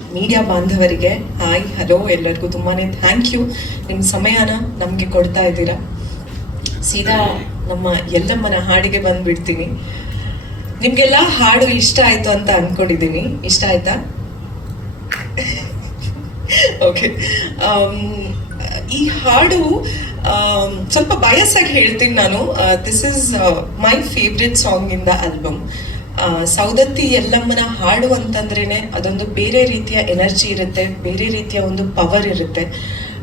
Media ಬಾಂಧವರಿಗೆ hi hello ಎಲ್ಲರಿಗೂ ತುಂಬಾ ಥ್ಯಾಂಕ್ ಯು. ನಿಮ್ಮ ಸಮಯನ ನಮಗೆ ಕೊಡ್ತಾ ಇದ್ದೀರಾ. ಸೀದಾ ನಮ್ಮ ಎಲ್ಲಮ್ಮನ ಹಾಡಿಗೆ ಬಂದ್ಬಿಡ್ತೀನಿ. ನಿಮಗೆಲ್ಲ ಹಾಡು ಇಷ್ಟ ಆಯಿತು ಅಂತ ಅಂದ್ಕೊಂಡಿದ್ದೀನಿ. ಇಷ್ಟ ಆಯ್ತಾ? ಓಕೆ. ಈ ಹಾಡು ಸ್ವಲ್ಪ ಬಯಸ್ಸಾಗಿ ಹೇಳ್ತೀನಿ ನಾನು. This is my favourite song in the album. Saundatti ಎಲ್ಲಮ್ಮನ ಹಾಡು ಅಂತಂದ್ರೇನೆ ಅದೊಂದು ಬೇರೆ ರೀತಿಯ ಎನರ್ಜಿ ಇರುತ್ತೆ, ಬೇರೆ ರೀತಿಯ ಒಂದು ಪವರ್ ಇರುತ್ತೆ.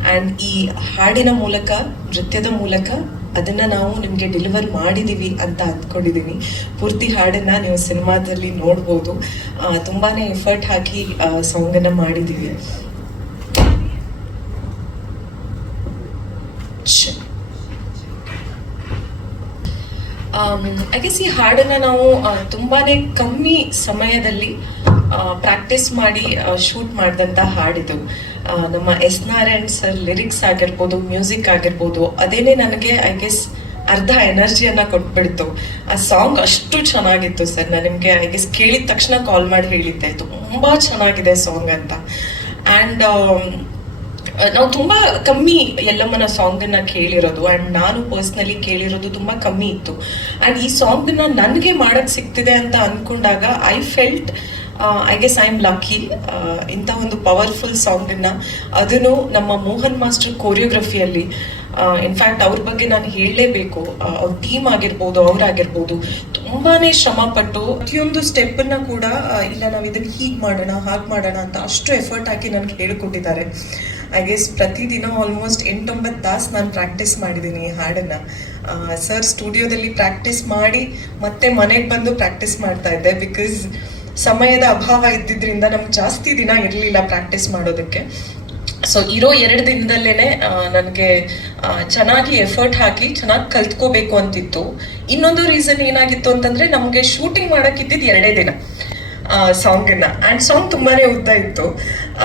ಆ್ಯಂಡ್ ಈ ಹಾಡಿನ ಮೂಲಕ, ನೃತ್ಯದ ಮೂಲಕ ಅದನ್ನು ನಾವು ನಿಮಗೆ ಡೆಲಿವರ್ ಮಾಡಿದ್ದೀವಿ ಅಂತ ಅಂದ್ಕೊಂಡಿದ್ದೀನಿ. ಪೂರ್ತಿ ಹಾಡನ್ನು ನೀವು ಸಿನಿಮಾದಲ್ಲಿ ನೋಡ್ಬೋದು. ತುಂಬಾ ಎಫರ್ಟ್ ಹಾಕಿ ಸಾಂಗನ್ನು ಮಾಡಿದ್ದೀವಿ. ಐ ಗೆಸ್ ಈ ಹಾಡನ್ನು ನಾವು ತುಂಬಾ ಕಮ್ಮಿ ಸಮಯದಲ್ಲಿ ಪ್ರಾಕ್ಟೀಸ್ ಮಾಡಿ ಶೂಟ್ ಮಾಡಿದಂಥ ಹಾಡಿದು. ನಮ್ಮ ಎಸ್ ನಾರಾಯಣ್ ಸರ್ ಲಿರಿಕ್ಸ್ ಆಗಿರ್ಬೋದು, ಮ್ಯೂಸಿಕ್ ಆಗಿರ್ಬೋದು, ಅದೇನೇ ನನಗೆ ಐ ಗೆಸ್ ಅರ್ಧ ಎನರ್ಜಿಯನ್ನು ಕೊಟ್ಬಿಡ್ತು. ಆ ಸಾಂಗ್ ಅಷ್ಟು ಚೆನ್ನಾಗಿತ್ತು ಸರ್. ನಾನು ನಿಮಗೆ ಐ ಗೆಸ್ ಕೇಳಿದ ತಕ್ಷಣ ಕಾಲ್ ಮಾಡಿ ಹೇಳಿದ್ದೆ ತುಂಬ ಚೆನ್ನಾಗಿದೆ ಸಾಂಗ್ ಅಂತ. ಆ್ಯಂಡ್ ನಾವು ತುಂಬ ಕಮ್ಮಿ ಎಲ್ಲಮ್ಮನ ಸಾಂಗನ್ನು ಕೇಳಿರೋದು, ಆ್ಯಂಡ್ ನಾನು ಪರ್ಸ್ನಲಿ ಕೇಳಿರೋದು ತುಂಬ ಕಮ್ಮಿ ಇತ್ತು. ಆ್ಯಂಡ್ ಈ ಸಾಂಗನ್ನ ನನಗೆ ಮಾಡೋಕ್ಕೆ ಸಿಗ್ತಿದೆ ಅಂತ ಅಂದ್ಕೊಂಡಾಗ I felt I guess I am lucky. ಇಂಥ ಒಂದು ಪವರ್ಫುಲ್ ಸಾಂಗನ್ನು, ಅದನ್ನು ನಮ್ಮ ಮೋಹನ್ ಮಾಸ್ಟರ್ ಕೋರಿಯೋಗ್ರಫಿಯಲ್ಲಿ, ಇನ್ಫ್ಯಾಕ್ಟ್ ಅವ್ರ ಬಗ್ಗೆ ನಾನು ಹೇಳಲೇಬೇಕು. ಅವ್ರ ಟೀಮ್ ಆಗಿರ್ಬೋದು, ಅವರಾಗಿರ್ಬೋದು, ತುಂಬಾ ಶ್ರಮಪಟ್ಟು ಪ್ರತಿಯೊಂದು ಸ್ಟೆಪ್ಪನ್ನು ಕೂಡ ಇಲ್ಲ ನಾವು ಇದನ್ನು ಹೀಗೆ ಮಾಡೋಣ ಹಾಗೆ ಮಾಡೋಣ ಅಂತ ಅಷ್ಟು ಎಫರ್ಟ್ ಹಾಕಿ ನನಗೆ ಹೇಳಿಕೊಟ್ಟಿದ್ದಾರೆ. ಐ ಗೆಸ್ ಪ್ರತಿದಿನ ಆಲ್ಮೋಸ್ಟ್ 8-9 ತಾಸು ನಾನು ಪ್ರಾಕ್ಟೀಸ್ ಮಾಡಿದ್ದೀನಿ ಈ ಹಾಡನ್ನು. ಸರ್ ಸ್ಟುಡಿಯೋದಲ್ಲಿ ಪ್ರಾಕ್ಟೀಸ್ ಮಾಡಿ ಮತ್ತೆ ಮನೆಗೆ ಬಂದು ಪ್ರಾಕ್ಟೀಸ್ ಮಾಡ್ತಾ ಇದ್ದೆ. ಬಿಕಾಸ್ ಸಮಯದ ಅಭಾವ ಇದ್ದಿದ್ದರಿಂದ ನಮ್ಗೆ ಜಾಸ್ತಿ ದಿನ ಇರಲಿಲ್ಲ ಪ್ರಾಕ್ಟೀಸ್ ಮಾಡೋದಕ್ಕೆ. ಸೊ ಇರೋ 2 ದಿನದಲ್ಲೇ ನನಗೆ ಚೆನ್ನಾಗಿ ಎಫರ್ಟ್ ಹಾಕಿ ಚೆನ್ನಾಗಿ ಕಲ್ತ್ಕೋಬೇಕು ಅಂತಿತ್ತು. ಇನ್ನೊಂದು ರೀಸನ್ ಏನಾಗಿತ್ತು ಅಂತಂದರೆ ನಮಗೆ ಶೂಟಿಂಗ್ ಮಾಡೋಕ್ಕಿದ್ದಿದ್ದು 2 ದಿನ ಸಾಂಗನ್ನು. ಆ್ಯಂಡ್ ಸಾಂಗ್ ತುಂಬಾ ಉದ್ದ ಇತ್ತು.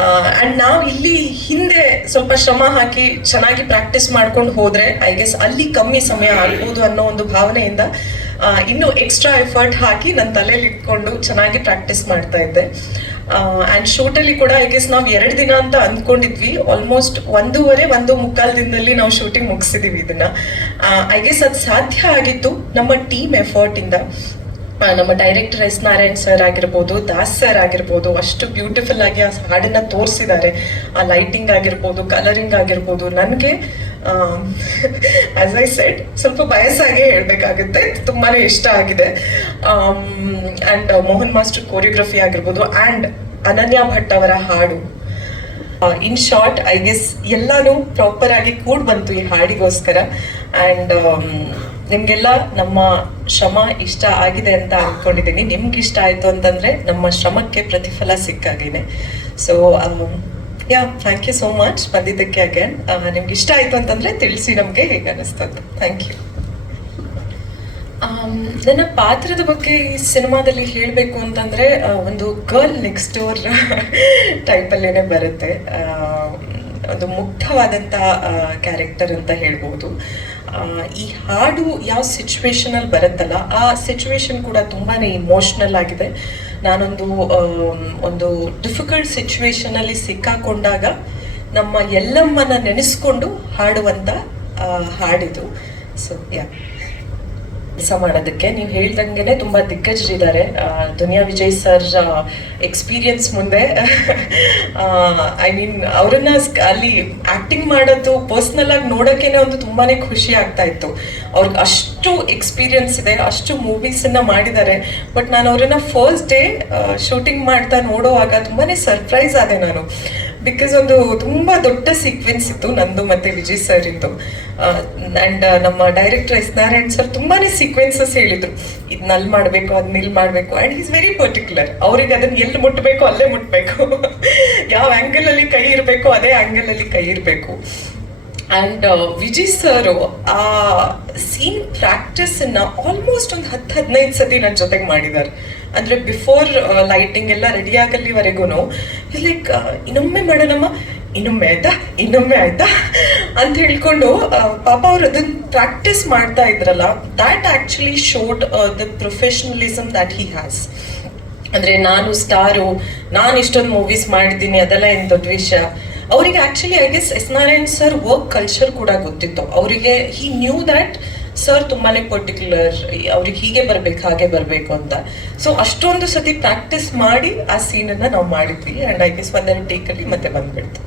ಆ್ಯಂಡ್ ನಾವು ಇಲ್ಲಿ ಹಿಂದೆ ಸ್ವಲ್ಪ ಶ್ರಮ ಹಾಕಿ ಚೆನ್ನಾಗಿ ಪ್ರಾಕ್ಟೀಸ್ ಮಾಡ್ಕೊಂಡು ಹೋದರೆ ಐ ಗೆಸ್ ಅಲ್ಲಿ ಕಮ್ಮಿ ಸಮಯ ಆಗ್ಬೋದು ಅನ್ನೋ ಒಂದು ಭಾವನೆಯಿಂದ ಇನ್ನೂ ಎಕ್ಸ್ಟ್ರಾ ಎಫರ್ಟ್ ಹಾಕಿ ನನ್ನ ತಲೆಯಲ್ಲಿ ಇಟ್ಕೊಂಡು ಚೆನ್ನಾಗಿ ಪ್ರಾಕ್ಟೀಸ್ ಮಾಡ್ತಾ ಇದ್ದೆ. ಆ್ಯಂಡ್ ಶೂಟಲ್ಲಿ ಕೂಡ ಐ ಗೆಸ್ ನಾವು 2 ದಿನ ಅಂತ ಅಂದ್ಕೊಂಡಿದ್ವಿ. ಆಲ್ಮೋಸ್ಟ್ 1.5 ದಿನದಲ್ಲಿ ನಾವು ಶೂಟಿಂಗ್ ಮುಗಿಸಿದ್ದೀವಿ ಇದನ್ನು. ಐ ಗೆಸ್ ಅದು ಸಾಧ್ಯ ಆಗಿತ್ತು ನಮ್ಮ ಟೀಮ್ ಎಫರ್ಟಿಂದ. ನಮ್ಮ ಡೈರೆಕ್ಟರ್ ಎಸ್ ನಾರಾಯಣ್ ಸರ್ ಆಗಿರ್ಬೋದು, ದಾಸ್ ಸರ್ ಆಗಿರ್ಬೋದು, ಅಷ್ಟು ಬ್ಯೂಟಿಫುಲ್ ಆಗಿ ಆ ಹಾಡನ್ನು ತೋರಿಸಿದ್ದಾರೆ. ಆ ಲೈಟಿಂಗ್ ಆಗಿರ್ಬೋದು, ಕಲರಿಂಗ್ ಆಗಿರ್ಬೋದು, ನನಗೆ ಆಸ್ ಐ ಸೆಡ್ ಸ್ವಲ್ಪ ಬಯಸ್ಸಾಗೆ ಹೇಳಬೇಕಾಗುತ್ತೆ, ತುಂಬಾ ಇಷ್ಟ ಆಗಿದೆ. ಆ್ಯಂಡ್ ಮೋಹನ್ ಮಾಸ್ಟರ್ ಕೋರಿಯೋಗ್ರಫಿ ಆಗಿರ್ಬೋದು, ಆ್ಯಂಡ್ ಅನನ್ಯ ಭಟ್ ಅವರ ಹಾಡು. ಇನ್ ಶಾರ್ಟ್ ಐ ಗೆಸ್ ಎಲ್ಲಾನು ಪ್ರಾಪರ್ ಆಗಿ ಕೂಡ್ ಬಂತು ಈ ಹಾಡಿಗೋಸ್ಕರ. ಆ್ಯಂಡ್ ನಿಮಗೆಲ್ಲ ನಮ್ಮ ಶ್ರಮ ಇಷ್ಟ ಆಗಿದೆ ಅಂತ ಅಂದ್ಕೊಂಡಿದ್ದೀನಿ. ನಿಮ್ಗೆ ಇಷ್ಟ ಆಯಿತು ಅಂತಂದರೆ ನಮ್ಮ ಶ್ರಮಕ್ಕೆ ಪ್ರತಿಫಲ ಸಿಕ್ಕಾಗೇನೆ. So yeah, thank you so much ಬಂದಿದ್ದಕ್ಕೆ ಅಗೇನ್. ನಿಮ್ಗೆ ಇಷ್ಟ ಆಯಿತು ಅಂತಂದರೆ ತಿಳಿಸಿ ನಮಗೆ ಹೇಗೆ ಅನ್ನಿಸ್ತಂತ. Thank you. ನನ್ನ ಪಾತ್ರದ ಬಗ್ಗೆ ಈ ಸಿನಿಮಾದಲ್ಲಿ ಹೇಳಬೇಕು ಅಂತಂದರೆ ಒಂದು ಗರ್ಲ್ ನೆಕ್ಸ್ಟ್ ಡೋರ್ ಟೈಪಲ್ಲೇ ಬರುತ್ತೆ. ಒಂದು ಮುಗ್ಧವಾದಂಥ ಕ್ಯಾರೆಕ್ಟರ್ ಅಂತ ಹೇಳ್ಬೋದು. ಈ ಹಾಡು ಯಾವ ಸಿಚುವೇಶನಲ್ಲಿ ಬರುತ್ತಲ್ಲ ಆ ಸಿಚುವೇಶನ್ ಕೂಡ ತುಂಬಾ ಇಮೋಷ್ನಲ್ ಆಗಿದೆ. ಒಂದು ಡಿಫಿಕಲ್ಟ್ ಸಿಚುವೇಶನಲ್ಲಿ ಸಿಕ್ಕಾಕೊಂಡಾಗ ನಮ್ಮ ಎಲ್ಲಮ್ಮನ ನೆನೆಸ್ಕೊಂಡು ಹಾಡುವಂಥ ಹಾಡಿದು. ಸೊ ಯಾ, ಕೆಲಸ ಮಾಡೋದಕ್ಕೆ ನೀವು ಹೇಳ್ದಂಗೆ ತುಂಬ ದಿಗ್ಗಜರಿದ್ದಾರೆ. ದುನಿಯಾ ವಿಜಯ್ ಸರ್ ಎಕ್ಸ್ಪೀರಿಯನ್ಸ್ ಮುಂದೆ ಐ ಮೀನ್ ಅವರನ್ನ ಅಲ್ಲಿ ಆ್ಯಕ್ಟಿಂಗ್ ಮಾಡೋದು ಪರ್ಸ್ನಲ್ ಆಗಿ ನೋಡೋಕ್ಕೇನೆ ಒಂದು ತುಂಬಾ ಖುಷಿ ಆಗ್ತಾ ಇತ್ತು. ಅವ್ರಿಗೆ ಅಷ್ಟು ಎಕ್ಸ್ಪೀರಿಯನ್ಸ್ ಇದೆ, ಅಷ್ಟು ಮೂವೀಸನ್ನು ಮಾಡಿದ್ದಾರೆ. ಬಟ್ ನಾನು ಅವರನ್ನ ಫಸ್ಟ್ ಡೇ ಶೂಟಿಂಗ್ ಮಾಡ್ತಾ ನೋಡೋವಾಗ ತುಂಬಾ ಸರ್ಪ್ರೈಸ್ ಆದೆ ನಾನು. ಬಿಕಾಸ್ ಒಂದು ತುಂಬ ದೊಡ್ಡ ಸೀಕ್ವೆನ್ಸ್ ಇತ್ತು ನಂದು ಮತ್ತು ವಿಜಯ್ ಸರ್ ಇತ್ತು. ಆ್ಯಂಡ್ ನಮ್ಮ ಡೈರೆಕ್ಟರ್ ಎಸ್ ನಾರಾಯಣ್ ಸರ್ ತುಂಬಾ ಸೀಕ್ವೆನ್ಸಸ್ ಹೇಳಿದರು, ಇದನ್ನ ಅಲ್ಲಿ ಮಾಡಬೇಕು, ಅದನ್ನ ಇಲ್ಲಿ ಮಾಡಬೇಕು. And is very particular. ಅವ್ರಿಗೆ ಅದನ್ನು ಎಲ್ಲಿ ಮುಟ್ಟಬೇಕು ಅಲ್ಲೇ ಮುಟ್ಟಬೇಕು, ಯಾವ ಆ್ಯಂಗಲಲ್ಲಿ ಕೈ ಇರಬೇಕು ಅದೇ ಆ್ಯಂಗಲಲ್ಲಿ ಕೈ ಇರಬೇಕು. ಆ್ಯಂಡ್ ವಿಜಯ್ ಸರು ಆ ಸೀನ್ ಪ್ರಾಕ್ಟೀಸನ್ನು ಆಲ್ಮೋಸ್ಟ್ ಒಂದು 10-15 ಸತಿ ನನ್ನ ಜೊತೆಗೆ ಮಾಡಿದ್ದಾರೆ. ಅಂದರೆ ಬಿಫೋರ್ ಲೈಟಿಂಗ್ ಎಲ್ಲ ರೆಡಿ ಆಗಲ್ಲಿವರೆಗೂ ಲೈಕ್ ಇನ್ನೊಮ್ಮೆ ಮಾಡೋಣಮ್ಮ, ಇನ್ನೊಮ್ಮೆ ಆಯ್ತಾ ಅಂತ ಹೇಳ್ಕೊಂಡು ಪಾಪ ಅವ್ರು ಅದನ್ನ ಪ್ರಾಕ್ಟೀಸ್ ಮಾಡ್ತಾ ಇದ್ರಲ್ಲ. That actually showed the professionalism that he has. ಅಂದ್ರೆ ನಾನು ಸ್ಟಾರು, ನಾನು ಇಷ್ಟೊಂದು ಮೂವೀಸ್ ಮಾಡಿದ್ದೀನಿ, ಅದೆಲ್ಲ ಏನು ದೊಡ್ಡ ವಿಷಯ. ಅವರಿಗೆ actually I guess S Narayan sir work culture ಕೂಡ ಗೊತ್ತಿತ್ತು ಅವರಿಗೆ. ಹಿ ನ್ಯೂ ದ್ಯಾಟ್ ಸರ್ ತುಂಬಾನೇ ಪರ್ಟಿಕ್ಯುಲರ್, ಅವ್ರಿಗೆ ಹೀಗೆ ಬರ್ಬೇಕು ಹಾಗೆ ಬರ್ಬೇಕು ಅಂತ. ಸೊ ಅಷ್ಟೊಂದು ಸತಿ ಪ್ರಾಕ್ಟೀಸ್ ಮಾಡಿ ಆ ಸೀನನ್ನ ನಾವು ಮಾಡಿದ್ವಿ. ಅಂಡ್ ಐ ಗೆಸ್ ಒಂದೆರಡು ಟೇಕಲ್ಲಿ ಮತ್ತೆ ಬಂದ್ಬಿಡ್ತು.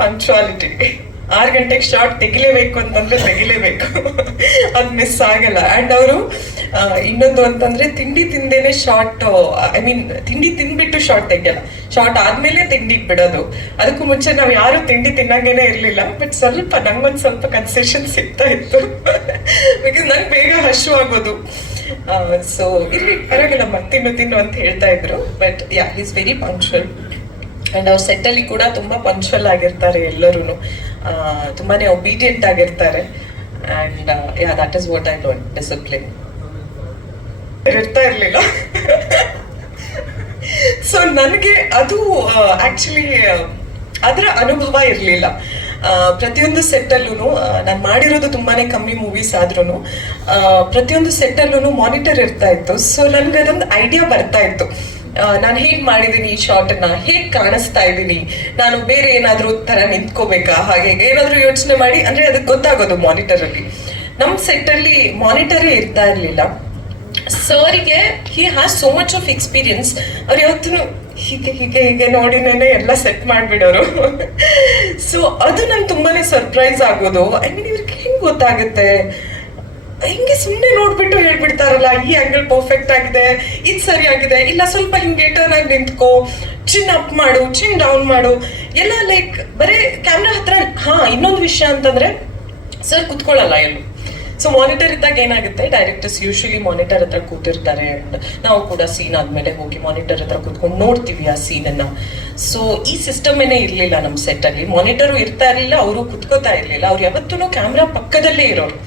ಪಂಕ್ಚುಯಾಲಿಟಿ, 6 ಗಂಟೆಗೆ ಶಾರ್ಟ್ ತೆಗಿಲೇಬೇಕು ಅಂತಂದ್ರೆ ತೆಗಿಲೇಬೇಕು, ಅದು ಮಿಸ್ ಆಗಲ್ಲ. ಅಂಡ್ ಅವರು ಇನ್ನೊಂದು ಅಂತಂದ್ರೆ ತಿಂಡಿ ತಿಂದೇನೆ ಶಾರ್ಟ್, ಐ ಮೀನ್ ತಿಂಡಿ ತಿಂದ್ಬಿಟ್ಟು ಶಾರ್ಟ್ ತೆಗಿಯಲ್ಲ, ಶಾರ್ಟ್ ಆದ್ಮೇಲೆ ತಿಂಡಿಗೆ ಬಿಡೋದು. ಅದಕ್ಕೂ ಮುಂಚೆ ನಾವು ಯಾರು ತಿಂಡಿ ತಿನ್ನಂಗೇನೆ ಇರ್ಲಿಲ್ಲ. ಬಟ್ ಸ್ವಲ್ಪ ನಂಗೊಂದು ಸ್ವಲ್ಪ ಕನ್ಸೆಷನ್ ಸಿಗ್ತಾ ಇತ್ತು, ಬಿಕಾಸ್ ನಂಗೆ ಬೇಗ ಹಶು ಆಗೋದು. ಸೊ ಇಲ್ಲಿ ಪರವಾಗಿಲ್ಲ ತಿನ್ನು ಅಂತ ಹೇಳ್ತಾ ಇದ್ರು. But yeah, is very punctual. And ಅವ್ರ ಸೆಟ್ಟಲ್ಲಿ ಕೂಡ ತುಂಬಾ ಪಂಕ್ಚುವಲ್ ಆಗಿರ್ತಾರೆ ಎಲ್ಲರೂ, ತುಂಬಾನೇ ಒಬೀಡಿಯಂಟ್ ಆಗಿರ್ತಾರೆ. And yeah, that is what I learn, discipline. ಇರ್ತಾ ಇರ್ಲಿಲ್ಲ. ಸೊ ನನಗೆ ಅದು ಆಕ್ಚುಲಿ ಅದರ ಅನುಭವ ಇರಲಿಲ್ಲ. ಪ್ರತಿಯೊಂದು ಸೆಟ್ಟಲ್ಲೂ ನಾನು ಮಾಡಿರೋದು ತುಂಬಾನೇ ಕಮ್ಮಿ ಮೂವೀಸ್ ಆದ್ರೂ ಪ್ರತಿಯೊಂದು ಸೆಟ್ಟಲ್ಲೂ ಮಾನಿಟರ್ ಇರ್ತಾ ಇತ್ತು. ಸೊ ನನ್ಗೆ ಅದೊಂದು ಐಡಿಯಾ ಬರ್ತಾ ಇತ್ತು, ನಾನು ಹೇಗ್ ಮಾಡಿದೀನಿ ಈ ಶಾರ್ಟ್ ನ, ಹೇಗ್ ಕಾಣಿಸ್ತಾ ಇದ್ದೀನಿ, ನಾನು ಬೇರೆ ಏನಾದ್ರೂ ತರ ನಿಂತ್ಕೋಬೇಕಾ, ಹಾಗೆ ಏನಾದ್ರೂ ಯೋಚನೆ ಮಾಡಿ, ಅಂದ್ರೆ ಅದಕ್ಕೆ ಗೊತ್ತಾಗೋದು ಮಾನಿಟರ್ ಅಲ್ಲಿ. ನಮ್ ಸೆಟ್ ಅಲ್ಲಿ ಮಾನಿಟರೇ ಇರ್ತಾ ಇರ್ಲಿಲ್ಲ. ಸರ್ಗೆ he has so much of experience. ಅವ್ರು ಯಾವತ್ತೂ ಹೀಗೆ ಹೀಗೆ ಹೀಗೆ ನೋಡಿನೇನೆ ಎಲ್ಲ ಸೆಟ್ ಮಾಡ್ಬಿಡೋರು. ಸೊ ಅದು ನಂಗೆ ತುಂಬಾನೇ ಸರ್ಪ್ರೈಸ್ ಆಗೋದು. ಐ ಮೀನ್ ಇವ್ರಿಗೆ ಹೆಂಗ್ ಗೊತ್ತಾಗುತ್ತೆ, ಹಿಂಗೆ ಸುಮ್ಮನೆ ನೋಡ್ಬಿಟ್ಟು ಹೇಳ್ಬಿಡ್ತಾರಲ್ಲ, ಈ ಆಂಗಲ್ ಪರ್ಫೆಕ್ಟ್ ಆಗಿದೆ, ಇದು ಸರಿಯಾಗಿದೆ, ಇಲ್ಲ ಸ್ವಲ್ಪ ಹಿಂಗೆ ಟರ್ನ್ ಆಗಿ ನಿಂತ್ಕೋ, ಚಿನ್ ಅಪ್ ಮಾಡು, ಚಿನ್ ಡೌನ್ ಮಾಡು, ಎಲ್ಲ ಲೈಕ್ ಬರೀ ಕ್ಯಾಮ್ರಾ ಹತ್ರ. ಇನ್ನೊಂದು ವಿಷಯ ಅಂತಂದ್ರೆ ಸರ್ ಕುತ್ಕೊಳ್ಳಲ್ಲ ಎಲ್ಲೂ. ಸೊ ಮಾನಿಟರ್ ಇದ್ದಾಗ ಏನಾಗುತ್ತೆ, ಡೈರೆಕ್ಟರ್ಸ್ ಯೂಶಲಿ ಮಾನಿಟರ್ ಹತ್ರ ಕೂತಿರ್ತಾರೆ. ಅಂಡ್ ನಾವು ಕೂಡ ಸೀನ್ ಆದ್ಮೇಲೆ ಹೋಗಿ ಮಾನಿಟರ್ ಹತ್ರ ಕೂತ್ಕೊಂಡು ನೋಡ್ತೀವಿ ಆ ಸೀನನ್ನ. ಸೊ ಈ ಸಿಸ್ಟಮ್ ಏನೇ ಇರ್ಲಿಲ್ಲ ನಮ್ಮ ಸೆಟ್ ಅಲ್ಲಿ. ಮಾನಿಟರು ಇರ್ತಾ ಇರ್ಲಿಲ್ಲ, ಅವರು ಕುತ್ಕೋತಾ ಇರ್ಲಿಲ್ಲ. ಅವ್ರು ಯಾವತ್ತೂ ಕ್ಯಾಮ್ರಾ ಪಕ್ಕದಲ್ಲೇ ಇರೋರು.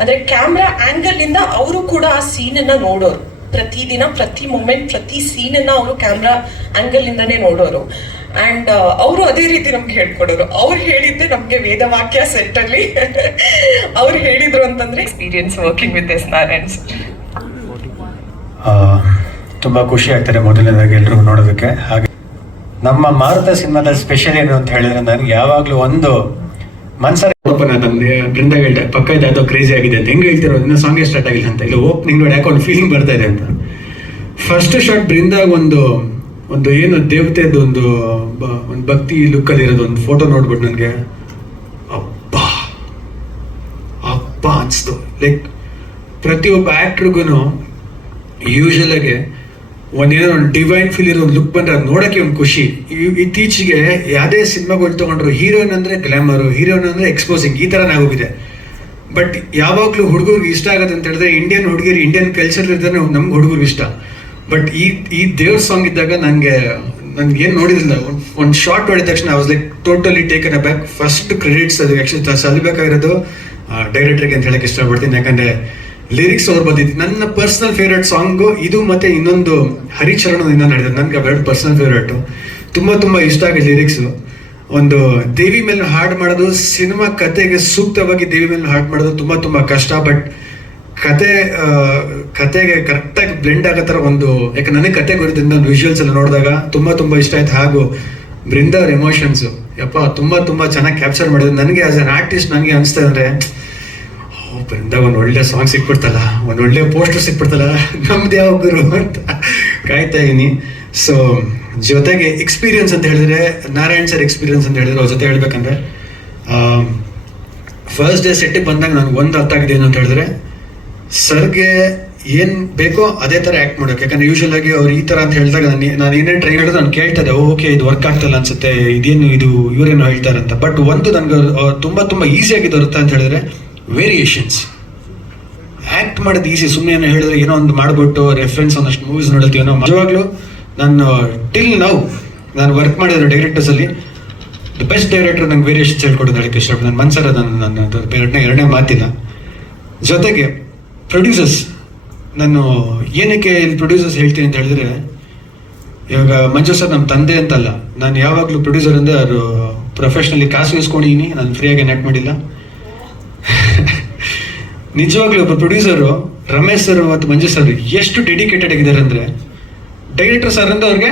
ಅಂದ್ರೆ ಕ್ಯಾಮ್ರಾ ಆಂಗಲ್ ಇಂದ ಅವರು ಕೂಡ ಆ ಸೀನನ್ನ ನೋಡೋರು. ಪ್ರತಿದಿನ ಪ್ರತಿ ಮೂಮೆಂಟ್ ಪ್ರತಿ ಸೀನನ್ನ ಅವರು ಕ್ಯಾಮ್ರಾ ಆಂಗಲ್ ಇಂದಾನೇ ನೋಡೋರು. ಅಂಡ್ ಅವರು ಅದೇ ರೀತಿ ನಮ್ಗೆ ಹೇಳ್ಕೊಡೋರು. ಅವ್ರು ಹೇಳಿದ್ದೆ ನಮ್ಗೆ ವೇದವಾಕ್ಯ ಸೆಟ್ ಅಲ್ಲಿ. ಅವ್ರು ಹೇಳಿದ್ರು ಅಂತಂದ್ರೆ experience working with S Narayan sir. ತುಂಬಾ ಖುಷಿ ಆಗ್ತಾರೆ ಮೊದಲನೇದಾಗಿ ಎಲ್ರಿಗೂ ನೋಡೋದಕ್ಕೆ. ಹಾಗೆ ನಮ್ಮ ಮಾರುತ ಸಿನಿಮಾದ ಸ್ಪೆಷಲ್ ಏನು ಅಂತ ಹೇಳಿದ್ರೆ, ನನಗೆ ಯಾವಾಗ್ಲೂ ಒಂದು ಮನ್ಸರ ಬೃಂದ ಹೇಳ್ದೆ ಪಕ್ಕ ಇದೆ ಅದು ಕ್ರೇಜಿ ಆಗಿದೆ ಅಂತ. ಹೆಂಗೆ ಹೇಳ್ತಿರೋ ಇನ್ನು ಸಾಂಗೇ ಸ್ಟಾರ್ಟ್ ಆಗಿಲ್ಲ ಅಂತ. ಇಲ್ಲ ಓಪನಿಂಗ್ ನೋಡಿ ಯಾಕೆ ಒಂದು ಫೀಲಿಂಗ್ ಬರ್ತಾ ಇದೆ ಅಂತ. ಫಸ್ಟ್ ಶಾರ್ಟ್ ಬೃಂದಾಗ ಒಂದು ಏನು ದೇವತೆದು ಒಂದು ಭಕ್ತಿ ಲುಕ್ಕಲ್ಲಿ ಇರೋದು ಒಂದು ಫೋಟೋ ನೋಡ್ಬಿಟ್ಟು ನನಗೆ ಅಪ್ಪ ಅನ್ಸ್ತು. ಲೈಕ್ ಪ್ರತಿಯೊಬ್ಬ ಆಕ್ಟ್ರಿಗೂ ಯೂಶಲ್ ಆಗಿ ಒಂದೇನೋ ಒಂದು ಡಿವೈನ್ ಫೀಲ್ ಇರೋ ಒಂದು ಲುಕ್ ಬಂದ್ರೆ ಅದು ನೋಡಕ್ಕೆ ಒಂದು ಖುಷಿ. ಇತ್ತೀಚೆಗೆ ಯಾವುದೇ ಸಿನಿಮಾಗಳು ತಗೊಂಡ್ರು ಹೀರೋಯಿನ್ ಅಂದ್ರೆ ಗ್ಲಾಮರು, ಹೀರೋಯಿನ್ ಅಂದ್ರೆ ಎಕ್ಸ್ಪೋಸಿಂಗ್, ಈ ತರ ಆಗೋಗಿದೆ. ಬಟ್ ಯಾವಾಗ್ಲೂ ಹುಡುಗರಿಗೆ ಇಷ್ಟ ಆಗುತ್ತೆ ಅಂತ ಹೇಳಿದ್ರೆ ಇಂಡಿಯನ್ ಹುಡುಗಿರು ಇಂಡಿಯನ್ ಕಲ್ಚರ್ ಇರ್ತಾರೆ ನಮ್ಗೆ ಹುಡುಗರು ಇಷ್ಟ. ಬಟ್ ಈ ದೇವ್ರ ಸಾಂಗ್ ಇದ್ದಾಗ ನನ್ಗೆ ಏನ್ ನೋಡಿದಿಲ್ಲ, ಒಂದು ಶಾರ್ಟ್ ನೋಡಿದ ತಕ್ಷಣ I was like totally taken a back. First credits ಅದು ಆಕ್ಚುಲಿ ಸಲ್ಬೇಕಾಗಿರೋದು ಡೈರೆಕ್ಟರ್ಗೆ ಅಂತ ಹೇಳಕ್ ಇಷ್ಟಪಡ್ತೀನಿ. ಯಾಕಂದ್ರೆ ಲಿರಿಕ್ಸ್ ಅವ್ರು ಬಂದಿದ್ದು ನನ್ನ ಪರ್ಸನಲ್ ಫೇವ್ರೇಟ್ ಸಾಂಗು ಇದು, ಮತ್ತೆ ಇನ್ನೊಂದು ಹರಿಚರಣ ಇನ್ನೊಂದು ನಡೆದಿದೆ, ನನ್ಗೆ ಅವೆರಡು ಪರ್ಸನಲ್ ಫೇವ್ರೇಟು. ತುಂಬಾ ಇಷ್ಟ ಆಗಿದೆ ಲಿರಿಕ್ಸ್. ಒಂದು ದೇವಿ ಮೇಲೆ ಹಾಡ್ ಮಾಡೋದು, ಸಿನಿಮಾ ಕತೆಗೆ ಸೂಕ್ತವಾಗಿ ದೇವಿ ಮೇಲೆ ಹಾಡ್ ಮಾಡೋದು ತುಂಬಾ ಕಷ್ಟ. ಬಟ್ ಕತೆಗೆ ಕರೆಕ್ಟಾಗಿ ಬ್ಲೆಂಡ್ ಆಗೋ ಥರ ಒಂದು, ಯಾಕೆ ನನಗೆ ಕತೆ ಗೊತ್ತಿದ್ದ ಒಂದು ವಿಜುವಲ್ಸ್ ಎಲ್ಲ ನೋಡಿದಾಗ ತುಂಬಾ ಇಷ್ಟ ಆಯ್ತು. ಹಾಗೂ ಬೃಂದ ಅವ್ರ ಎಮೋಷನ್ಸು ಯಪ್ಪ ತುಂಬಾ ಚೆನ್ನಾಗಿ ಕ್ಯಾಪ್ಚರ್ ಮಾಡಿದ್ರು. ನನಗೆ ಆಸ್ ಅನ್ ಆರ್ಟಿಸ್ಟ್ ನನಗೆ ಅನಿಸ್ತಾ ಅಂದ್ರೆ ಬೃಂದಾಗ ಒಂದು ಒಳ್ಳೆ ಸಾಂಗ್ ಸಿಕ್ಬಿಡ್ತಲ್ಲ, ಒಂದು ಒಳ್ಳೆ ಪೋಸ್ಟರ್ ಸಿಕ್ಬಿಡ್ತಲ್ಲ, ನಮ್ದು ಯಾವ ಗುರು ಅಂತ ಕಾಯ್ತಾ ಇದೀನಿ. ಸೊ ಜೊತೆಗೆ ಎಕ್ಸ್ಪೀರಿಯನ್ಸ್ ಅಂತ ಹೇಳಿದ್ರೆ, ನಾರಾಯಣ್ ಸರ್ ಎಕ್ಸ್ಪೀರಿಯನ್ಸ್ ಅಂತ ಹೇಳಿದ್ರೆ ಅವ್ರ ಜೊತೆ ಹೇಳ್ಬೇಕಂದ್ರೆ, ಫಸ್ಟ್ ಡೇ ಸೆಟ್ಟಿಗೆ ಬಂದಾಗ ನನಗೆ ಒಂದು ಅರ್ಥ ಆಗಿದೆ ಏನು ಅಂತ ಹೇಳಿದ್ರೆ, ಸರ್ಗೆ ಏನ್ ಬೇಕೋ ಅದೇ ತರ ಆಕ್ಟ್ ಮಾಡೋಕೆ. ಯಾಕಂದ್ರೆ ಯೂಶಲ್ ಆಗಿ ಅವ್ರು ಈ ತರ ಅಂತ ಹೇಳಿದಾಗ ನಾನು ಏನೇ ಟ್ರೈ ಮಾಡಿದ್ರು ನಾನು ಕೇಳ್ತಾ ಇದ್ದೆ, ಓಕೆ ಇದು ವರ್ಕ್ ಆಗ್ತಲ್ಲ ಅನ್ಸುತ್ತೆ, ಇದು ಇವರೇನು ಹೇಳ್ತಾರೆ ಅಂತ. ಬಟ್ ಒಂದು ನನ್ಗೆ ತುಂಬಾ ಈಸಿ ಆಗಿದ್ದು ಅರ್ಥ ಅಂತ ಹೇಳಿದ್ರೆ ವೇರಿಯೇಷನ್ಸ್. ಆಕ್ಟ್ ಮಾಡೋದು ಈಸಿ, ಸುಮ್ಮನೆ ಹೇಳಿದ್ರೆ ಏನೋ ಒಂದು ಮಾಡ್ಬಿಟ್ಟು ರೆಫರೆನ್ಸ್ ಒಂದಷ್ಟು ಮೂವೀಸ್ ನೋಡ್ತೀವಿ ನಾವು. ನಿಜವಾಗ್ಲೂ ನಾನು ಟಿಲ್ ನಾನು ವರ್ಕ್ ಮಾಡಿರೋ ಡೈರೆಕ್ಟರ್ಸ್ ಅಲ್ಲಿ ದ ಬೆಸ್ಟ್ ಡೈರೆಕ್ಟರ್ ನಂಗೆ ವೇರಿಯೇಷನ್ಸ್ ಹೇಳ್ಕೊಡೋದು ಹೇಳಕ್ಕೆ ಇಷ್ಟಪಡ್ತೀನಿ. ನನ್ನ ಮನ್ಸರ ನನ್ನ ಎರಡನೇ ಮಾತಿಲ್ಲ. ಜೊತೆಗೆ ಪ್ರೊಡ್ಯೂಸರ್ಸ್, ನಾನು ಏನಕ್ಕೆ ಇಲ್ಲಿ ಪ್ರೊಡ್ಯೂಸರ್ಸ್ ಹೇಳ್ತೀನಿ ಅಂತ ಹೇಳಿದ್ರೆ, ಇವಾಗ ಮಂಜು ಸರ್ ನಮ್ಮ ತಂದೆ ಅಂತಲ್ಲ, ನಾನು ಯಾವಾಗಲೂ ಪ್ರೊಡ್ಯೂಸರ್ ಅಂದರೆ ಅವರು ಪ್ರೊಫೆಷ್ನಲಿ ಕಾಸು ಇಸ್ಕೊಂಡಿದ್ದೀನಿ, ನಾನು ಫ್ರೀಯಾಗಿ ನೆಟ್ ಮಾಡಿಲ್ಲ. ನಿಜವಾಗ್ಲೂ ಒಬ್ಬ ಪ್ರೊಡ್ಯೂಸರು ರಮೇಶ್ ಸರ್ ಮತ್ತು ಮಂಜು ಸರ್ ಎಷ್ಟು ಡೆಡಿಕೇಟೆಡ್ ಆಗಿದ್ದಾರೆ ಅಂದರೆ, ಡೈರೆಕ್ಟರ್ ಸರ್ ಅಂದ್ರೆ ಅವ್ರಿಗೆ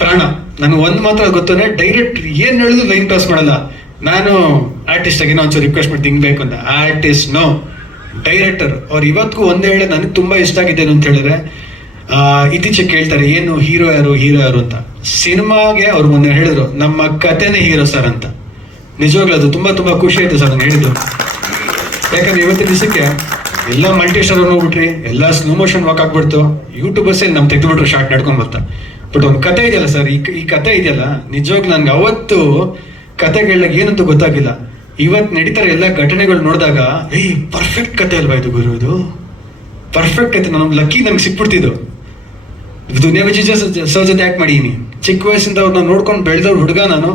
ಪ್ರಾಣ. ನನಗೆ ಒಂದು ಮಾತ್ರ ಗೊತ್ತಂದ್ರೆ, ಡೈರೆಕ್ಟರ್ ಏನು ಹೇಳಿದ್ರು ಲೈನ್ ಕ್ರಾಸ್ ಮಾಡಲ್ಲ. ನಾನು ಆರ್ಟಿಸ್ಟ್ ಆಗಿ ಒಂಚೂರು ರಿಕ್ವೆಸ್ಟ್ ಮಾಡಿ ತಿಂಗಬೇಕು ಅಂತ, ಆರ್ಟಿಸ್ಟ್ ನೋ, ಡೈರೆಕ್ಟರ್. ಅವ್ರು ಇವತ್ತಿಗೂ ಒಂದೇ ಹೇಳಿ ನನಗೆ ತುಂಬ ಇಷ್ಟ ಆಗಿದ್ದೇನೆ ಅಂತ ಹೇಳಿದ್ರೆ, ಇತ್ತೀಚೆಗೆ ಕೇಳ್ತಾರೆ ಏನು ಹೀರೋ ಯಾರು ಅಂತ. ಸಿನಿಮಾಗೆ ಅವ್ರು ಮೊನ್ನೆ ಹೇಳಿದ್ರು ನಮ್ಮ ಕಥೆನೇ ಹೀರೋ ಸರ್ ಅಂತ. ನಿಜವಾಗ್ಲೂ ಅದು ತುಂಬ ತುಂಬ ಖುಷಿ ಆಯ್ತು ಸರ್ ನಂಗೆ ಹೇಳಿದ್ದು. ಯಾಕಂದ್ರೆ ಇವತ್ತಿನ ದಿವಸಕ್ಕೆ ಎಲ್ಲ ಮಲ್ಟಿ ಸ್ಟಾರ್ ಹೋಗ್ಬಿಟ್ರಿ, ಎಲ್ಲ ಸ್ಲೋ ಮೋಷನ್ ವಾಕ್ ಆಗ್ಬಿಡ್ತು, ಯೂಟ್ಯೂಬರ್ಸೇ ನಮ್ಮ ತೆಗೆದುಬಿಟ್ರು ಶಾರ್ಟ್ ನಡ್ಕೊಂಡು ಬರ್ತಾ. ಬಟ್ ಒಂದು ಕತೆ ಇದೆಯಲ್ಲ ಸರ್, ಈ ಕತೆ ಇದೆಯಲ್ಲ, ನಿಜವಾಗ್ಲೂ ನನ್ಗೆ ಅವತ್ತು ಕತೆ ಕೇಳಕ್ಕೆ ಏನಂತ ಗೊತ್ತಾಗಿಲ್ಲ. ಇವತ್ತು ನಡೀತಾರೆ ಎಲ್ಲ ಘಟನೆಗಳು ನೋಡಿದಾಗ, ಪರ್ಫೆಕ್ಟ್ ಕತೆ ಅಲ್ವಾ ಇದು ಗುರು, ಇದು ಪರ್ಫೆಕ್ಟ್ ಕತೆ. ನಮ್ಗೆ ಲಕ್ಕಿ ನಂಗೆ ಸಿಕ್ಬಿಡ್ತಿದ್ದು. ದುನಿಯಾ ವಿಜಯ್ ಸರ್ ಜೊತೆ ಆ್ಯಕ್ಟ್ ಮಾಡಿದ್ದೀನಿ. ಚಿಕ್ಕ ವಯಸ್ಸಿಂದ ಅವ್ರನ್ನ ನೋಡ್ಕೊಂಡು ಬೆಳೆದವ್ರು ಹುಡುಗ ನಾನು.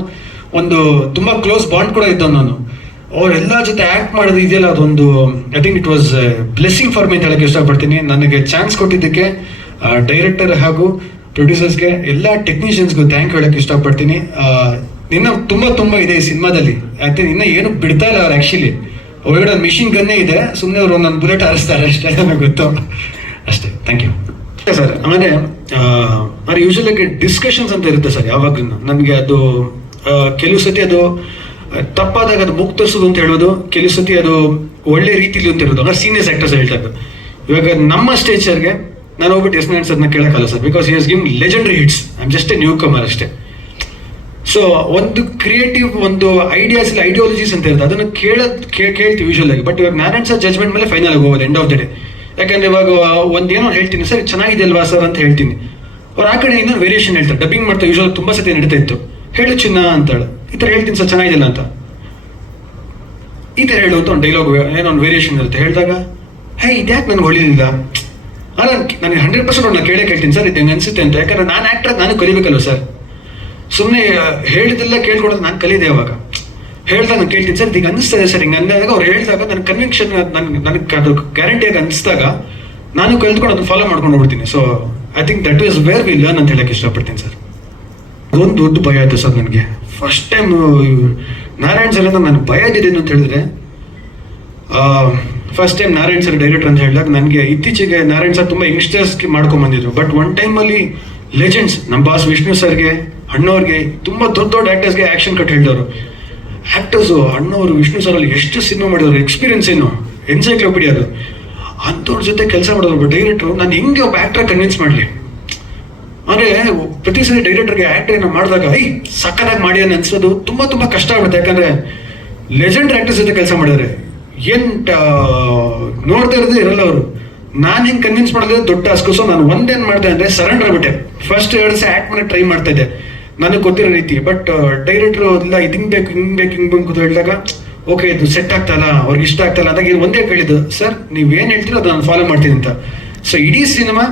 ಒಂದು ತುಂಬ ಕ್ಲೋಸ್ ಬಾಂಡ್ ಕೂಡ ಇದ್ದವ್ ನಾನು. ಅವರೆಲ್ಲ ಜೊತೆ ಆ್ಯಕ್ಟ್ ಮಾಡೋದು ಇದೆಯಲ್ಲ, ಅದೊಂದು I think it was blessing for me ಅಂತ ಹೇಳಕ್ಕೆ ಇಷ್ಟಪಡ್ತೀನಿ. ನನಗೆ ಚಾನ್ಸ್ ಕೊಟ್ಟಿದ್ದಕ್ಕೆ ಡೈರೆಕ್ಟರ್ ಹಾಗೂ ಪ್ರೊಡ್ಯೂಸರ್ಸ್ಗೆ, ಎಲ್ಲ ಟೆಕ್ನಿಷಿಯನ್ಸ್ಗೂ ಥ್ಯಾಂಕ್ ಹೇಳಕ್ಕೆ ಇಷ್ಟಪಡ್ತೀನಿ. ಇನ್ನೂ ತುಂಬ ಇದೆ ಈ ಸಿನಿಮಾದಲ್ಲಿ. ಯಾಕೆ ಇನ್ನೂ ಏನು ಬಿಡ್ತಾ ಇಲ್ಲ ಅವ್ರು. ಆ್ಯಕ್ಚುಲಿ ಒಳಗಡೆ ಒಂದು ಮಿಷಿನ್ ಗನ್ನೇ ಇದೆ, ಸುಮ್ಮನೆ ಅವರು ನನ್ನ ಬುಲೆಟ್ ಹಾರಿಸ್ತಾರೆ ಅಷ್ಟೇ, ನನಗೆ ಗೊತ್ತು ಅಷ್ಟೇ. Thank you sir. ಆಮೇಲೆ ಯೂಶಲಾಗಿ ಡಿಸ್ಕಷನ್ಸ್ ಅಂತ ಇರುತ್ತೆ ಸರ್ ಯಾವಾಗ್ಲೂ. ನನಗೆ ಅದು ಕೆಲವು ಸತಿ ಅದು ತಪ್ಪಾದಾಗ ಅದು ಮುಕ್ತರಿಸೋದು ಅಂತ ಹೇಳೋದು, ಕೆಲವು ಸತಿ ಅದು ಒಳ್ಳೆ ರೀತಿಲಿ ಅಂತ ಇರೋದು. ಸೀನಿಯರ್ಸ್ ಆಕ್ಟರ್ಸ್ ಹೇಳ್ತಾ ಇದ್ದು. ಇವಾಗ ನಮ್ಮ ಸ್ಟೇಜರ್ಗೆ ನಾನು ಹೋಗ್ಬಿಟ್ಟು ಎಸ್ ನಾರಾಯಣ್ ಸರ್ನ ಕೇಳೋಕ್ಕಲ್ಲ sir, because he has give legendary hits. I am just a newcomer ಅಷ್ಟೇ. ಸೊ ಒಂದು ಕ್ರಿಯೇಟಿವ್ ಒಂದು ಐಡಿಯಾಸ್ ಇಲ್ಲ, ಐಡಿಯಾಲಜೀಸ್ ಅಂತ ಇರುತ್ತೆ, ಅದನ್ನು ಕೇಳ್ತೀವಿ ಯೂಶಲ್ ಆಗಿ. ಬಟ್ ಇವಾಗ ನಾರಾಯಣ್ ಸರ್ ಜಜ್ಮೆಂಟ್ ಮೇಲೆ ಫೈನಲ್ ಆಗಿ ಹೋಗೋದು ಎಂಡ್ ಆಫ್ ದ ಡೇ. ಯಾಕಂದ್ರೆ ಇವಾಗ ಒಂದೇನೋ ಹೇಳ್ತೀನಿ ಸರ್, ಚೆನ್ನಾಗಿದೆ ಅಲ್ವಾ ಸರ್ ಅಂತ ಹೇಳ್ತೀನಿ, ಅವ್ರು ಆ ಕಡೆ ಇನ್ನೊಂದು ವೇರಿಯೇಷನ್ ಹೇಳ್ತಾರೆ. ಡಬ್ಬಿಂಗ್ ಮಾಡ್ತಾರೆ ಯೂಶಲ್, ತುಂಬ ಸತಿ ನಡೀತಾ ಇತ್ತು. ಹೇಳು ಚಿನ್ನ ಅಂತಾಳೆ, ಈ ಥರ ಹೇಳ್ತೀನಿ ಸರ್ ಚೆನ್ನಾಗಿಲ್ಲ ಅಂತ, ಈ ಥರ ಹೇಳು ಅಂತ ಒಂದು ಡೈಲಾಗ್ ಏನೋ ಒಂದು ವೇರಿಯೇಷನ್ ಇರುತ್ತೆ. ಹೇಳಿದಾಗ ಇದ್ಯಾಕೆ ನನಗೆ ಹೊಳಿಲಿಲ್ಲ, ಅಲ್ಲ ನನಗೆ 100% ನಾನು ಕೇಳ್ತೀನಿ ಸರ್, ಇದು ಹೆಂಗೆ ಅನಿಸುತ್ತೆ ಅಂತ. ಯಾಕಂದ್ರೆ ನಾನು ಆ್ಯಕ್ಟರ್, ನಾನು ಕಲಿಬೇಕಲ್ವ ಸರ್. ಸುಮ್ಮನೆ ಹೇಳಿದೆಲ್ಲ ಕೇಳ್ಕೊಡೋದು ನಾನು ಕಲಿದೆ. ಅವಾಗ ಹೇಳ್ದಾಗ ನಾನು ಕೇಳ್ತೀನಿ ಸರ್, ಈಗ ಅನಿಸ್ತದೆ ಸರ್ ಹಿಂಗೆ ಅಂದಾಗ. ಅವ್ರು ಹೇಳಿದಾಗ ನನ್ನ ಕನ್ವಿಕ್ಷನ್ ನನಗೆ ಅದು ಗ್ಯಾರಂಟಿಯಾಗಿ ಅನಿಸಿದಾಗ ನಾನು ಕಲ್ತ್ಕೊಂಡು ಅದನ್ನು ಫಾಲೋ ಮಾಡ್ಕೊಂಡು ಹೋಗ್ಬಿಡ್ತೀನಿ. So I think that is where we learn ಅಂತ ಹೇಳಕ್ಕೆ ಇಷ್ಟಪಡ್ತೀನಿ ಸರ್. ಅದೊಂದು ದೊಡ್ಡ ಭಯ ಆಯಿತು ಸರ್ ನನಗೆ. ಫಸ್ಟ್ ಟೈಮ್ ನಾರಾಯಣ್ ಸರ್ ಅಂತ ನಾನು ಭಯ ಇದ್ದಿದ್ದೇನು ಅಂತ ಹೇಳಿದ್ರೆ, first time Narayan sir director ಅಂತ ಹೇಳಿದಾಗ ನನಗೆ ಇತ್ತೀಚೆಗೆ ನಾರಾಯಣ್ ಸರ್ ತುಂಬ ಯಂಗ್ಸ್ಟರ್ಸ್ಗೆ ಮಾಡ್ಕೊಂಡ್ಬಂದಿದ್ರು. ಬಟ್ ಒನ್ ಟೈಮಲ್ಲಿ ಲೆಜೆಂಡ್ಸ್ ನಮ್ಮ ಬಾಸ್ ವಿಷ್ಣು ಸರ್ಗೆ, ಅಣ್ಣವ್ರಿಗೆ, ತುಂಬ ದೊಡ್ಡ ಆ್ಯಕ್ಟರ್ಸ್ಗೆ ಆ್ಯಕ್ಷನ್ ಕಟ್ ಹೇಳಿದವರು. ಆ್ಯಕ್ಟರ್ಸು ಅಣ್ಣವರು, ವಿಷ್ಣು ಸರ್ ಅಲ್ಲಿ ಎಷ್ಟು ಸಿನಿಮಾ ಮಾಡಿದವರು, ಎಕ್ಸ್ಪೀರಿಯನ್ಸ್ ಏನು ಎನ್ಸೈಕ್ಲೋಪೀಡಿಯಾ ಅದು. ಅಂಥವ್ರ ಜೊತೆ ಕೆಲಸ ಮಾಡೋದು ಡೈರೆಕ್ಟ್ರು. ನಾನು ಹೆಂಗೆ ಒಬ್ಬ ಆ್ಯಕ್ಟರ್ ಕನ್ವಿನ್ಸ್ ಮಾಡಲಿ ಅಂದರೆ, ಪ್ರತಿ ಸರಿ ಡೈರೆಕ್ಟರ್ಗೆ ಆ್ಯಕ್ಟರ್ನ ಮಾಡಿದಾಗ ಸಕ್ಕತ್ತಾಗಿ ಮಾಡಿ ಅಂತ ಅನ್ಸೋದು ತುಂಬ ಕಷ್ಟ ಆಗುತ್ತೆ. ಯಾಕಂದರೆ ಲೆಜೆಂಡ್ ಆ್ಯಕ್ಟರ್ಸ್ ಜೊತೆ ಕೆಲಸ ಮಾಡಿದ್ದಾರೆ, ಏನು ನೋಡ್ತಾ ಇರೋದೇ ಇರಲ್ಲ ಅವರು. ನಾನು ಹಿಂಗೆ ಕನ್ವಿನ್ಸ್ ಮಾಡೋದೇ ದೊಡ್ಡ ಟಾಸ್ಕು. ಸೊ ನಾನು ಒಂದೇನು ಮಾಡಿದೆ ಅಂದರೆ ಸರೆಂಡರ್ ಆಗ್ಬಿಟ್ಟೆ. ಫಸ್ಟ್ 2 ದಿವಸ ಆ್ಯಕ್ಟ್ ಮಾಡೋಕ್ಕೆ ಟ್ರೈ ಮಾಡ್ತಾ ಇದ್ದೆ ನನಗೆ ಗೊತ್ತಿರೋ ರೀತಿ. ಬಟ್ ಡೈರೆಕ್ಟ್ರು ಇಲ್ಲ ಇದು ಹಿಂಗೆ ಬೇಕು ಅಂತ ಹೇಳಿದಾಗ, ಓಕೆ ಇದು ಸೆಟ್ ಆಗ್ತಾಯಿಲ್ಲ, ಅವ್ರಿಗೆ ಇಷ್ಟ ಆಗ್ತಾಯಿಲ್ಲ ಅಂದಾಗ ಇದು ಒಂದೇ ಕೇಳಿದ್ದು, ಸರ್ ನೀವೇನು ಹೇಳ್ತೀರೋ ಅದು ನಾನು ಫಾಲೋ ಮಾಡ್ತೀನಿ ಅಂತ. ಸೊ ಇಡೀ ಸಿನಿಮಾ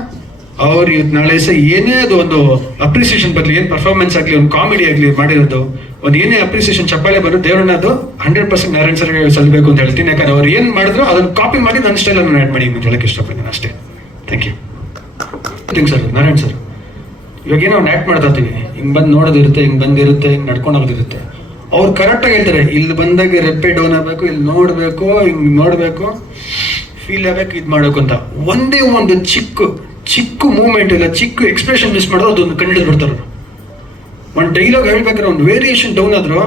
ಅವ್ರು ಇವತ್ತು ನಾಳೆ ಸಹ ಏನೇ ಅದು ಒಂದು ಅಪ್ರಿಸಿಯೇಷನ್ ಬರಲಿ, ಏನು ಪರ್ಫಾರ್ಮೆನ್ಸ್ ಆಗಲಿ, ಒಂದು ಕಾಮಿಡಿ ಆಗಲಿ ಮಾಡಿರೋದು, ಒಂದು ಏನೇ ಅಪ್ರಿಸಿಯೇಷನ್ ಚಪ್ಪಾಳೆ ಬರೋದು, ದೇವ್ರನ್ನ ಅದು 100% ನಾರಾಯಣ್ ಸರ್ಗೆ ಸಲ್ಲಬೇಕು ಅಂತ ಹೇಳ್ತೀನಿ. ಯಾಕಂದ್ರೆ ಅವ್ರು ಏನು ಮಾಡಿದ್ರು ಅದನ್ನು ಕಾಪಿ ಮಾಡಿ ನನ್ನ ಸ್ಟೈಲನ್ನು ಆ್ಯಡ್ ಮಾಡಿ ಅಂತ ಹೇಳಕ್ಕೆ ಇಷ್ಟಪಡ್ತೀನಿ ಅಷ್ಟೇ. Thank you. Thank sir. Narayan sir ಇವಾಗ ಏನೋ ಒಂದು ಆ್ಯಕ್ಟ್ ಮಾಡ್ತಾ ಇರ್ತೀವಿ, ಹಿಂಗೆ ಬಂದು ನೋಡೋದಿರುತ್ತೆ, ಹಿಂಗೆ ಬಂದಿರುತ್ತೆ, ಹಿಂಗೆ ನಡ್ಕೊಂಡು ಹೋಗೋದಿರುತ್ತೆ. ಅವ್ರು ಕರೆಕ್ಟಾಗಿ ಹೇಳ್ತಾರೆ, ಇಲ್ಲಿ ಬಂದಾಗ ರೆಪ್ಪೆ ಡೌನ್ ಆಗಬೇಕು, ಇಲ್ಲಿ ನೋಡಬೇಕು, ಹಿಂಗೆ ನೋಡಬೇಕು, ಫೀಲ್ ಆಗಬೇಕು, ಇದು ಮಾಡಬೇಕು ಅಂತ. ಒಂದೇ ಒಂದು ಚಿಕ್ಕ ಮೂವ್ಮೆಂಟ್ ಇಲ್ಲ, ಚಿಕ್ಕ ಎಕ್ಸ್ಪ್ರೆಷನ್ ಮಿಸ್ ಮಾಡೋದು ಅದೊಂದು ಕಂಡು ಬಿಡ್ತಾರೆ. ಒಂದು ಡೈಲಾಗ್ ಹೇಳ್ಬೇಕಾದ್ರೆ ಒಂದು ವೇರಿಯೇಷನ್ ಡೌನ್ ಆದರೂ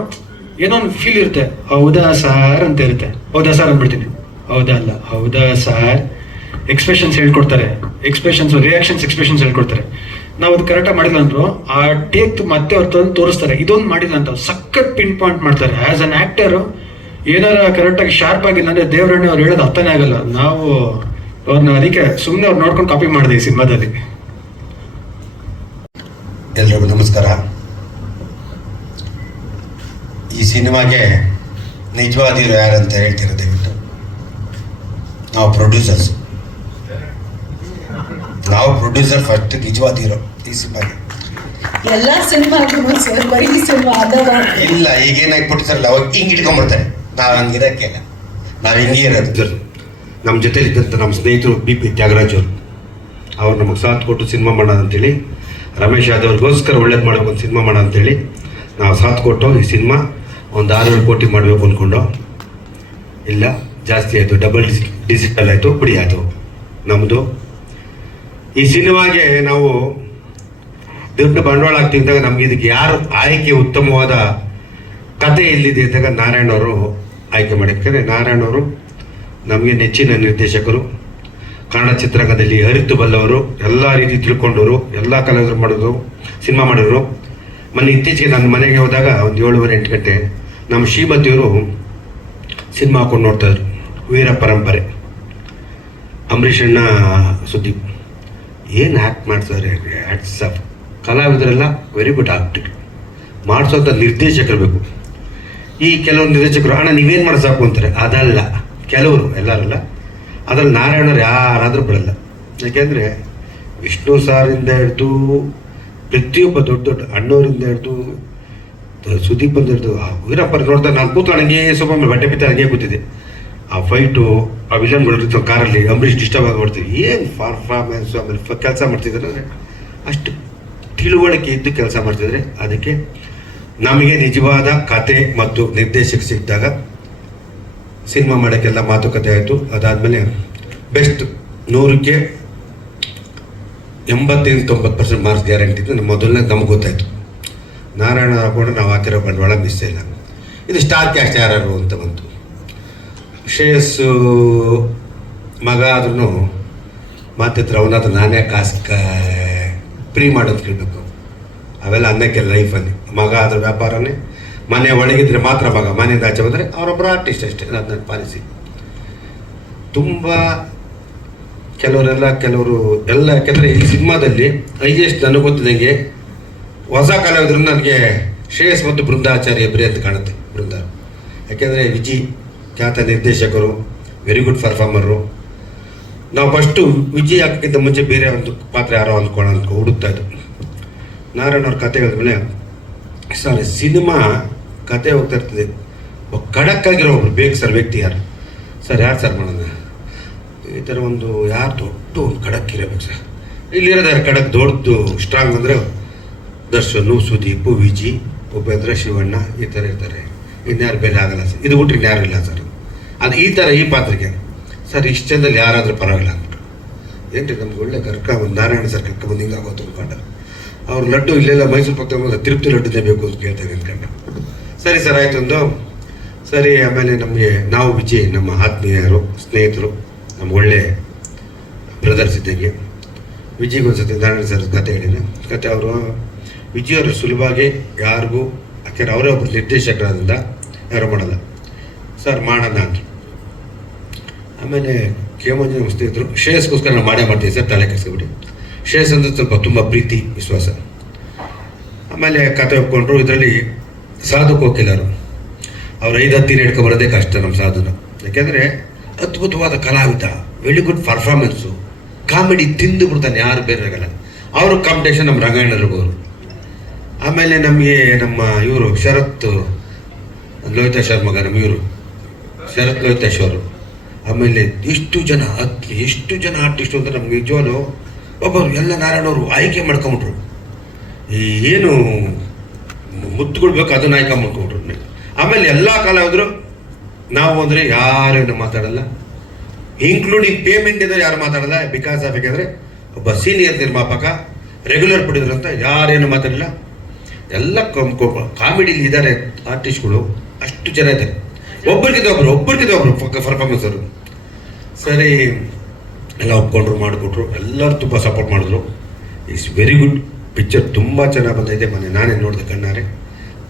ಏನೋ ಒಂದು ಫೀಲ್ ಇರುತ್ತೆ. ಹೌದಾ ಸಾರ್ ಅಂತ ಇರುತ್ತೆ. ಹೌದಾ ಸಾರ್ ಅಂದ್ಬಿಡ್ತೀನಿ, ಹೌದಾ ಅಲ್ಲ ಹೌದಾ ಸಾರ್. ಎಕ್ಸ್ಪ್ರೆಷನ್ಸ್ ಹೇಳ್ಕೊಡ್ತಾರೆ, ರಿಯಾಕ್ಷನ್ಸ್ ಎಕ್ಸ್ಪ್ರೆಷನ್ಸ್ ಹೇಳ್ಕೊಡ್ತಾರೆ. ನಾವು ಅದು ಕರೆಕ್ಟಾಗಿ ಮಾಡಿಲ್ಲ ಅಂದ್ರು ಆ ಟೇಕ್ ಮತ್ತೆ ಅವ್ರು ತಂದು ತೋರಿಸ್ತಾರೆ, ಇದೊಂದು ಮಾಡಿಲ್ಲ ಅಂತ ಸಖತ್ ಪಿನ್ ಪಾಯಿಂಟ್ ಮಾಡ್ತಾರೆ. ಆ್ಯಸ್ ಅನ್ ಆ್ಯಕ್ಟರು ಏನಾರ ಕರೆಕ್ಟಾಗಿ ಶಾರ್ಪ್ ಆಗಿಲ್ಲ ಅಂದರೆ ದೇವರಣ್ಣ ಅವ್ರು ಹೇಳೋದು ಅರ್ಥನೇ ಆಗಲ್ಲ. ನಾವು ಅವ್ರನ್ನ ಅದಕ್ಕೆ ಸುಮ್ಮನೆ ಅವ್ರು ನೋಡ್ಕೊಂಡು ಕಾಪಿ ಮಾಡಿದೆ ಈ ಸಿನಿಮಾದಲ್ಲಿ. ಎಲ್ರಿಗೂ ನಮಸ್ಕಾರ. ಈ ಸಿನಿಮಾಗೆ ನಿಜವಾದ ಹೀರೋ ಯಾರಂತ ಹೇಳ್ತೀರ ದಯವಿಟ್ಟು? ನಾವು ಪ್ರೊಡ್ಯೂಸರ್ ಫಸ್ಟ್ ನಿಜವಾದ ಹೀರೋ ಈ ಸಿನಿಮಾಗೆ. ಎಲ್ಲ ಸಿನಿಮಾಗೂ ಸರ್ ಬರೀ ಸಿನಿಮಾ ಇಲ್ಲ, ಈಗೇನಾಗಿ ಪ್ರೊಡ್ಯೂಸರ್ ಅವಾಗ ಹಿಂಗೆ ಇಟ್ಕೊಂಡ್ಬಿಡ್ತಾರೆ. ನಾವು ಹಂಗಿರೋಕ್ಕೆ ಇಲ್ಲ, ನಾವು ಹಿಂಗೆ ಇರೋದು. ನಮ್ಮ ಜೊತೆಲಿದ್ದಂಥ ನಮ್ಮ ಸ್ನೇಹಿತರು BP ತ್ಯಾಗರಾಜ್ ಅವ್ರು ನಮಗೆ ಸಾಥ್ ಕೊಟ್ಟು ಸಿನಿಮಾ ಮಾಡೋಣ ಅಂತೇಳಿ, ರಮೇಶ್ ಯಾದವ್ರಿಗೋಸ್ಕರ ಒಳ್ಳೇದು ಮಾಡಬೇಕು ಒಂದು ಸಿನಿಮಾ ಮಾಡೋಣ ಅಂತೇಳಿ ನಾವು ಸಾಥ್ ಕೊಟ್ಟು ಈ ಸಿನಿಮಾ ಒಂದು 6-7 ಕೋಟಿ ಮಾಡಬೇಕು ಅಂದ್ಕೊಂಡು, ಇಲ್ಲ ಜಾಸ್ತಿ ಆಯಿತು, ಡಬಲ್ ಡಿಜಿಟಲ್ ಆಯಿತು, ಬಿಡಿ ಆಯಿತು. ನಮ್ಮದು. ಈ ಸಿನಿಮಾಗೆ ನಾವು ದೊಡ್ಡ ಬಂಡವಾಳ ಆಗ್ತಿದ್ದಾಗ ನಮ್ಗೆ ಇದಕ್ಕೆ ಯಾರು ಆಯ್ಕೆ ಉತ್ತಮವಾದ ಕತೆ ಎಲ್ಲಿದೆ ಅಂದಾಗ ನಾರಾಯಣ್ ಅವರು ಆಯ್ಕೆ ಮಾಡಿರ್ತಾರೆ. ನಾರಾಯಣ್ ಅವರು ನಮಗೆ ನೆಚ್ಚಿನ ನಿರ್ದೇಶಕರು, ಕನ್ನಡ ಚಿತ್ರರಂಗದಲ್ಲಿ ಅರಿತು ಬಲ್ಲವರು, ಎಲ್ಲ ರೀತಿ ತಿಳ್ಕೊಂಡವರು, ಎಲ್ಲ ಕಲಾವಿದರು ಮಾಡೋದು, ಸಿನಿಮಾ ಮಾಡಿದ್ರು. ಮೊನ್ನೆ ಇತ್ತೀಚೆಗೆ ನನ್ನ ಮನೆಗೆ ಹೋದಾಗ ಒಂದು 7:30-8 ಗಂಟೆ ನಮ್ಮ ಶ್ರೀಮತಿಯವರು ಸಿನಿಮಾ ಹಾಕೊಂಡು ನೋಡ್ತಾಯಿದ್ರು. ವೀರ ಪರಂಪರೆ, ಅಂಬರೀಷ್ ಅಣ್ಣ, ಸುದೀಪ್ ಏನು ಆ್ಯಕ್ಟ್ ಮಾಡ್ತಾರೆ. ಆ್ಯಕ್ಟ್ಸ್ ಆಫ್ ಕಲಾವಿದರೆಲ್ಲ ವೆರಿ ಗುಡ್ ಆಕ್ಟಿಂಗ್ ಮಾಡಿಸೋಂಥ ನಿರ್ದೇಶಕರು ಬೇಕು. ಈ ಕೆಲವೊಂದು ನಿರ್ದೇಶಕರು ಅಣ್ಣ ನೀವೇನು ಮಾಡಿ ಸಾಕು ಅಂತಾರೆ. ಅದಲ್ಲ, ಕೆಲವರು, ಎಲ್ಲರಲ್ಲ, ಅದ್ರಲ್ಲಿ ನಾರಾಯಣರು ಯಾರಾದರೂ ಬಿಡಲ್ಲ. ಯಾಕೆಂದರೆ ವಿಷ್ಣು ಸಾರಿಂದ ಹಿಡಿದು ಪ್ರತಿಯೊಬ್ಬ ದೊಡ್ಡ ದೊಡ್ಡ ಅಣ್ಣವರಿಂದ ಹಿಡಿದು ಸುದೀಪ್ ಅಂತ ಹಿಡಿದು ಆ ವೀರಪ್ಪನ ನೋಡ್ತಾ ನಾನು ಕೂತ್ಕೊಂಡಂಗೆ ಸ್ವಲ್ಪ ಬಟ್ಟೆ ಬಿತ್ತ ಹಂಗೆ ಕೂತಿದ್ದೆ. ಆ ಫೈಟು, ಆ ವಿಲನ್ಗಳು ಕಾರಲ್ಲಿ ಅಂಬರೀಷ್ ಡಿಸ್ಟರ್ಬ್ ಆಗಿ ಹೊಡ್ತೀವಿ. ಏನು ಪರ್ಫಾರ್ಮೆನ್ಸು, ಆಮೇಲೆ ಕೆಲಸ ಮಾಡ್ತಿದ್ದಾರೆ ಅಂದರೆ ಅಷ್ಟು ತಿಳುವಳಿಕೆ ಇದ್ದು ಕೆಲಸ ಮಾಡ್ತಿದ್ರೆ. ಅದಕ್ಕೆ ನಮಗೆ ನಿಜವಾದ ಕತೆ ಮತ್ತು ನಿರ್ದೇಶಕ ಸಿಕ್ಕಿದಾಗ ಸಿನಿಮಾ ಮಾಡೋಕ್ಕೆಲ್ಲ ಮಾತುಕತೆ ಆಯಿತು. ಅದಾದಮೇಲೆ ಬೆಸ್ಟ್ 100ಕ್ಕೆ 85-90% ಮಾರ್ಕ್ಸ್ ಗ್ಯಾರಂಟಿ ಇತ್ತು. ಮೊದಲನೇ ನಮ್ಗೆ ಗೊತ್ತಾಯಿತು ನಾರಾಯಣ ಹಾಕೊಂಡು ನಾವು ಹಾಕಿರೋ ಬಂಡವಾಳ ಮಿಸ್ ಇಲ್ಲ. ಇದು ಸ್ಟಾರ್ ಕ್ಯಾಸ್ಟ್ ಯಾರು ಅಂತ ಬಂತು. ಶ್ರೇಯಸ್ಸು ಮಗ ಆದ್ರೂ ಮಾತಿದ್ರು ಅವನಾದ್ರು ನಾನೇ ಕಾಸು ಫ್ರೀ ಮಾಡೋದು ಕೇಳಬೇಕು. ಅವೆಲ್ಲ ಅನ್ನಕ್ಕೆ ಲೈಫಲ್ಲಿ ಮಗ ಆದ್ರ ವ್ಯಾಪಾರನೇ. ಮನೆ ಒಳಗಿದ್ರೆ ಮಾತ್ರ ಮಗ, ಮನೆಯಿಂದ ಆಚೆ ಬಂದರೆ ಅವರೊಬ್ಬರು ಆರ್ಟಿಸ್ಟ್ ಅಷ್ಟೇ. ಅದನ್ನ ಪಾಲಿಸಿ ತುಂಬ ಕೆಲವರು ಎಲ್ಲ. ಯಾಕೆಂದರೆ ಈ ಸಿನಿಮಾದಲ್ಲಿ ಹೈಯೆಸ್ಟ್ ನನಗೆ ಗೊತ್ತಿದಂಗೆ ಹೊಸ ಕಲಾವಿದರು ನನಗೆ ಶ್ರೇಯಸ್ ಮತ್ತು ಬೃಂದಾಚಾರ್ಯ ಇಬ್ಬರೇ ಅಂತ ಕಾಣುತ್ತೆ. ಬೃಂದ ಯಾಕೆಂದರೆ ವಿಜಿ ಖ್ಯಾತ ನಿರ್ದೇಶಕರು, ವೆರಿ ಗುಡ್ ಪರ್ಫಾರ್ಮರು. ನಾವು ಫಸ್ಟು ವಿಜಯ್ ಹಾಕೋಕ್ಕಿಂತ ಮುಂಚೆ ಬೇರೆ ಒಂದು ಪಾತ್ರ ಯಾರೋ ಅಂದ್ಕೊಂಡು ಹುಡುಕ್ತಾ ಇದ್ದು. ನಾರಾಯಣ ಅವ್ರ ಕತೆ ಹೇಳಿದ್ಮೇಲೆ ಸರ್ ಸಿನಿಮಾ ಕತೆ ಹೋಗ್ತಾ ಇರ್ತದೆ. ಖಡಕ್ಕಾಗಿರೋ ಒಬ್ರು ಬೇಕು ಸರ್, ವ್ಯಕ್ತಿ ಯಾರು ಸರ್, ಯಾರು ಸರ್ ಮಾಡೋಣ ಈ ಥರ ಒಂದು ಯಾರು ದೊಡ್ಡ ಒಂದು ಖಡಕ್ ಇರಬೇಕು ಸರ್. ಇಲ್ಲಿರೋದು ಯಾರು ಖಡಕ್ ದೊಡ್ಡದು ಸ್ಟ್ರಾಂಗ್ ಅಂದರೆ ದರ್ಶನು, ಸುದೀಪ್, ವಿಜಿ, ಉಪೇಂದ್ರ, ಶಿವಣ್ಣ ಈ ಥರ ಇರ್ತಾರೆ. ಇನ್ಯಾರು ಬೇರೆ ಆಗಲ್ಲ ಸರ್, ಇದು ಬಿಟ್ರೆ ಇನ್ಯಾರು ಇಲ್ಲ ಸರ್. ಅದು ಈ ಥರ ಈ ಪಾತ್ರಕ್ಕೆ ಸರ್ ಇಷ್ಟದಲ್ಲಿ ಯಾರಾದರೂ ಪರವಾಗಿಲ್ಲ ಅಂದ್ಬಿಟ್ಟು ಏನ್ರಿ ನಮ್ಗೆ ಒಳ್ಳೆ ಕರ್ಕೊಂಡು ನಾರಾಯಣ ಸರ್ ಕರ್ಕೊಂಡ್ಬಂದು ಹಿಂಗಾಗೋದು ಅಂದ್ಕೊಂಡ. ಅವ್ರ ಲಡ್ಡು ಇಲ್ಲೆಲ್ಲ ಮೈಸೂರು ಪಕ್ಕ ತಿರುಪತಿ ಲಡ್ಡುನೇ ಬೇಕು ಅಂತ ಕೇಳ್ತಾರೆ ಅಂದ್ಕೊಂಡ. ಸರಿ ಸರ್ ಆಯಿತು ಒಂದು ಸರಿ. ಆಮೇಲೆ ನಮಗೆ ನಾವು ವಿಜಯ್ ನಮ್ಮ ಆತ್ಮೀಯರು, ಸ್ನೇಹಿತರು, ನಮ್ಗೆ ಒಳ್ಳೆ ಬ್ರದರ್ಸ್ ಇದ್ದಂಗೆ. ವಿಜಯ್ಗೆ ಒಂದ್ಸತಿ ನಾರಾಯಣ ಸರ್ ಕತೆ ಹೇಳಿದೆ. ಕತೆ ಅವರು ವಿಜಯವರು ಸುಲಭವಾಗಿ ಯಾರಿಗೂ, ಯಾಕೆಂದ್ರೆ ಅವರೇ ಒಬ್ಬರು ನಿರ್ದೇಶಕರಾದ್ರಿಂದ ಯಾರು ಮಾಡಲ್ಲ ಸರ್, ಮಾಡೋಣ ಅಂದರು. ಆಮೇಲೆ ಕೇಮಂಜಿ ನಮ್ಮ ಸ್ನೇಹಿತರು ಶ್ರೇಯಸ್ಗೋಸ್ಕರ ನಾವು ಮಾಡ್ತೀವಿ ಸರ್, ತಲೆ ಕೆಡಿಸ್ಕೊಬಿಟ್ಟು. ಶ್ರೇಯಸ್ ಅಂದರೆ ಸ್ವಲ್ಪ ತುಂಬ ಪ್ರೀತಿ ವಿಶ್ವಾಸ. ಆಮೇಲೆ ಕತೆ ಒಪ್ಕೊಂಡ್ರು. ಇದರಲ್ಲಿ ಸಾಧು ಕೋಕಿಲರು ಅವ್ರು 5-10 ದಿನ ಹಿಡ್ಕೊಬರೋದೇ ಕಷ್ಟ ನಮ್ಮ ಸಾಧುನ. ಯಾಕೆಂದರೆ ಅದ್ಭುತವಾದ ಕಲಾವಿದ, ವೆರಿ ಗುಡ್ ಪರ್ಫಾರ್ಮೆನ್ಸು, ಕಾಮಿಡಿ ತಿಂದು ಬಿಡ್ತಾನೆ, ಯಾರು ಬೇರೆ ಆಗಲ್ಲ. ಅವರು ಕಾಂಪಿಟೇಷನ್ ನಮ್ಮ ರಂಗಾಯಣರಿಗೋರು. ಆಮೇಲೆ ನಮಗೆ ನಮ್ಮ ಇವರು ಶರತ್ ಲೋಹಿತಾಶ್ವರ್ ಮಗ, ನಮ್ಮ ಇವರು ಶರತ್ ಲೋಹಿತಾಶ್ವರು. ಆಮೇಲೆ ಎಷ್ಟು ಜನ ಆರ್ಟಿಸ್ಟು ಅಂತ ನಮ್ಗೆ ನಿಜವಾಗ್ಲೂ ಒಬ್ಬರು ಎಲ್ಲ ನಾರಾಯಣವರು ಆಯ್ಕೆ ಮಾಡ್ಕೊಂಬಿಟ್ರು. ಈ ಏನು ಮುತ್ತುಗಳು ಬೇಕು ಅದನ್ನು ಆಯ್ಕೆ ಮಾಡ್ಕೊಂಬಿಟ್ರು. ಆಮೇಲೆ ಎಲ್ಲ ಕಲಾವಿದರು ನಾವು ಅಂದರೆ ಯಾರೇನು ಮಾತಾಡಲ್ಲ, ಇನ್ಕ್ಲೂಡಿಂಗ್ ಪೇಮೆಂಟ್ ಇದ್ರೆ ಯಾರು ಮಾತಾಡಲ್ಲ. ಬಿಕಾಸ್ ಆಫ್ ಯಾಕೆಂದರೆ ಒಬ್ಬ ಸೀನಿಯರ್ ನಿರ್ಮಾಪಕ ರೆಗ್ಯುಲರ್ ಪಡಿದ್ರು ಅಂತ ಯಾರೇನು ಮಾತಾಡಲ್ಲ. ಎಲ್ಲ ಕಾಮಿಡಿಲಿ ಇದ್ದಾರೆ ಆರ್ಟಿಸ್ಟ್ಗಳು, ಅಷ್ಟು ಜನ ಇದ್ದಾರೆ. ಒಬ್ಬರಿಗಿಂತ ಒಬ್ಬರು ಪರ್ಫಾರ್ಮೆನ್ಸ್ ಅವರು. ಸರಿ ಎಲ್ಲ ಒಪ್ಕೊಂಡ್ರು, ಮಾಡಿಕೊಟ್ರು. ಎಲ್ಲರೂ ತುಂಬ ಸಪೋರ್ಟ್ ಮಾಡಿದ್ರು. ಇಟ್ಸ್ ವೆರಿ ಗುಡ್ ಪಿಕ್ಚರ್, ತುಂಬ ಚೆನ್ನಾಗಿ ಬಂದೈತೆ. ಮೊನ್ನೆ ನಾನೇ ನೋಡಿದೆ ಕಣ್ಣಾರೆ.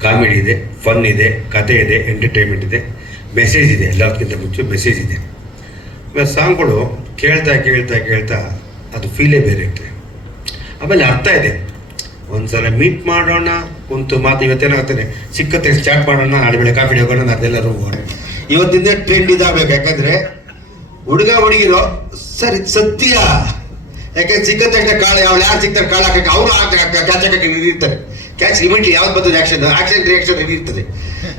ಕಾಮಿಡಿ ಇದೆ, ಫನ್ ಇದೆ, ಕತೆ ಇದೆ, ಎಂಟರ್ಟೈನ್ಮೆಂಟ್ ಇದೆ, ಮೆಸೇಜ್ ಇದೆ. ಎಲ್ಲದಕ್ಕಿಂತ ಮುಂಚೆ ಮೆಸೇಜ್ ಇದೆ. ಆಮೇಲೆ ಸಾಂಗ್ಗಳು ಕೇಳ್ತಾ ಅದು ಫೀಲೇ ಬೇರೆ ಇರ್ತದೆ. ಆಮೇಲೆ ಅರ್ಥ ಇದೆ. ಒಂದ್ಸಲ ಮೀಟ್ ಮಾಡೋಣ, ಕುಂತು ಮಾತು ಇವತ್ತೇನಾಗ್ತಾನೆ ಸಿಕ್ಕತ್ತೆ ಸ್ಟಾರ್ಟ್ ಮಾಡೋಣ, ನಾಳೆ ಬೆಳೆ ಕಾಫಿ ಹೋಗೋಣ, ಅದೆಲ್ಲರೂ ಹೋಗೋಣ. ಇವತ್ತಿಂದ ಟ್ರೆಂಡ್ ಇದಾಗಬೇಕು. ಯಾಕಂದರೆ ಹುಡುಗ ಹುಡುಗಿರೋ ಸರ್ ಇದು ಸತ್ಯ. ಯಾಕೆಂದ್ರೆ ಸಿಕ್ಕತ್ತೆ ಕಾಳು ಯಾರು ಸಿಗ್ತಾರೆ ಕಾಳು ಹಾಕಕ್ಕೆ ಅವರು ಕ್ಯಾಚ್ ಹಾಕಕ್ಕೆ ಇರ್ತಾರೆ. ಕ್ಯಾಚ್ ಇಮಿಡಿಯೇಟ್ಲಿ ಯಾವ್ದು ಬರ್ತದೆ ಆಕ್ಷನ್ ರಿಯಾಕ್ಷನ್ ಇರ್ತದೆ.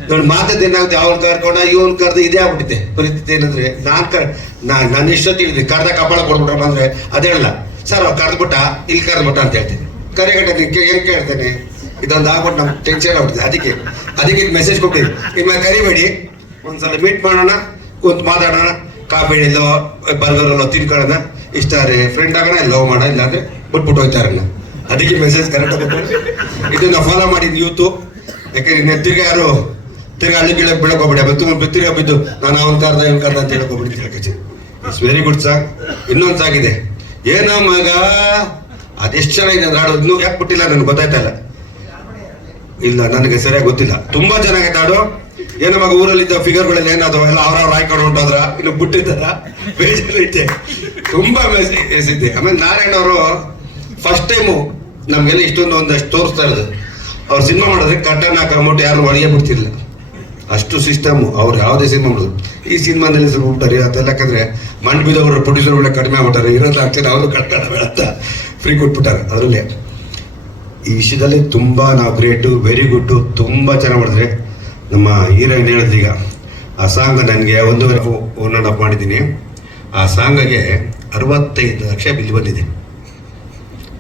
ನೋಡಿ ಮಾತದ್ದು ಏನಾಗುತ್ತೆ, ಅವ್ನು ಕರ್ಕೊಂಡ ಇವನು ಕರೆದು ಇದೇ ಆಗ್ಬಿಟ್ಟಿದೆ ಪರಿಸ್ಥಿತಿ. ಏನಂದ್ರೆ ನಾನು ಇಷ್ಟೊತ್ತು ಹೇಳಿದ್ವಿ ಕರ್ದ ಕಪಾಳ ಕೊಡ್ಬಿಟ್ರಮ್ಮ ಅಂದರೆ ಅದೇಳಲ್ಲ ಸರ್ ಅವ್ರು ಕರೆದ್ಬಿಟ್ಟ ಇಲ್ಲಿ ಕರೆದ್ಬಿಟ್ಟ ಅಂತ ಹೇಳ್ತೀನಿ. ಕರೆಗಟ್ಟೆ ಏನು ಕೇಳ್ತೇನೆ, ಇದೊಂದು ಆಗ್ಬಿಟ್ಟು ನಮ್ಗೆ ಟೆನ್ಷನ್ ಆಗ್ಬಿಡ್ತದೆ. ಅದಕ್ಕೆ ಮೆಸೇಜ್ ಕೊಟ್ಟಿದ್ವಿ, ಇನ್ಮೇಲೆ ಕರಿಬೇಡಿ, ಒಂದ್ಸಲ ಮೀಟ್ ಮಾಡೋಣ, ಕೂತು ಮಾತಾಡೋಣ, ಕಾಫಿ ಎಲ್ಲೋ ಬರ್ಗರಲ್ಲೋ ತಿನ್ಕೊಳ್ಳೋಣ, ಇಷ್ಟ ರೀ ಫ್ರೆಂಡ್ ಆಗೋಣ ಲವ್ ಮಾಡ ಇಲ್ಲ ಅಂದ್ರೆ ಬಿಟ್ಬಿಟ್ಟು ಹೋಗ್ತಾರಣ್ಣ. ಅದಕ್ಕೆ ಮೆಸೇಜ್ ಕರೆಕ್ಟ್ ಇದನ್ನ ಫಾಲೋ ಮಾಡಿದ್ ಯೂತು. ಯಾಕಂದ್ರೆ ತಿರ್ಗಾ ಯಾರು ತಿರ್ಗಾ ಹಳ್ಳಿ ಗಿಳ ಬೀಳಕೋಗ್ಬಿಡಿ, ತಿರ್ಗಾ ಬಿದ್ದು ನಾನು ಅವನ ಕಾರ್ದ ಇವನ್ ಕಾರ್ದ ಅಂತ ಹೇಳ್ಕೊಬಿಡ್ತೀನಿ. It's very good song. ಇನ್ನೊಂದು ಸಾಂಗ್ ಇದೆ, ಏನೋ ಮಗ, ಅದೆಷ್ಟು ಚೆನ್ನಾಗಿದೆ ಅಂದ್ರೆ ಹಾಡು. ಇನ್ನೂ ಯಾಕೆ ಬಿಟ್ಟಿಲ್ಲ ನನಗೆ ಗೊತ್ತಾಯ್ತಾ ಇಲ್ಲ, ನನಗೆ ಸರಿಯಾಗಿ ಗೊತ್ತಿಲ್ಲ. ತುಂಬಾ ಚೆನ್ನಾಗೈತೆ ಹಾಡು. ಏನೋ ಮಗ ಊರಲ್ಲಿದ್ದ ಫಿಗರ್ಗಳೆಲ್ಲ ಏನಾದವು ಎಲ್ಲ ಅವ್ರವ್ರು ಹಾಕೊಂಡು ಹೊಂಟೋದ್ರ, ಇನ್ನು ಬಿಟ್ಟಿದ್ದಾರ, ಬೇಜಾರೈತೆ. ತುಂಬಾ ಮೆಸೇಜ್ ಇದೆ. ಆಮೇಲೆ ನಾರಾಯಣ ಅವರು ಫಸ್ಟ್ ಟೈಮು ನಮ್ಗೆಲ್ಲ ಇಷ್ಟೊಂದು ಒಂದಷ್ಟು ತೋರಿಸ್ತಾ ಇರೋದು. ಅವ್ರು ಸಿನಿಮಾ ಮಾಡಿದ್ರೆ ಕಟ್ಟನ ಹಾಕೊಂಬಿಟ್ಟು ಯಾರು ಒಳಗೆ ಬಿಡ್ತಿರ್ಲಿಲ್ಲ, ಅಷ್ಟು ಸಿಸ್ಟಮ್. ಅವ್ರು ಯಾವುದೇ ಸಿನಿಮಾ ಮಾಡೋದು. ಈ ಸಿನಿಮಾದಲ್ಲಿ ಸ್ವಲ್ಪ ಬಿಟ್ಟಾರೆ ಅದೆಲ್ಲ, ಯಾಕಂದ್ರೆ ಮಂಡ್ ಬಿದ್ದವರು ಪ್ರೊಡ್ಯೂಸರ್ಗಳೇ ಕಡಿಮೆ ಆಗ್ಬಿಟ್ಟಾರೆ, ಇರೋದು ಆಗ್ತದೆ ಅವರು ಕಟ್ಟಡ ಬೇಡ ಅಂತ ಫ್ರೀ ಕೊಟ್ಬಿಟ್ಟಾರೆ. ಅದರಲ್ಲೇ ಈ ವಿಷಯದಲ್ಲಿ ತುಂಬಾ ನಾವು ಗ್ರೇಟು, ವೆರಿ ಗುಡ್ಡು, ತುಂಬಾ ಚೆನ್ನಾಗಿ ಮಾಡಿದ್ರೆ. ನಮ್ಮ ಹೀರೋಯಿನ್ ಹೇಳಿದ್ರೆ ಈಗ ಆ ಸಾಂಗ್ ನನಗೆ 1.5 ಅಪ್ ಮಾಡಿದ್ದೀನಿ. ಆ ಸಾಂಗ್ಗೆ 65 ಲಕ್ಷ ಬಿಲ್ ಬಂದಿದೆ.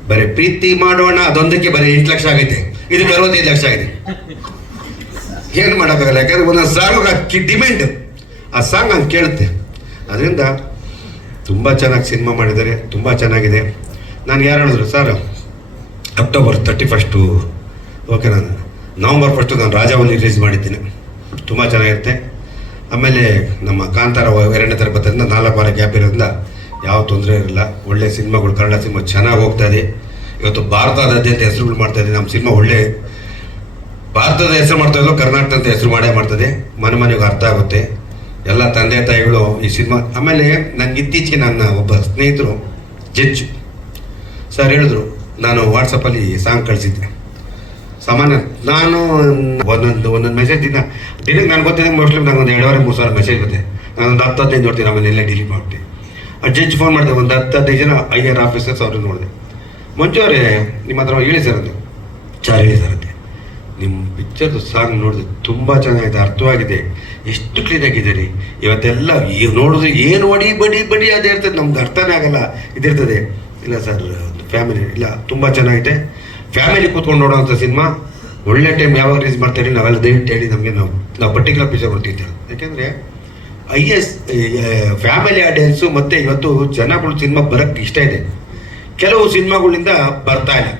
ಬರೀ ಪ್ರೀತಿ ಮಾಡೋಣ ಅದೊಂದಕ್ಕೆ ಬರೀ 8 ಲಕ್ಷ ಆಗೈತೆ, ಇದಕ್ಕೆ 65 ಲಕ್ಷ ಆಗಿದೆ. ಏನು ಮಾಡೋಕ್ಕಾಗಲ್ಲ, ಯಾಕಂದ್ರೆ ಒಂದೊಂದು ಸಾಂಗ್ ಡಿಮ್ಯಾಂಡ್, ಆ ಸಾಂಗ್ ಹಂಗೆ ಕೇಳುತ್ತೆ. ಅದರಿಂದ ತುಂಬ ಚೆನ್ನಾಗಿ ಸಿನಿಮಾ ಮಾಡಿದ್ದಾರೆ, ತುಂಬ ಚೆನ್ನಾಗಿದೆ. ನಾನು ಯಾರು ಹೇಳಿದ್ರು ಸರ್ ಅಕ್ಟೋಬರ್ 31 ಓಕೆ, ನಾನು ನವಂಬರ್ 1 ನಾನು ರಾಜಾವಲ್ಲಿ ರಿಲೀಸ್ ಮಾಡಿದ್ದೀನಿ, ತುಂಬ ಚೆನ್ನಾಗಿರುತ್ತೆ. ಆಮೇಲೆ ನಮ್ಮ ಕಾಂತಾರ 2ನೇ ತರ ಬರ್ತದಿಂದ 4 ವಾರ ಗ್ಯಾಪ್ ಇರೋದ್ರಿಂದ ಯಾವ ತೊಂದರೆ ಇರಲ್ಲ. ಒಳ್ಳೆ ಸಿನಿಮಾಗಳು, ಕನ್ನಡ ಸಿನಿಮಾ ಚೆನ್ನಾಗಿ ಹೋಗ್ತಾ ಇದೆ. ಇವತ್ತು ಭಾರತದಾದ್ಯಂತ ಹೆಸರುಗಳು ಮಾಡ್ತಾ ಇದೆ ನಮ್ಮ ಸಿನಿಮಾ. ಒಳ್ಳೆ ಭಾರತದ ಹೆಸರು ಮಾಡ್ತಾ ಇದ್ರು, ಕರ್ನಾಟಕದ ಹೆಸರು ಮಾಡೇ ಮಾಡ್ತದೆ. ಮನೆ ಮನೆಗೆ ಅರ್ಥ ಆಗುತ್ತೆ ಎಲ್ಲ ತಂದೆ ತಾಯಿಗಳು ಈ ಸಿನಿಮಾ. ಆಮೇಲೆ ನನಗೆ ಇತ್ತೀಚೆಗೆ ನನ್ನ ಒಬ್ಬ ಸ್ನೇಹಿತರು ಜಡ್ಜ್ ಸರ್ ಹೇಳಿದ್ರು, ನಾನು ವಾಟ್ಸಪ್ಪಲ್ಲಿ ಸಾಂಗ್ ಕಳಿಸಿದ್ದೆ. ಸಾಮಾನ್ಯ ನಾನು ಒಂದೊಂದು ಮೆಸೇಜ್ ದಿನಕ್ಕೆ ನಾನು ಗೊತ್ತಿದೆ ಮೋಸ್ಟ್ಲಿ ನಂಗೊಂದು 2,500-3 ಸಾವಿರ ಮೆಸೇಜ್ ಬರುತ್ತೆ. ನಾನೊಂದು 10-15 ನೋಡ್ತೀನಿ, ಆಮೇಲೆ ಎಲ್ಲ ಡಿಲೀಟ್ ಮಾಡ್ಬಿಟ್ಟು. ಆ ಜಡ್ಜ್ ಫೋನ್ ಮಾಡಿದೆ, ಒಂದು 10-15 ಜನ IR ಆಫೀಸರ್ಸ್ ಅವ್ರನ್ನ ನೋಡಿದೆ. ಮಂಜು ಅವರೇ ನಿಮ್ಮ ಹತ್ರ ಹೇಳಿ ಸರ್ ಅಂತ. ಚಾರ್ ಹೇಳಿ ಸರ್ ಅಂತೆ, ನಿಮ್ಮ ಪಿಕ್ಚರ್ದು ಸಾಂಗ್ ನೋಡಿದೆ ತುಂಬ ಚೆನ್ನಾಗಿದೆ, ಅರ್ಥವಾಗಿದೆ, ಎಷ್ಟು ಕ್ಲೀನಾಗಿದೆ ರೀ. ಇವತ್ತೆಲ್ಲ ನೋಡಿದ್ರೆ ಏನು ಬಡಿ ಅದೇ ಇರ್ತದೆ, ನಮ್ಗೆ ಅರ್ಥನೇ ಆಗಲ್ಲ ಇದಿರ್ತದೆ. ಇಲ್ಲ ಸರ್ ಫ್ಯಾಮಿಲಿ ಇಲ್ಲ, ತುಂಬ ಚೆನ್ನಾಗಿದೆ, ಫ್ಯಾಮಿಲಿ ಕೂತ್ಕೊಂಡು ನೋಡೋವಂಥ ಸಿನಿಮಾ. ಒಳ್ಳೆ ಟೈಮ್ ಯಾವಾಗ ರಿಲೀಸ್ ಮಾಡ್ತೀರಿ ನಾವೆಲ್ಲ ದಯವಿಟ್ಟು ಹೇಳಿ, ನಮಗೆ ನಾವು ಪರ್ಟಿಕ್ಯುಲರ್ ಪಿಕ್ಚರ್ ಕೊಡ್ತಿದ್ದೇವೆ. ಯಾಕೆಂದರೆ ಫ್ಯಾಮಿಲಿ ಆಡಿಯನ್ಸು ಮತ್ತು ಇವತ್ತು ಜನಗಳು ಸಿನಿಮಾ ಬರೋಕ್ಕೆ ಇಷ್ಟ ಇದೆ. ಕೆಲವು ಸಿನಿಮಾಗಳಿಂದ ಬರ್ತಾ ಇಲ್ಲ,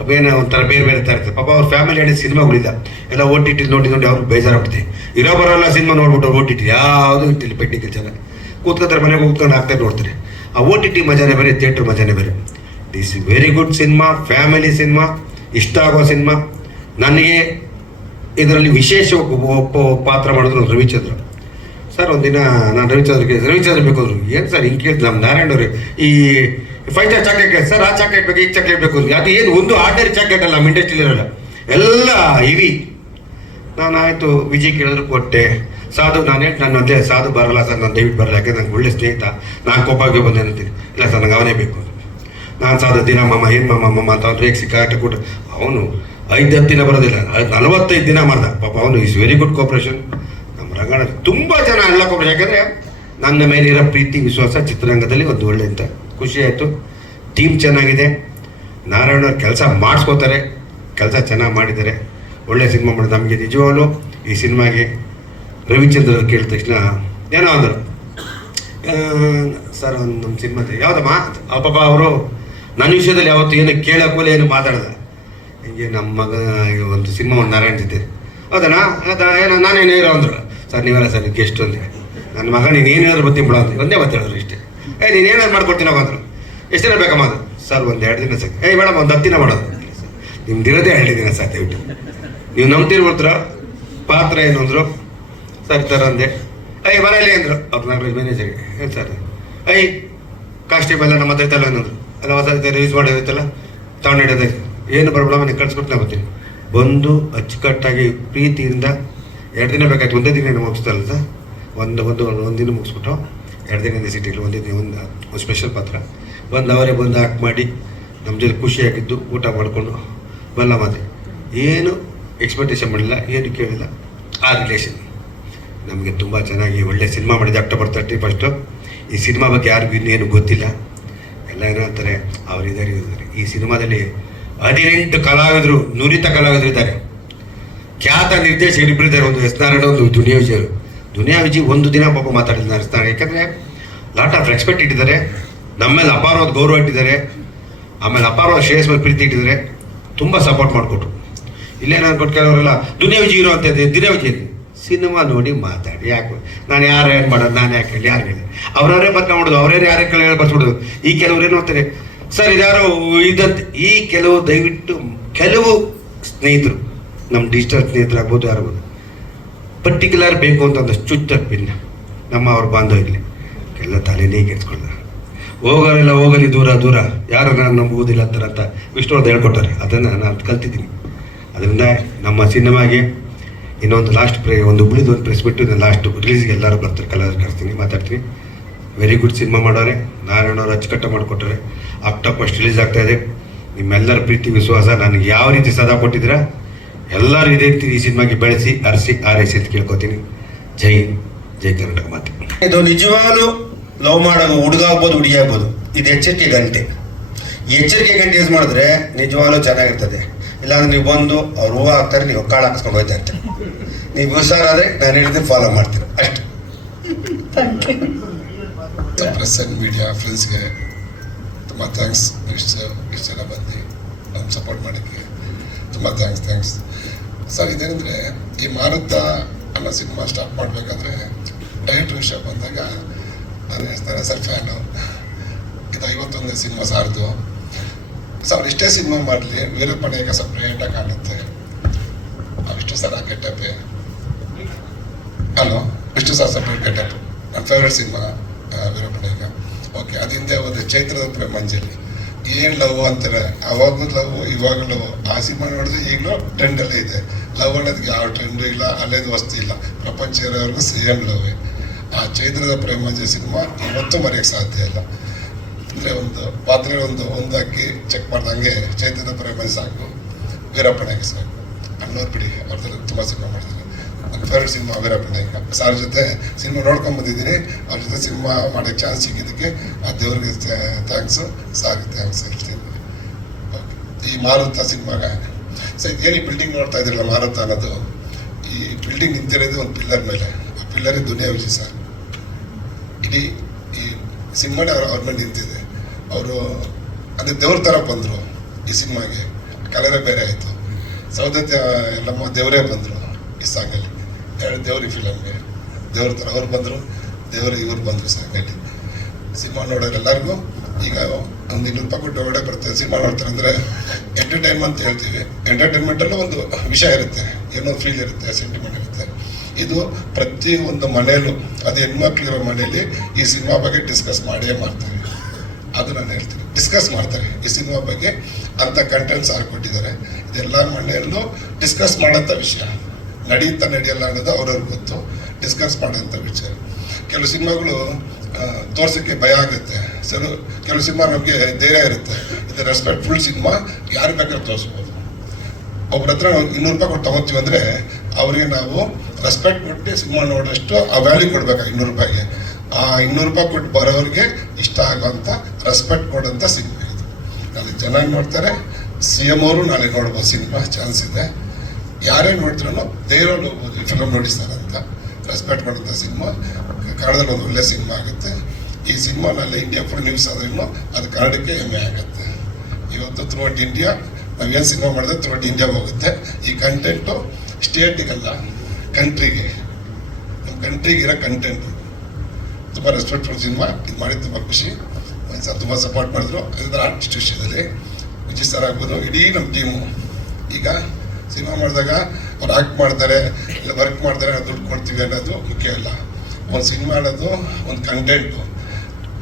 ಅವೇನೋ ಒಂಥರ ಬೇರೆ ಬೇರೆ ಥರ ಇರ್ತದೆ. ಪಾಪ ಅವ್ರ ಫ್ಯಾಮಿಲಿ ಆಡಿಯನ್ಸ್ ಸಿನಿಮಾಗಳಿಲ್ಲ, ಎಲ್ಲ OTT ನೋಡಿ ಅವ್ರಿಗೆ ಬೇಜಾರಾಗ್ಬಿಡ್ತೀವಿ. ಇರೋ ಬರೋಲ್ಲ ಸಿನಿಮಾ ನೋಡ್ಬಿಟ್ಟು OTT ಯಾವುದು ಇಟ್ಟಿಲ್ಲ, ಪೆಟ್ಟಿಗೆ ಚೆನ್ನಾಗಿ ಕೂತ್ಕೊತಾರೆ, ಮನೆಗೆ ಕೂತ್ಕೊಂಡು ಆಗ್ತಾ ನೋಡ್ತಾರೆ. ಆ OTT ಮಜಾನೇ ಬೇರೆ, ಥಿಯೇಟ್ರ್ ಮಜಾನೇ ಬೇರೆ. This very good cinema, family cinema, ಇಷ್ಟ ಆಗೋ ಸಿನಿಮಾ. ನನಗೆ ಇದರಲ್ಲಿ ವಿಶೇಷ ಪಾತ್ರ ಮಾಡಿದ್ರು ರವಿಚಂದ್ರ ಸರ್. ಒಂದಿನ ನಾನು ರವಿಚಂದ್ರ ಬೇಕು ಅಂದರು. ಏನು ಸರ್ ಹಿಂಗೆ ಕೇಳಿದ್ರು ನಮ್ಮ ನಾರಾಯಣ ಅವ್ರಿಗೆ, ಈ 5 ಸ್ಟಾರ್ ಚಾಕ್ಲೇಟ್ ಸರ್, ಆ ಚಾಕ್ಲೇಟ್ ಬೇಕು, ಈ ಚಾಕ್ಲೇಟ್ ಬೇಕು ಅಂದ್ರೆ ಅದು ಏನು ಒಂದು ಆರ್ಡಿನರಿ ಚಾಕ್ಲೇಟ್ ಅಲ್ಲ, ನಮ್ಮ ಇಂಡಸ್ಟ್ರಿಲಿ ಇರೋಲ್ಲ, ಎಲ್ಲ ಇವಿ. ನಾನಾಯಿತು ವಿಜಯ್ ಕೇಳಿದ್ರು ಕೊಟ್ಟೆ. ಸಾಧು ನಾನು ಹೇಳಿ ನಾನು ಅದೇ ಸಾಧು ಬರಲ್ಲ ಸರ್, ನಾನು ದಯವಿಟ್ಟು ಬರಲ್ಲ, ಯಾಕೆಂದ್ರೆ ನಂಗೆ ಒಳ್ಳೆ ಸ್ನೇಹಿತ, ನಾನು ಕೋಪಾಗೆ ಬಂದೆ ಅಂತೀನಿ. ಇಲ್ಲ ಸರ್ ನಂಗೆ ಅವನೇ ಬೇಕು. ನಾನು ಸಾಧು ದಿನ ಮಾಮ ಏನು ಮಾಮ ಅಂತ ಅವ್ನು ರೇಖ ಸಿಕ್ಕಾಟ ಕೊಟ್ಟು ಅವನು 5-10 ದಿನ ಬರೋದಿಲ್ಲ, 45 ದಿನ ಮಾಡ್ದ. ಪಾಪ ಅವನು ಈಸ್ ವೆರಿ ಗುಡ್ ಕೋಪ್ರೇಷನ್. ನಮ್ಮ ರಂಗಣ್ಣ ತುಂಬ ಜನ ಎಲ್ಲ ಕೋಪ್ರೇಷನ್, ಯಾಕಂದರೆ ನನ್ನ ಮೇಲಿರೋ ಪ್ರೀತಿ ವಿಶ್ವಾಸ ಚಿತ್ರರಂಗದಲ್ಲಿ ಒಂದು ಒಳ್ಳೆ ಅಂತ ಖುಷಿ ಆಯಿತು. ಟೀಮ್ ಚೆನ್ನಾಗಿದೆ, ನಾರಾಯಣ ಕೆಲಸ ಮಾಡಿಸ್ಕೋತಾರೆ, ಕೆಲಸ ಚೆನ್ನಾಗಿ ಮಾಡಿದ್ದಾರೆ, ಒಳ್ಳೆ ಸಿನಿಮಾ ಮಾಡಿದ. ನಮಗೆ ನಿಜವಾಗ್ಲೂ ಈ ಸಿನಿಮಾಗೆ ರವಿಚಂದ್ರ ಕೇಳಿದ ತಕ್ಷಣ ಏನೋ ಅಂದರು, ಸರ್ ಒಂದು ನಮ್ಮ ಸಿನಿಮಾ ಯಾವುದಮ್ಮ ಪಾಪ ಅವರು ನನ್ನ ವಿಷಯದಲ್ಲಿ ಯಾವತ್ತು ಏನು ಕೇಳೋಕ್ಕೂಲೆ ಏನು ಮಾತಾಡ್ದೆ. ಹಿಂಗೆ ನಮ್ಮ ಮಗ ಒಂದು ಸಿನಿಮಾ ಒಂದು ನಾರಾಯಣ ಜೊತೆ ಹೌದಣ್ಣ ಏನೋ ನಾನೇನು ಹೇಳೋ ಅಂದರು. ಸರ್ ನೀವೆಲ್ಲ ಸರ್ ಗೆಸ್ಟ್ ಅಂದೆ. ನನ್ನ ಮಗ ನೀನು ಏನಾದ್ರು ಬರ್ತೀನಿ ಬಿಡೋ ಅಂದ್ರಿ, ಒಂದೇ ಮಾತು ಹೇಳಿದ್ರು ಇಷ್ಟೇ. ನೀನು ಏನಾದ್ರು ಮಾಡ್ಕೊಡ್ತೀನಿ ಅಂದರು. ಎಷ್ಟು ದಿನ ಬೇಕಮ್ಮ ಅದು ಸರ್? 1-2 ದಿನ ಸಾಕು. ಮೇಡಮ್ ಒಂದು 10 ದಿನ ಮಾಡೋದು. ನಿಮ್ದಿರೋದೇ 2 ದಿನ ಸಾಕು, ದಯವಿಟ್ಟು ನೀವು ನಂಬ್ತಿರ್ಬಿಡ್ತೀರ. ಪಾತ್ರ ಏನು ಅಂದರು ಸರ್ ಥರ ಅಂದೆ. ಮನೇಲಿ ಅಂದರು ಅವ್ರು ನಾಗರಾಜ್ ಮ್ಯಾನೇಜರ್ಗೆ. ಏನು ಸರ್ ಕಾಸ್ಟ್ಯೂಮ್ ಎಲ್ಲ ನಮ್ಮ ಹತ್ರ ಇತ್ತಲ್ಲ ಏನಂದ್ರು, ಅಲ್ಲ ಹೊಸ ರಿಲೀಸ್ ಮಾಡಿರುತ್ತಲ್ಲ ತಗೊಂಡಿಡೋದು, ಏನು ಪ್ರಾಬ್ಲಮ್ ನನಗೆ ಕಳ್ಸ್ಬಿಟ್ಟು ನಾ ಬರ್ತೀನಿ. ಬಂದು ಅಚ್ಚುಕಟ್ಟಾಗಿ ಪ್ರೀತಿಯಿಂದ 2 ದಿನ ಬೇಕಾಯ್ತು, ಒಂದೇ ದಿನ ಮುಗಿಸ್ತಲ್ಲ ಸರ್. ಒಂದು ದಿನ ಮುಗಿಸ್ಬಿಟ್ಟು 2 ದಿನದ ಸಿಟಿಲಿ ಒಂದು ಸ್ಪೆಷಲ್ ಪಾತ್ರ ಬಂದು ಅವರೇ ಬಂದು ಆ್ಯಕ್ಟ್ ಮಾಡಿ ನಮ್ಮ ಜೊತೆ ಖುಷಿಯಾಗಿದ್ದು ಊಟ ಮಾಡಿಕೊಂಡು ಬಲ್ಲ. ಮಾತೆ ಏನು ಎಕ್ಸ್ಪೆಕ್ಟೇಷನ್ ಮಾಡಿಲ್ಲ, ಏನು ಕೇಳಿಲ್ಲ. ಆ ರಿಲೇಷನ್ ನಮಗೆ ತುಂಬ ಚೆನ್ನಾಗಿ ಒಳ್ಳೆ ಸಿನಿಮಾ ಮಾಡಿದೆ. ಅಕ್ಟೋಬರ್ 31. ಈ ಸಿನಿಮಾ ಬಗ್ಗೆ ಯಾರಿಗೂ ಇನ್ನೇನು ಗೊತ್ತಿಲ್ಲ, ಎಲ್ಲ ಏನೋ ಅಂತಾರೆ ಅವರಿದ್ದಾರೆ. ಈ ಸಿನಿಮಾದಲ್ಲಿ 18 ಕಲಾವಿದರು, ನುರಿತ ಕಲಾವಿದರು ಇದ್ದಾರೆ, ಖ್ಯಾತ ನಿರ್ದೇಶಕರು ಇಬ್ಬರು ಇದ್ದಾರೆ. ಒಂದು ಎಸ್ ನಾರಾಯಣ, ಒಂದು ದುನಿಯಾ ವಿಜಯರು. ದುನಿಯಾ ವಿಜಯ್ ಒಂದು ದಿನ ಪಾಪ ಮಾತಾಡಿಲ್ಲ ಎಸ್ ನಾರಾಯಣ, ಯಾಕಂದರೆ ಲಾಟ್ ಆಫ್ ರೆಸ್ಪೆಕ್ಟ್ ಇಟ್ಟಿದ್ದಾರೆ. ನಮ್ಮೇಲೆ ಅಪಾರವಾದ ಗೌರವ ಇಟ್ಟಿದ್ದಾರೆ, ಆಮೇಲೆ ಅಪಾರವಾದ ಶ್ರೇಯಸ್ ಮೇಲೆ ಪ್ರೀತಿ ಇಟ್ಟಿದ್ದಾರೆ, ತುಂಬ ಸಪೋರ್ಟ್ ಮಾಡಿಕೊಟ್ರು. ಇಲ್ಲೇನು ಅನ್ಕೊಟ್ಟು ಕೆಲವರೆಲ್ಲ ದುನಿಯಾ ವಿಜಯ್ ಇರೋ ಅಂತ ದಿನೇ ವಿಜಯ್ ಸಿನಿಮಾ ನೋಡಿ ಮಾತಾಡಿ, ಯಾಕೆ ನಾನು ಯಾರು ಏನು ಮಾಡೋದು, ನಾನು ಯಾಕೆ ಹೇಳಿ, ಯಾರು ಹೇಳಿ ಅವ್ರವರೇ ಬರ್ಕೊಂಡ್ಬಿಡೋದು, ಅವರೇ ಯಾರೇ ಕಳೆ ಬರ್ಸ್ಬಿಡೋದು. ಈ ಕೆಲವ್ರು ಏನು ಅಂತಾರೆ ಸರ್ ಇದ್ಯಾರೋ ಇದಂತೆ. ಈ ದಯವಿಟ್ಟು ಕೆಲವು ಸ್ನೇಹಿತರು, ನಮ್ಮ ಡಿಜಿಟಲ್ ಸ್ನೇಹಿತರಾಗ್ಬೋದು, ಯಾರಾಗ್ಬೋದು, ಪರ್ಟಿಕ್ಯುಲರ್ ಬೇಕು ಅಂತ ಒಂದಷ್ಟು ಚುಚ್ಚ ಭಿನ್ನ ನಮ್ಮ ಅವ್ರ ಬಾಂಧವ್ಯದಲ್ಲಿ ಎಲ್ಲ ತಲೆನೇ ಕೆಡ್ಸ್ಕೊಳ್ಳ, ಹೋಗೋರೆಲ್ಲ ಹೋಗಲಿ ದೂರ ದೂರ, ಯಾರು ನಾನು ನಂಬುವುದಿಲ್ಲ ಅಂತಾರಂತ ವಿಷ್ಣುವರ್ಧನ್ ಹೇಳ್ಕೊಟ್ಟಾರೆ. ಅದನ್ನು ನಾನು ಕಲ್ತಿದ್ದೀನಿ. ಅದರಿಂದ ನಮ್ಮ ಸಿನಿಮಾಗೆ ಇನ್ನೊಂದು ಲಾಸ್ಟ್ ಒಂದು ಉಳಿದು ಒಂದು ಪ್ರೆಸ್ ಬಿಟ್ಟು ನಾನು ಲಾಸ್ಟ್ ರಿಲೀಸ್ಗೆ ಎಲ್ಲರೂ ಬರ್ತಾರೆ, ಕಲಾವಿದ್ರು ಕರ್ತೀನಿ, ಮಾತಾಡ್ತೀನಿ. ವೆರಿ ಗುಡ್ ಸಿನಿಮಾ ಮಾಡೋರೆ, ನಾರಾಯಣ ಅವರು ಅಚ್ಚುಕಟ್ಟ ಮಾಡಿಕೊಟ್ಟಾರೆ. ಅಕ್ಟೋಬರ್ ರಿಲೀಸ್ ಆಗ್ತಾ ಇದೆ. ನಿಮ್ಮೆಲ್ಲರ ಪ್ರೀತಿ ವಿಶ್ವಾಸ ನನಗೆ ಯಾವ ರೀತಿ ಸದಾ ಕೊಟ್ಟಿದ್ದೀರಾ, ಎಲ್ಲರೂ ಇದೇ ರೀತಿ ಈ ಸಿನಿಮಾಗೆ ಬೆಳೆಸಿ ಅರಸಿ ಆರೈಸಿ ಅಂತ ಕೇಳ್ಕೊತೀನಿ. ಜೈ ಜೈ ಕರ್ನಾಟಕ ಮಾತೆ. ಇದು ನಿಜವಾಗ್ಲೂ ಲವ್ ಮಾಡೋದು ಹುಡುಗ ಆಗ್ಬೋದು ಹುಡುಗಿ ಆಗ್ಬೋದು, ಇದು ಎಚ್ಚರಿಕೆ ಗಂಟೆ. ಈ ಎಚ್ಚರಿಕೆ ಗಂಟೆ ಯೂಸ್ ಮಾಡಿದ್ರೆ ನಿಜವಾಗ್ಲೂ ಚೆನ್ನಾಗಿರ್ತದೆ. ಇಲ್ಲಾಂದ್ರೆ ನೀವು ಬಂದು ಅವ್ರು ಹೂವು ಹಾಕ್ತಾರೆ, ನೀವು ಕಾಳು ಹಾಕ್ಸ್ಕೊಂಡು ಹೋಯ್ತಾ ಇರ್ತಾರೆ. ನೀವು ಹುಷಾರಾದ್ರೆ ನಾನು ಹೇಳಿದ್ರೆ ಫಾಲೋ ಮಾಡ್ತೀರ ಅಷ್ಟೇ. ಪ್ರೆಸ್ ಆ್ಯಂಡ್ ಮೀಡಿಯಾ ಫ್ರೆಂಡ್ಸ್ಗೆ ತುಂಬ ಥ್ಯಾಂಕ್ಸ್. ಇಷ್ಟು ಜನ ಬಂದು ನಮ್ಮ ಸಪೋರ್ಟ್ ಮಾಡೋಕ್ಕೆ ತುಂಬ ಥ್ಯಾಂಕ್ಸ್ ಸರ್. ಇದೇನೆಂದರೆ ಈ ಮಾರುತ ಅನ್ನೋ ಸಿನಿಮಾ ಸ್ಟಾರ್ಟ್ ಮಾಡಬೇಕಾದ್ರೆ ಡೈರೆಕ್ಟರ್ ವಿಷಯ ಬಂದಾಗ ನಾನು ಹೇಳ್ತಾರೆ ಸರ್ ಫ್ಯಾನು, ಇದು 51ನೇ ಸಿನಿಮಾ ಸಾರ್ದು ಸರ್, ಇಷ್ಟೇ ಸಿನಿಮಾ ಮಾಡಲಿ ವೀರಪ್ಪನಿಗೆ ಸಪ್ರೇಟಾಗಿ ಕಾಣುತ್ತೆ. ಅವಿಷ್ಟು ಸರ್ ಆ ಗೆಟಪ್ಪೆ ಅಲೋ, ಇಷ್ಟು ಸರ್ ಸಪ್ರೇಟ್ ಗೆಟಪ್. ನನ್ನ ಫೇವ್ರೆಟ್ ಸಿನಿಮಾ ವೀರಪ್ಪನಿಗೆ. ಓಕೆ, ಅದು ಹಿಂದೆ ಒಂದು ಚೈತ್ರದ ಪ್ರೇಮಾಂಜಲಿ ಏನು ಲವ್ ಅಂತಾರೆ, ಅವಾಗೂ ಲವ್ ಇವಾಗ ಲವ್. ಆ ಸಿನಿಮಾ ನೋಡಿದ್ರೆ ಈಗಲೂ ಟ್ರೆಂಡಲ್ಲೇ ಇದೆ. ಲವ್ ಅನ್ನೋದಕ್ಕೆ ಯಾವ ಟ್ರೆಂಡು ಇಲ್ಲ, ಅಲ್ಲೇದು ವಸ್ತು ಇಲ್ಲ, ಪ್ರಪಂಚ ಇರೋವರೆಗೂ ಸೇಮ್ ಲವ್ವೇ. ಆ ಚೈತ್ರದ ಪ್ರೇಮಾಂಜಲಿ ಸಿನಿಮಾ ಇವತ್ತು ಮರೆಯೋಕ್ಕೆ ಸಾಧ್ಯ ಇಲ್ಲ. ಅಂದರೆ ಒಂದು ಪಾತ್ರೆ ಒಂದು ಅಕ್ಕಿ ಚೆಕ್ ಮಾಡ್ದಂಗೆ ಚೈತನ್ಯ ಪ್ರೇಮ ಸಾಕು, ವೀರಪ್ಪನಾಗಿ ಸಾಕು. ಅಣ್ಣವ್ರು ಬಿಡಿ, ಅವ್ರದ್ದು ತುಂಬ ಸಿನಿಮಾ ಮಾಡಿದ್ದಾರೆ. ನನ್ನ ಫೇವ್ರೆಟ್ ಸಿನಿಮಾ ವೀರಪ್ಪನಾಯಕ. ಸಾರ್ ಜೊತೆ ಸಿನಿಮಾ ನೋಡ್ಕೊಂಬಂದಿದ್ದೀನಿ. ಅವ್ರ ಜೊತೆ ಸಿನಿಮಾ ಮಾಡೋಕ್ಕೆ ಚಾನ್ಸ್ ಸಿಕ್ಕಿದ್ದಕ್ಕೆ ಆ ದೇವ್ರಿಗೆ ಥ್ಯಾಂಕ್ಸು, ಸಾರಿಗೆ ಥ್ಯಾಂಕ್ಸ್ ಹೇಳ್ತೀನಿ. ಈ ಮಾರುತ ಸಿನಿಮಾಗ ಸರ್ ಏನು ಬಿಲ್ಡಿಂಗ್ ನೋಡ್ತಾ ಇದ್ರಲ್ಲ, ಮಾರುತ ಅನ್ನೋದು ಈ ಬಿಲ್ಡಿಂಗ್ ನಿಂತಿರೋದು ಒಂದು ಪಿಲ್ಲರ್ ಮೇಲೆ. ಆ ಪಿಲ್ಲರೇ ದುನಿಯಾ ವಿಜಯ್ ಸರ್. ಇಡೀ ಈ ಸಿನಿಮಾನೇ ಅವ್ರ ಮೇಲೆ ನಿಂತಿದೆ. ಅವರು ಅದೇ ದೇವ್ರ ಥರ ಬಂದರು ಈ ಸಿನಿಮಾಗೆ. ಕಲರೇ ಬೇರೆ ಆಯಿತು. ಸೌದತ್ಯ ಎಲ್ಲಮ್ಮ ದೇವರೇ ಬಂದರು ಈ ಸಾಂಗಲ್ಲಿ. ಎರಡು ದೇವ್ರ ಈ ಫಿಲಮ್ಗೆ ದೇವ್ರ ಥರ ಅವ್ರು ಬಂದರು, ದೇವರು ಇವ್ರು ಬಂದರು ಸಾಂಗಲ್ಲಿ. ಸಿನಿಮಾ ನೋಡೋರು ಎಲ್ಲರಿಗೂ ಈಗ ಒಂದು 200 ರೂಪಾಯಿ ಕೊಟ್ಟು ಒಳಗಡೆ ಬರ್ತದೆ. ಸಿನಿಮಾ ನೋಡ್ತಾರೆ ಅಂದರೆ ಎಂಟರ್ಟೈನ್ಮೆಂಟ್ ಹೇಳ್ತೀವಿ. ಎಂಟರ್ಟೈನ್ಮೆಂಟಲ್ಲೂ ಒಂದು ವಿಷಯ ಇರುತ್ತೆ, ಏನೋ ಫೀಲ್ ಇರುತ್ತೆ, ಸೆಂಟಿಮೆಂಟ್ ಇರುತ್ತೆ. ಇದು ಪ್ರತಿಯೊಂದು ಮನೆಯಲ್ಲೂ, ಅದು ಹೆಣ್ಮಕ್ಳಿರೋ ಮನೆಯಲ್ಲಿ ಈ ಸಿನಿಮಾ ಬಗ್ಗೆ ಡಿಸ್ಕಸ್ ಮಾಡೇ ಮಾಡ್ತಾರೆ. ಅದು ನಾನು ಹೇಳ್ತೀನಿ, ಡಿಸ್ಕಸ್ ಮಾಡ್ತಾರೆ ಈ ಸಿನಿಮಾ ಬಗ್ಗೆ. ಅಂಥ ಕಂಟೆಂಟ್ಸ್ ಯಾರು ಕೊಟ್ಟಿದ್ದಾರೆ, ಇದೆಲ್ಲ ಮನೆಯಲ್ಲೂ ಡಿಸ್ಕಸ್ ಮಾಡೋಂಥ ವಿಷಯ. ನಡೆಯುತ್ತಾ ನಡೆಯಲ್ಲ ಅನ್ನೋದು ಅವ್ರವ್ರಿಗೆ ಗೊತ್ತು. ಡಿಸ್ಕಸ್ ಮಾಡೋಂಥ ವಿಷಯ. ಕೆಲವು ಸಿನಿಮಾಗಳು ತೋರ್ಸೋಕ್ಕೆ ಭಯ ಆಗುತ್ತೆ. ಕೆಲವು ಸಿನಿಮಾ ನಮಗೆ ಧೈರ್ಯ ಇರುತ್ತೆ. ಇದು ರೆಸ್ಪೆಕ್ಟ್ಫುಲ್ ಸಿನಿಮಾ, ಯಾರು ಬೇಕಾದ್ರೂ ತೋರಿಸ್ಬೋದು. ಒಬ್ಬರ ಹತ್ರ 200 ರೂಪಾಯಿ ಕೊಟ್ಟು ತಗೋತೀವಿ ಅಂದರೆ ಅವರಿಗೆ ನಾವು ರೆಸ್ಪೆಕ್ಟ್ ಕೊಟ್ಟು ಸಿನಿಮಾ ನೋಡೋಷ್ಟು ಆ ವ್ಯಾಲ್ಯೂ ಕೊಡ್ಬೇಕು. 200 ರೂಪಾಯಿಗೆ ಆ 200 ರೂಪಾಯಿ ಕೊಟ್ಟು ಬರೋರಿಗೆ ಇಷ್ಟ ಆಗೋಂಥ ರೆಸ್ಪೆಕ್ಟ್ ಕೊಡೋಂಥ ಸಿನಿಮಾ ಇದು. ನಾಳೆ ಜನ ನೋಡ್ತಾರೆ, CM ಅವರು ನಾಳೆ ನೋಡ್ಬೋದು. ಸಿನಿಮಾ ಚಾನ್ಸ್ ಇದೆ. ಯಾರೇ ನೋಡ್ತಿರೋ ಧೈರ್ಯ ಹೋಗ್ಬೋದು ಈ ಫಿಲಮ್ ನೋಡಿಸ್ತಾರೆ ಅಂತ. ರೆಸ್ಪೆಕ್ಟ್ ಕೊಡೋಂಥ ಸಿನಿಮಾ. ಕನ್ನಡದಲ್ಲಿ ಒಂದು ಒಳ್ಳೆ ಸಿನಿಮಾ ಆಗುತ್ತೆ. ಈ ಸಿನಿಮಾ ನಾಳೆ ಇಂಡಿಯಾ ಫುಲ್ ನ್ಯೂಸ್ ಆದ್ರೂ ಅದು ಕನ್ನಡಕ್ಕೆ ಹೆಮ್ಮೆ ಆಗುತ್ತೆ. ಇವತ್ತು ಥ್ರೂಔಟ್ ಇಂಡಿಯಾ ನಾವೇನು ಸಿನಿಮಾ ಮಾಡಿದ್ರೆ ಥ್ರೂಔಟ್ ಇಂಡಿಯಾಗೆ ಹೋಗುತ್ತೆ. ಈ ಕಂಟೆಂಟು ಸ್ಟೇಟಿಗಲ್ಲ, ಕಂಟ್ರಿಗೆ, ನಮ್ಮ ಕಂಟ್ರಿಗೆ ಇರೋ ಕಂಟೆಂಟ್. ತುಂಬ ರೆಸ್ಪೆಕ್ಟ್ಫುಲ್ ಸಿನಿಮಾ. ಇದು ಮಾಡಿದ್ದು ತುಂಬ ಖುಷಿ. ಸರ್ ತುಂಬ ಸಪೋರ್ಟ್ ಮಾಡಿದ್ರು. ಇದರ ಆರ್ಟಿಸ್ಟ್ ವಿಷಯದಲ್ಲಿ ವಿಜಯ್ ಸರ್ ಆಗ್ಬೋದು, ಇಡೀ ನಮ್ಮ ಟೀಮು. ಈಗ ಸಿನಿಮಾ ಮಾಡಿದಾಗ ಅವ್ರು ಆ್ಯಕ್ಟ್ ಮಾಡ್ತಾರೆ, ಇಲ್ಲ ವರ್ಕ್ ಮಾಡ್ತಾರೆ, ನಾವು ದುಡ್ಡು ಕೊಡ್ತೀವಿ ಅನ್ನೋದು ಮುಖ್ಯ ಅಲ್ಲ. ಒಂದು ಸಿನಿಮಾ ಅನ್ನೋದು ಒಂದು ಕಂಟೆಂಟು.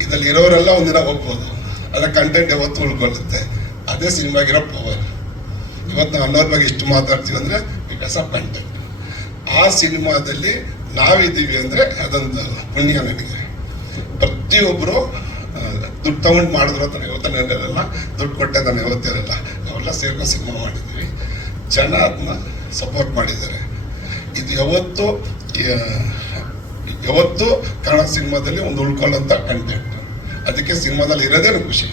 ಇದರಲ್ಲಿ ಇರೋರೆಲ್ಲ ಒಂದಿನ ಹೋಗ್ಬೋದು, ಅಲ್ಲ ಕಂಟೆಂಟ್ ಯಾವತ್ತು ಉಳ್ಕೊಳ್ಳುತ್ತೆ. ಅದೇ ಸಿನಿಮಾಗಿರೋ ಪವರ್. ಇವತ್ತು ನಾವು ಅನ್ನೋರ ಬಗ್ಗೆ ಇಷ್ಟು ಮಾತಾಡ್ತೀವಿ ಅಂದರೆ ಬಿಕಾಸ್ ಆಫ್ ಕಂಟೆಂಟ್. ಆ ಸಿನಿಮಾದಲ್ಲಿ ನಾವಿದ್ದೀವಿ ಅಂದರೆ ಅದೊಂದು ಪುಣ್ಯ ನನಗೆ. ಪ್ರತಿಯೊಬ್ಬರು ದುಡ್ಡು ತಗೊಂಡು ಮಾಡಿದ್ರು ಅಂತ ಯಾವತ್ತೂ ಇರಲ್ಲ, ದುಡ್ಡು ಕೊಟ್ಟೆ ನಾನು ಯಾವತ್ತಿರಲ್ಲ. ನಾವೆಲ್ಲ ಸೇರ್ಕೊಂಡು ಸಿನಿಮಾ ಮಾಡಿದ್ದೀವಿ. ಜನ ಅದನ್ನ ಸಪೋರ್ಟ್ ಮಾಡಿದ್ದಾರೆ. ಇದು ಯಾವತ್ತು ಕನ್ನಡ ಸಿನಿಮಾದಲ್ಲಿ ಒಂದು ಉಳ್ಕೊಳ್ಳೋಂಥ ಕಂಟೆಂಟ್. ಅದಕ್ಕೆ ಸಿನಿಮಾದಲ್ಲಿ ಇರೋದೇ ಖುಷಿ.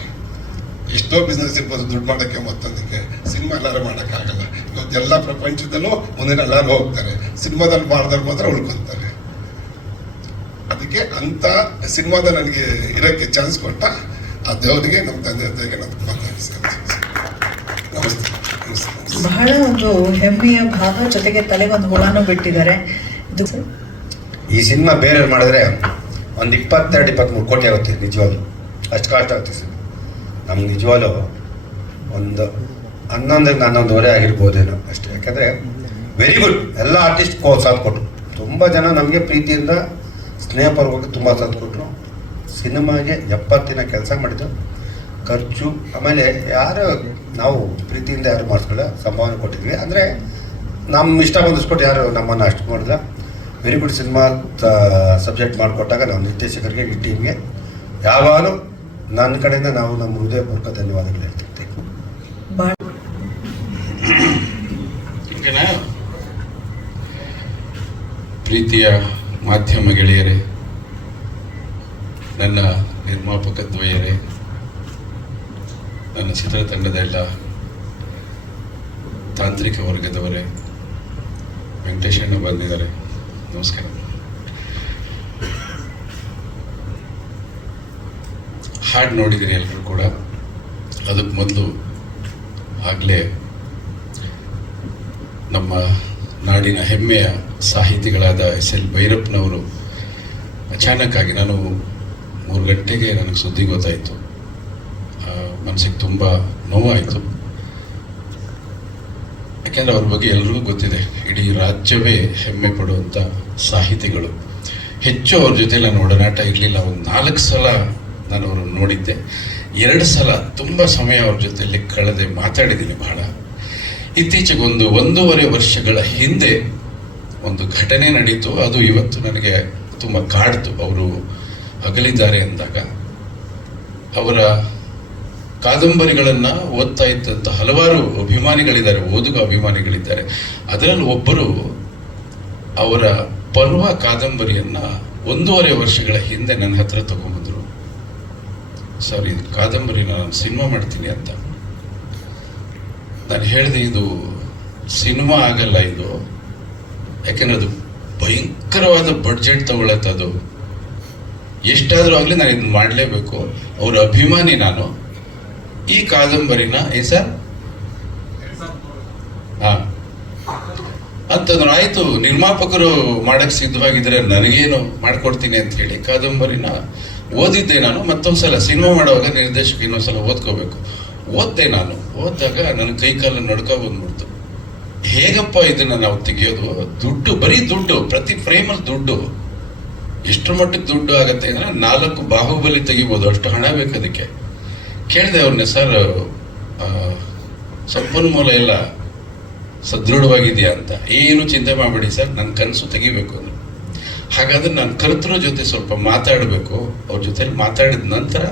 ಎಷ್ಟೋ ಬಿಸ್ನೆಸ್ ಇರ್ಬೋದು ದುಡ್ಡು ಮಾಡೋಕ್ಕೆ, ಮತ್ತೊಂದಕ್ಕೆ. ಸಿನಿಮಾ ಎಲ್ಲರೂ ಮಾಡೋಕ್ಕಾಗಲ್ಲ. ಇವತ್ತೆಲ್ಲ ಪ್ರಪಂಚದಲ್ಲೂ ಮುಂದಿನ ಎಲ್ಲರೂ ಹೋಗ್ತಾರೆ. ಸಿನಿಮಾದಲ್ಲಿ ಮಾಡಿದವ್ರು ಮಾತ್ರ ಉಳ್ಕೊತಾರೆ. ಅದಕ್ಕೆ ಅಂಥ ಸಿನಿಮಾದ ನನಗೆ ಇರೋಕ್ಕೆ ಚಾನ್ಸ್ ಕೊಟ್ಟ ಆ ದೇವರಿಗೆ ನಮ್ಮ ತಂದೆ ತಾಯಿಗೆ ನಾನು ತುಂಬ ನಮಸ್ತೆ ನಮಸ್ತೆ ನಮಸ್ತೆ. ಬಹಳ ಒಂದು ಹೆಮ್ಮೆಯ ಭಾವ, ಜೊತೆಗೆ ತಲೆಗೊಂದು ಹುಳನೂ ಬಿಟ್ಟಿದ್ದಾರೆ. ಇದು ಈ ಸಿನಿಮಾ ಬೇರೆಯವ್ರು ಮಾಡಿದ್ರೆ ಒಂದು 22-23 ಕೋಟಿ ಆಗುತ್ತೆ ನಿಜವಾಗ್ಲು. ಅಷ್ಟು ಕಾಸ್ಟ್ ಆಗುತ್ತೆ ಸರ್. ನಮ್ಗೆ ನಿಜವಾಗ್ಲು ಒಂದು 11-11:30 ಆಗಿರ್ಬೋದೇನೋ ಅಷ್ಟೇ. ಯಾಕೆಂದರೆ ವೆರಿ ಗುಡ್, ಎಲ್ಲ ಆರ್ಟಿಸ್ಟ್ ಸಾಥ್ ಕೊಟ್ಟರು. ತುಂಬ ಜನ ನಮಗೆ ಪ್ರೀತಿಯಿಂದ ಸ್ನೇಹಪರವಾಗಿ ತುಂಬ ಸಾಥ್ ಕೊಟ್ಟರು. ಸಿನಿಮಾಗೆ 70 ದಿನ ಕೆಲಸ ಮಾಡಿದ್ದು, ಖರ್ಚು, ಆಮೇಲೆ ಯಾರು ನಾವು ಪ್ರೀತಿಯಿಂದ ಯಾರು ಮಾಡಿಸ್ಕೊಳ್ಳೋ ಸಂಭಾವನೆ ಕೊಟ್ಟಿದ್ವಿ. ಅಂದರೆ ನಮ್ಮ ಇಷ್ಟ ಬಂದಿಸ್ಕೊಟ್ಟು ಯಾರು ನಮ್ಮನ್ನು ಅಷ್ಟು ಮಾಡಿಲ್ಲ. ವೆರಿ ಗುಡ್ ಸಿನಿಮಾ ಸಬ್ಜೆಕ್ಟ್ ಮಾಡಿಕೊಟ್ಟಾಗ ನಾವು ನಿರ್ದೇಶಕರಿಗೆ, ಈ ಟೀಮ್ಗೆ ಯಾವಾಗಲೂ ನನ್ನ ಕಡೆಯಿಂದ ನಾವು ನಮ್ಮ ಹೃದಯಪೂರ್ವಕ ಧನ್ಯವಾದಗಳು ಹೇಳ್ತಿರ್ತೀವಿ. ಭಾಳ ಓಕೆನಾ? ಪ್ರೀತಿಯ ಮಾಧ್ಯಮ ಗೆಳೆಯರೇ, ನನ್ನ ನಿರ್ಮಾಪಕ ದ್ವಯರೇ, ನನ್ನ ಚಿತ್ರತಂಡದ ಎಲ್ಲ ತಾಂತ್ರಿಕ ವರ್ಗದವರೇ, ವೆಂಕಟೇಶಣ್ಣ ಬಂದಿದ್ದಾರೆ, ನಮಸ್ಕಾರ. ಹಾಡು ನೋಡಿದಿರಿ ಎಲ್ಲರೂ ಕೂಡ. ಅದಕ್ಕೆ ಮೊದಲು ಆಗಲೇ ನಮ್ಮ ನಾಡಿನ ಹೆಮ್ಮೆಯ ಸಾಹಿತಿಗಳಾದ SL ಭೈರಪ್ಪನವರು ಅಚಾನಕ್ಕಾಗಿ, ನಾನು 3 ಗಂಟೆಗೆ ನನಗೆ ಸುದ್ದಿ ಗೊತ್ತಾಯಿತು. ಮನಸ್ಸಿಗೆ ತುಂಬ ನೋವಾಯಿತು. ಯಾಕೆಂದರೆ ಅವ್ರ ಬಗ್ಗೆ ಎಲ್ರಿಗೂ ಗೊತ್ತಿದೆ, ಇಡೀ ರಾಜ್ಯವೇ ಹೆಮ್ಮೆ ಪಡುವಂಥ ಸಾಹಿತಿಗಳು. ಹೆಚ್ಚು ಅವ್ರ ಜೊತೆ ನಾನು ಒಡನಾಟ ಇರಲಿಲ್ಲ. ಒಂದು 4 ಸಲ ನಾನು ಅವ್ರನ್ನ ನೋಡಿದ್ದೆ. 2 ಸಲ ತುಂಬ ಸಮಯ ಅವ್ರ ಜೊತೆಯಲ್ಲಿ ಕಳೆದೆ, ಮಾತಾಡಿದ್ದೀನಿ ಬಹಳ. ಇತ್ತೀಚೆಗೆ 1.5 ವರ್ಷಗಳ ಹಿಂದೆ ಒಂದು ಘಟನೆ ನಡೀತು. ಅದು ಇವತ್ತು ನನಗೆ ತುಂಬ ಕಾಡ್ತು. ಅವರು ಅಗಲಿದ್ದಾರೆ ಅಂದಾಗ ಅವರ ಕಾದಂಬರಿಗಳನ್ನು ಓದ್ತಾ ಇದ್ದಂಥ ಹಲವಾರು ಅಭಿಮಾನಿಗಳಿದ್ದಾರೆ, ಓದುಗ ಅಭಿಮಾನಿಗಳಿದ್ದಾರೆ. ಅದರಲ್ಲಿ ಒಬ್ಬರು ಅವರ ಪರ್ವ ಕಾದಂಬರಿಯನ್ನು 1.5 ವರ್ಷಗಳ ಹಿಂದೆ ನನ್ನ ಹತ್ರ ತಗೊಂಬಂದರು. ಸರ್, ಇದು ಕಾದಂಬರಿನ ನಾನು ಸಿನಿಮಾ ಮಾಡ್ತೀನಿ ಅಂತ. ನಾನು ಹೇಳಿದೆ, ಇದು ಸಿನಿಮಾ ಆಗಲ್ಲ ಇದು, ಯಾಕೆಂದ್ರೆ ಅದು ಭಯಂಕರವಾದ ಬಡ್ಜೆಟ್ ತಗೊಳತ್ತೆ. ಅದು ಎಷ್ಟಾದರೂ ಆಗಲಿ ನಾನು ಇದನ್ನ ಮಾಡಲೇಬೇಕು. ಅವರ ಅಭಿಮಾನಿ ನಾನು. ಈ ಕಾದಂಬರಿನ ಸರ್ ಅಂತಂದ್ರೆ ಆಯ್ತು, ನಿರ್ಮಾಪಕರು ಮಾಡಕ್ಕೆ ಸಿದ್ಧವಾಗಿದ್ರೆ ನನಗೇನು ಮಾಡ್ಕೊಡ್ತೀನಿ ಅಂತ ಹೇಳಿ ಕಾದಂಬರಿನ ಓದಿದ್ದೆ ನಾನು. ಮತ್ತೊಂದ್ಸಲ ಸಿನಿಮಾ ಮಾಡುವಾಗ ನಿರ್ದೇಶಕ ಇನ್ನೊಂದ್ಸಲ ಓದ್ಕೋಬೇಕು. ಓದ್ದೆ ನಾನು. ಓದಿದಾಗ ನನ್ನ ಕೈಕಾಲ ನಡ್ಕ ಬಂದ್ಬಿಡ್ತು. ಹೇಗಪ್ಪ ಇದನ್ನ ನಾವು ತೆಗೆಯೋದು? ದುಡ್ಡು, ಬರೀ ದುಡ್ಡು, ಪ್ರತಿ ಫ್ರೇಮಲ್ಲಿ ದುಡ್ಡು. ಎಷ್ಟರ ಮಟ್ಟಕ್ಕೆ ದುಡ್ಡು ಆಗತ್ತೆ ಅಂದರೆ 4 ಬಾಹುಬಲಿ ತೆಗಿಬೋದು, ಅಷ್ಟು ಹಣ ಬೇಕು ಅದಕ್ಕೆ. ಕೇಳಿದೆ ಅವ್ರನ್ನೇ, ಸರ್ ಸಂಪನ್ಮೂಲ ಎಲ್ಲ ಸದೃಢವಾಗಿದೆಯಾ ಅಂತ. ಏನು ಚಿಂತೆ ಮಾಡಬೇಡಿ ಸರ್, ನನ್ನ ಕನಸು ತೆಗಿಬೇಕು ಅಂದ್ರೆ. ಹಾಗಾದ್ರೆ ನಾನು ಕರ್ತೃ ಜೊತೆ ಸ್ವಲ್ಪ ಮಾತಾಡಬೇಕು, ಅವ್ರ ಜೊತೆಲಿ ಮಾತಾಡಿದ ನಂತರ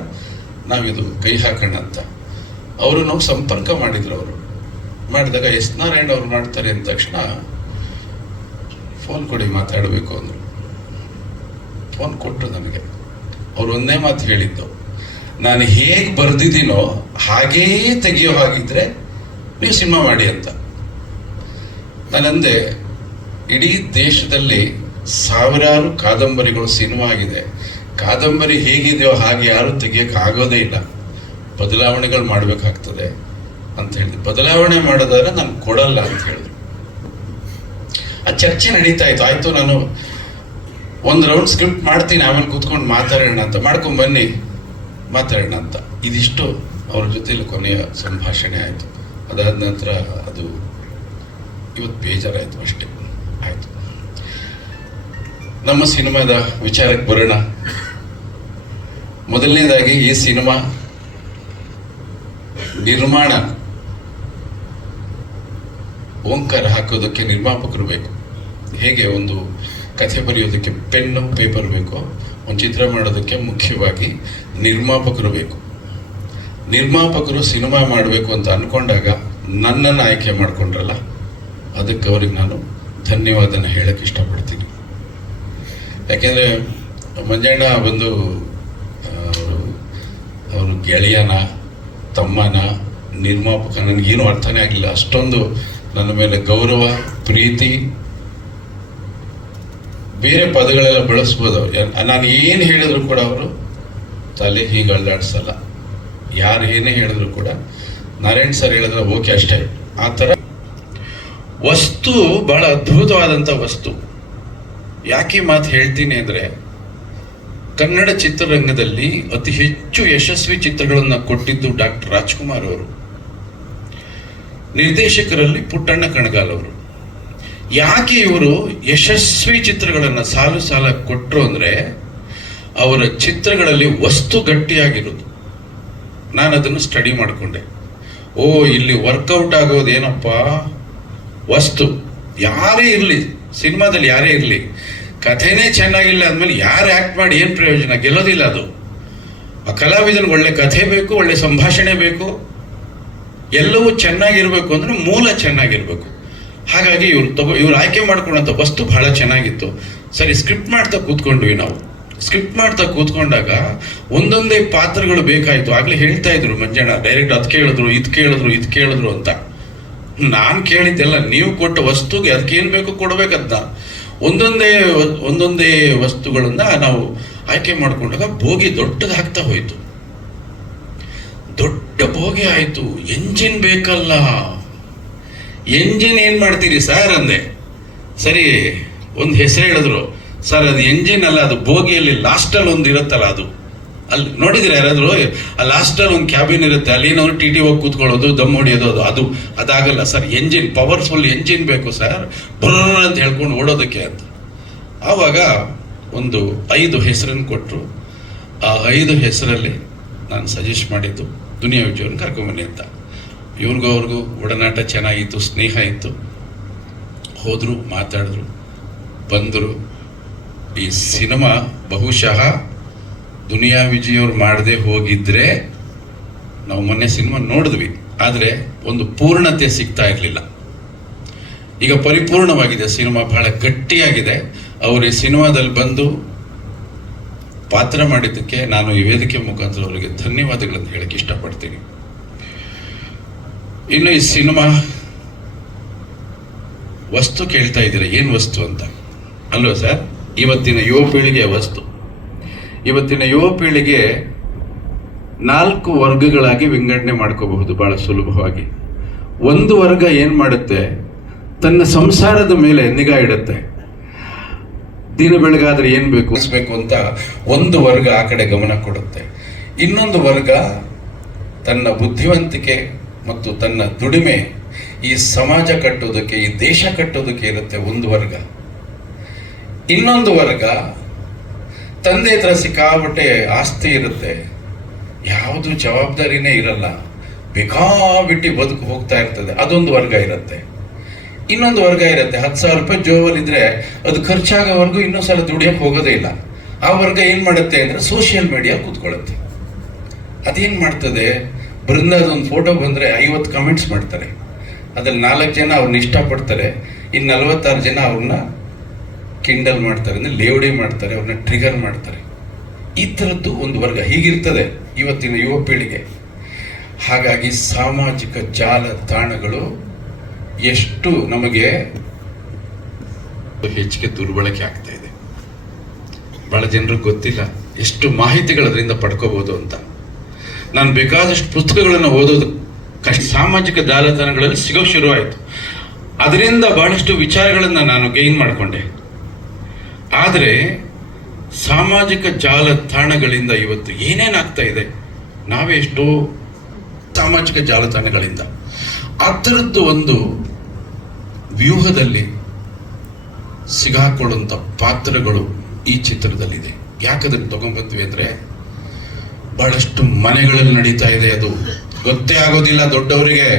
ನಾವಿದು ಕೈ ಹಾಕೋಣ ಅಂತ. ಅವರು ನಾವು ಸಂಪರ್ಕ ಮಾಡಿದ್ರು. ಅವರು ಮಾಡಿದಾಗ S. ನಾರಾಯಣ ಅವ್ರು ಮಾಡ್ತಾರೆ ಅಂದ ತಕ್ಷಣ ಫೋನ್ ಕೊಡಿ ಮಾತಾಡಬೇಕು ಅಂದರು. ಫೋನ್ ಕೊಟ್ಟರು ನನಗೆ. ಅವ್ರು ಒಂದೇ ಮಾತು ಹೇಳಿದ್ದು, ನಾನು ಹೇಗೆ ಬರೆದಿದ್ದೀನೋ ಹಾಗೇ ತೆಗಿಯೋ ಹಾಗಿದ್ರೆ ನೀವು ಸಿನಿಮಾ ಮಾಡಿ ಅಂತ. ನಾನಂದೆ, ಇಡೀ ದೇಶದಲ್ಲಿ ಸಾವಿರಾರು ಕಾದಂಬರಿಗಳು ಸಿನಿಮಾ ಆಗಿದೆ. ಕಾದಂಬರಿ ಹೇಗಿದೆಯೋ ಹಾಗೆ ಯಾರು ತೆಗಿಯೋಕೆ ಆಗೋದೇ ಇಲ್ಲ, ಬದಲಾವಣೆಗಳು ಮಾಡಬೇಕಾಗ್ತದೆ ಅಂತ ಹೇಳಿದೆ. ಬದಲಾವಣೆ ಮಾಡೋದಾದ್ರೆ ನಾನು ಕೊಡಲ್ಲ ಅಂತ ಹೇಳಿದ್ರು. ಆ ಚರ್ಚೆ ನಡೀತಾ ಇತ್ತು. ಆಯ್ತು, ನಾನು 1 ರೌಂಡ್ ಸ್ಕ್ರಿಪ್ಟ್ ಮಾಡ್ತೀನಿ, ಆಮೇಲೆ ಕೂತ್ಕೊಂಡು ಮಾತಾಡೋಣ ಅಂತ. ಮಾಡ್ಕೊಂಡು ಬನ್ನಿ ಮಾತಾಡೋಣ ಅಂತ. ಇದಿಷ್ಟು ಅವ್ರ ಜೊತೆಲಿ ಕೊನೆಯ ಸಂಭಾಷಣೆ ಆಯಿತು. ಅದಾದ ನಂತರ ಅದು ಇವತ್ತು ಬೇಜಾರಾಯಿತು ಅಷ್ಟೇ. ಆಯಿತು, ನಮ್ಮ ಸಿನಿಮಾದ ವಿಚಾರಕ್ಕೆ ಬರೋಣ. ಮೊದಲನೇದಾಗಿ ಈ ಸಿನಿಮಾ ನಿರ್ಮಾಣ ಓಂಕಾರ ಹಾಕೋದಕ್ಕೆ ನಿರ್ಮಾಪಕರು ಬೇಕು. ಹೇಗೆ ಒಂದು ಕಥೆ ಬರೆಯೋದಕ್ಕೆ ಪೆನ್ನು ಪೇಪರ್ ಬೇಕು, ಒಂದು ಚಿತ್ರ ಮಾಡೋದಕ್ಕೆ ಮುಖ್ಯವಾಗಿ ನಿರ್ಮಾಪಕರು ಬೇಕು. ನಿರ್ಮಾಪಕರು ಸಿನಿಮಾ ಮಾಡಬೇಕು ಅಂತ ಅಂದ್ಕೊಂಡಾಗ ನನ್ನನ್ನು ಆಯ್ಕೆ ಮಾಡಿಕೊಂಡ್ರಲ್ಲ, ಅದಕ್ಕೆ ಅವ್ರಿಗೆ ನಾನು ಧನ್ಯವಾದನ ಹೇಳಕ್ಕೆ ಇಷ್ಟಪಡ್ತೀನಿ. ಯಾಕೆಂದರೆ ಮಂಜಣ್ಣ ಬಂದು ಅವರು ಗೆಳೆಯನ, ತಮ್ಮನ, ನಿರ್ಮಾಪಕ, ನನಗೇನು ಅರ್ಥನೇ ಆಗಲಿಲ್ಲ. ಅಷ್ಟೊಂದು ನನ್ನ ಮೇಲೆ ಗೌರವ, ಪ್ರೀತಿ, ಬೇರೆ ಪದಗಳೆಲ್ಲ ಬಳಸ್ಬೋದು. ನಾನು ಏನು ಹೇಳಿದ್ರು ಕೂಡ ಅವರು ತಲೆ ಹೀಗೆ ಅಲ್ಲಾಡಿಸಲ್ಲ. ಯಾರು ಏನೇ ಹೇಳಿದ್ರು ಕೂಡ ನಾರಾಯಣ್ ಸರ್ ಹೇಳಿದ್ರೆ ಓಕೆ ಅಷ್ಟೇ. ಆ ಥರ ವಸ್ತು ಬಹಳ ಅದ್ಭುತವಾದಂಥ ವಸ್ತು. ಯಾಕೆ ಮಾತು ಹೇಳ್ತೀನಿ ಅಂದರೆ, ಕನ್ನಡ ಚಿತ್ರರಂಗದಲ್ಲಿ ಅತಿ ಹೆಚ್ಚು ಯಶಸ್ವಿ ಚಿತ್ರಗಳನ್ನು ಕೊಟ್ಟಿದ್ದು ಡಾಕ್ಟರ್ ರಾಜ್ಕುಮಾರ್ ಅವರು, ನಿರ್ದೇಶಕರಲ್ಲಿ ಪುಟ್ಟಣ್ಣ ಕಣಗಾಲ್ ಅವರು. ಯಾಕೆ ಇವರು ಯಶಸ್ವಿ ಚಿತ್ರಗಳನ್ನು ಸಾಲು ಸಾಲ ಕೊಟ್ಟರು ಅಂದರೆ, ಅವರ ಚಿತ್ರಗಳಲ್ಲಿ ವಸ್ತು ಗಟ್ಟಿಯಾಗಿರೋದು. ನಾನು ಅದನ್ನು ಸ್ಟಡಿ ಮಾಡಿಕೊಂಡೆ. ಓ, ಇಲ್ಲಿ ವರ್ಕೌಟ್ ಆಗೋದೇನಪ್ಪ ವಸ್ತು. ಯಾರೇ ಇರಲಿ, ಸಿನಿಮಾದಲ್ಲಿ ಯಾರೇ ಇರಲಿ, ಕಥೆನೇ ಚೆನ್ನಾಗಿಲ್ಲ ಅಂದಮೇಲೆ ಯಾರು ಆ್ಯಕ್ಟ್ ಮಾಡಿ ಏನು ಪ್ರಯೋಜನ? ಗೆಲ್ಲೋದಿಲ್ಲ ಅದು. ಆ ಕಲಾವಿದನಿಗೆ ಒಳ್ಳೆ ಕಥೆ ಬೇಕು, ಒಳ್ಳೆ ಸಂಭಾಷಣೆ ಬೇಕು, ಎಲ್ಲವೂ ಚೆನ್ನಾಗಿರ್ಬೇಕು ಅಂದರೆ ಮೂಲ ಚೆನ್ನಾಗಿರ್ಬೇಕು. ಹಾಗಾಗಿ ಇವ್ರು ಆಯ್ಕೆ ಮಾಡ್ಕೊಂಡಂಥ ವಸ್ತು ಬಹಳ ಚೆನ್ನಾಗಿತ್ತು. ಸರಿ, ಸ್ಕ್ರಿಪ್ಟ್ ಮಾಡ್ತಾ ಕೂತ್ಕೊಂಡ್ವಿ ನಾವು. ಸ್ಕ್ರಿಪ್ಟ್ ಮಾಡ್ತಾ ಕೂತ್ಕೊಂಡಾಗ ಒಂದೊಂದೇ ಪಾತ್ರಗಳು ಬೇಕಾಯಿತು. ಆಗಲೇ ಹೇಳ್ತಾ ಇದ್ರು ಮಂಜಣ್ಣ, ಡೈರೆಕ್ಟ್ ಅದು ಕೇಳಿದ್ರು, ಇದು ಕೇಳಿದ್ರು ಅಂತ. ನಾನು ಕೇಳಿದ್ದೆಲ್ಲ ನೀವು ಕೊಟ್ಟ ವಸ್ತುಗೆ ಅದಕ್ಕೇನು ಬೇಕು ಕೊಡಬೇಕಂತ ಒಂದೊಂದೇ ವಸ್ತುಗಳನ್ನ ನಾವು ಆಯ್ಕೆ ಮಾಡ್ಕೊಂಡಾಗ ಬೋಗಿ ದೊಡ್ಡದಾಗ್ತಾ ಹೋಯ್ತು. ದೊಡ್ಡ ಬೋಗಿ ಆಯಿತು. ಎಂಜಿನ್ ಬೇಕಲ್ಲ, ಎಂಜಿನ್ ಏನು ಮಾಡ್ತೀರಿ ಸರ್ ಅಂದೆ. ಸರಿ, ಒಂದು ಹೆಸರು ಹೇಳಿದ್ರು. ಸರ್, ಅದು ಎಂಜಿನ್ ಅಲ್ಲ, ಅದು ಬೋಗಿಯಲ್ಲಿ ಲಾಸ್ಟಲ್ಲಿ ಒಂದು ಇರುತ್ತಲ್ಲ, ಅದು ಅಲ್ಲಿ ನೋಡಿದ್ರೆ ಯಾರಾದರೂ ಆ ಲಾಸ್ಟಲ್ಲಿ ಒಂದು ಕ್ಯಾಬಿನ್ ಇರುತ್ತೆ, ಅಲ್ಲಿ ಏನೋ ಟಿ ಹೋಗಿ ಕೂತ್ಕೊಳ್ಳೋದು, ದಮ್ ಹೊಡಿಯೋದು, ಅದಾಗಲ್ಲ ಸರ್. ಎಂಜಿನ್, ಪವರ್ಫುಲ್ ಎಂಜಿನ್ ಬೇಕು ಸರ್, ಬರ್ರ ಅಂತ ಹೇಳ್ಕೊಂಡು ಓಡೋದಕ್ಕೆ ಅಂತ. ಆವಾಗ ಒಂದು 5 ಹೆಸರನ್ನು ಕೊಟ್ಟರು. ಆ 5 ಹೆಸರಲ್ಲಿ ನಾನು ಸಜೆಸ್ಟ್ ಮಾಡಿದ್ದು ದುನಿಯಾ ವಿಜಯವ್ರನ್ನ ಕರ್ಕೊಂಬನ್ನಿ ಅಂತ. ಅವ್ರಿಗೂ ಒಡನಾಟ ಚೆನ್ನಾಗಿತ್ತು, ಸ್ನೇಹ ಇತ್ತು. ಹೋದರು, ಮಾತಾಡಿದ್ರು, ಬಂದರು. ಈ ಸಿನಿಮಾ ಬಹುಶಃ ದುನಿಯಾ ವಿಜಯವ್ರು ಮಾಡದೆ ಹೋಗಿದ್ರೆ, ನಾವು ಮೊನ್ನೆ ಸಿನಿಮಾ ನೋಡಿದ್ವಿ, ಆದರೆ ಒಂದು ಪೂರ್ಣತೆ ಸಿಗ್ತಾ ಇರಲಿಲ್ಲ. ಈಗ ಪರಿಪೂರ್ಣವಾಗಿದೆ ಸಿನಿಮಾ, ಬಹಳ ಗಟ್ಟಿಯಾಗಿದೆ. ಅವರು ಈ ಸಿನಿಮಾದಲ್ಲಿ ಬಂದು ಪಾತ್ರ ಮಾಡಿದ್ದಕ್ಕೆ ನಾನು ಈ ವೇದಿಕೆ ಮುಖಾಂತರ ಅವರಿಗೆ ಧನ್ಯವಾದಗಳನ್ನು ಹೇಳಕ್ಕೆ ಇಷ್ಟಪಡ್ತೀನಿ. ಇನ್ನು ಈ ಸಿನಿಮಾ ವಸ್ತು ಕೇಳ್ತಾ ಇದ್ದೀರಾ, ಏನು ವಸ್ತು ಅಂತ ಅಲ್ವಾ ಸರ್? ಇವತ್ತಿನ ಯುವ ಪೀಳಿಗೆ ವಸ್ತು. ಇವತ್ತಿನ ಯುವ ಪೀಳಿಗೆ 4 ವರ್ಗಗಳಾಗಿ ವಿಂಗಡಣೆ ಮಾಡ್ಕೋಬಹುದು ಬಹಳ ಸುಲಭವಾಗಿ. ಒಂದು ವರ್ಗ ಏನು ಮಾಡುತ್ತೆ, ತನ್ನ ಸಂಸಾರದ ಮೇಲೆ ನಿಗಾ ಇಡುತ್ತೆ. ದಿನ ಬೆಳಗಾದ್ರೆ ಏನು ಬೇಕು ಅಂತ ಒಂದು ವರ್ಗ ಆ ಕಡೆ ಗಮನ ಕೊಡುತ್ತೆ. ಇನ್ನೊಂದು ವರ್ಗ ತನ್ನ ಬುದ್ಧಿವಂತಿಕೆ ಮತ್ತು ತನ್ನ ದುಡಿಮೆ ಈ ಸಮಾಜ ಕಟ್ಟೋದಕ್ಕೆ, ಈ ದೇಶ ಕಟ್ಟೋದಕ್ಕೆ ಇರುತ್ತೆ ಒಂದು ವರ್ಗ. ಇನ್ನೊಂದು ವರ್ಗ ತಂದೆ ಹತ್ರ ಸಿಕ್ಕಾಬಟ್ಟೆ ಆಸ್ತಿ ಇರುತ್ತೆ, ಯಾವುದು ಜವಾಬ್ದಾರಿನೇ ಇರಲ್ಲ, ಬೇಕಾಬಿಟ್ಟು ಬದುಕು ಹೋಗ್ತಾ ಇರ್ತದೆ, ಅದೊಂದು ವರ್ಗ ಇರುತ್ತೆ. ಇನ್ನೊಂದು ವರ್ಗ ಇರುತ್ತೆ, 10,000 ರೂಪಾಯಿ ಜೋಬಲ್ಲಿದ್ರೆ ಅದು ಖರ್ಚಾಗೋವರೆಗೂ ಇನ್ನೊಂದು ಸಲ ದುಡಿಯೋಕೆ ಹೋಗೋದೇ ಇಲ್ಲ. ಆ ವರ್ಗ ಏನು ಮಾಡುತ್ತೆ ಅಂದರೆ ಸೋಷಿಯಲ್ ಮೀಡಿಯಾ ಕೂತ್ಕೊಳ್ಳುತ್ತೆ. ಅದೇನು ಮಾಡ್ತದೆ, ಬೃಂದಾದೊಂದು ಫೋಟೋ ಬಂದರೆ 50 ಕಮೆಂಟ್ಸ್ ಮಾಡ್ತಾರೆ. ಅದ್ರಲ್ಲಿ 4 ಜನ ಅವ್ರನ್ನ ಇಷ್ಟಪಡ್ತಾರೆ, ಇನ್ನು 46 ಜನ ಅವ್ರನ್ನ ಕಿಂಡಲ್ ಮಾಡ್ತಾರೆ, ಅಂದರೆ ಲೇವಡಿ ಮಾಡ್ತಾರೆ, ಅವ್ರನ್ನ ಟ್ರಿಗರ್ ಮಾಡ್ತಾರೆ. ಈ ಥರದ್ದು ಒಂದು ವರ್ಗ ಹೀಗಿರ್ತದೆ ಇವತ್ತಿನ ಯುವ ಪೀಳಿಗೆ. ಹಾಗಾಗಿ ಸಾಮಾಜಿಕ ಜಾಲತಾಣಗಳು ಎಷ್ಟು ನಮಗೆ ಹೆಚ್ಚಿಗೆ ದುರ್ಬಳಕೆ ಆಗ್ತಾ ಇದೆ. ಬಹಳ ಜನರಿಗೆ ಗೊತ್ತಿಲ್ಲ ಎಷ್ಟು ಮಾಹಿತಿಗಳು ಅದರಿಂದ ಪಡ್ಕೋಬಹುದು ಅಂತ. ನಾನು ಬೇಕಾದಷ್ಟು ಪುಸ್ತಕಗಳನ್ನು ಓದೋದು ಕಷ್ಟ, ಸಾಮಾಜಿಕ ಜಾಲತಾಣಗಳಲ್ಲಿ ಸಿಗೋ ಶುರುವಾಯಿತು. ಅದರಿಂದ ಬಹಳಷ್ಟು ವಿಚಾರಗಳನ್ನು ನಾನು ಗೈನ್ ಮಾಡಿಕೊಂಡೆ. ಆದರೆ ಸಾಮಾಜಿಕ ಜಾಲತಾಣಗಳಿಂದ ಇವತ್ತು ಏನೇನಾಗ್ತಾ ಇದೆ, ನಾವೇ ಎಷ್ಟೋ ಸಾಮಾಜಿಕ ಜಾಲತಾಣಗಳಿಂದ ಆ ಥರದ್ದು ಒಂದು ವ್ಯೂಹದಲ್ಲಿ ಸಿಗಾಕೊಳ್ಳುವಂಥ ಪಾತ್ರಗಳು ಈ ಚಿತ್ರದಲ್ಲಿದೆ. ಯಾಕದನ್ನು ತಗೊಂಡ್ಬಂದ್ವಿ ಅಂದರೆ, ಬಹಳಷ್ಟು ಮನೆಗಳಲ್ಲಿ ನಡೀತಾ ಇದೆ, ಅದು ಗೊತ್ತೇ ಆಗೋದಿಲ್ಲ ದೊಡ್ಡವರಿಗೆ.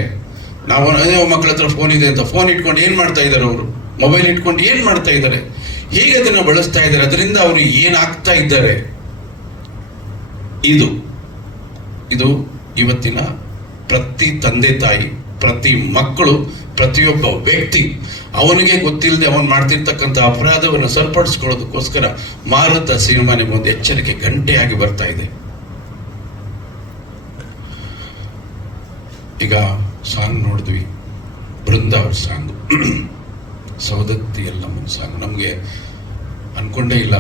ನಾವು ಅದೇ ಮಕ್ಕಳ ಹತ್ರ ಫೋನ್ ಇದೆ ಅಂತ ಫೋನ್ ಇಟ್ಕೊಂಡು ಏನು ಮಾಡ್ತಾ ಇದ್ದಾರೆ, ಅವರು ಮೊಬೈಲ್ ಇಟ್ಕೊಂಡು ಏನು ಮಾಡ್ತಾ ಇದ್ದಾರೆ, ಹೇಗೆ ಅದನ್ನು ಬಳಸ್ತಾ ಇದ್ದಾರೆ, ಅದರಿಂದ ಅವರು ಏನಾಗ್ತಾ ಇದ್ದಾರೆ. ಇದು ಇವತ್ತಿನ ಪ್ರತಿ ತಂದೆ ತಾಯಿ, ಪ್ರತಿ ಮಕ್ಕಳು, ಪ್ರತಿಯೊಬ್ಬ ವ್ಯಕ್ತಿ ಅವನಿಗೆ ಗೊತ್ತಿಲ್ಲದೆ ಅವನು ಮಾಡ್ತಿರ್ತಕ್ಕಂಥ ಅಪರಾಧವನ್ನು ಸರಿಪಡಿಸ್ಕೊಳ್ಳೋದಕ್ಕೋಸ್ಕರ ಮಾರುತ ಸಿನಿಮಾ ನಿಮಗೊಂದು ಎಚ್ಚರಿಕೆ ಗಂಟೆಯಾಗಿ ಬರ್ತಾ ಇದೆ. ಈಗ ಸಾಂಗ್ ನೋಡಿದ್ವಿ, ಬೃಂದ ಅವ್ರ ಸಾಂಗು, ಸವದತ್ತಿ ಎಲ್ಲಮ್ಮನ ಸಾಂಗ್. ನಮಗೆ ಅನ್ಕೊಂಡೇ ಇಲ್ಲ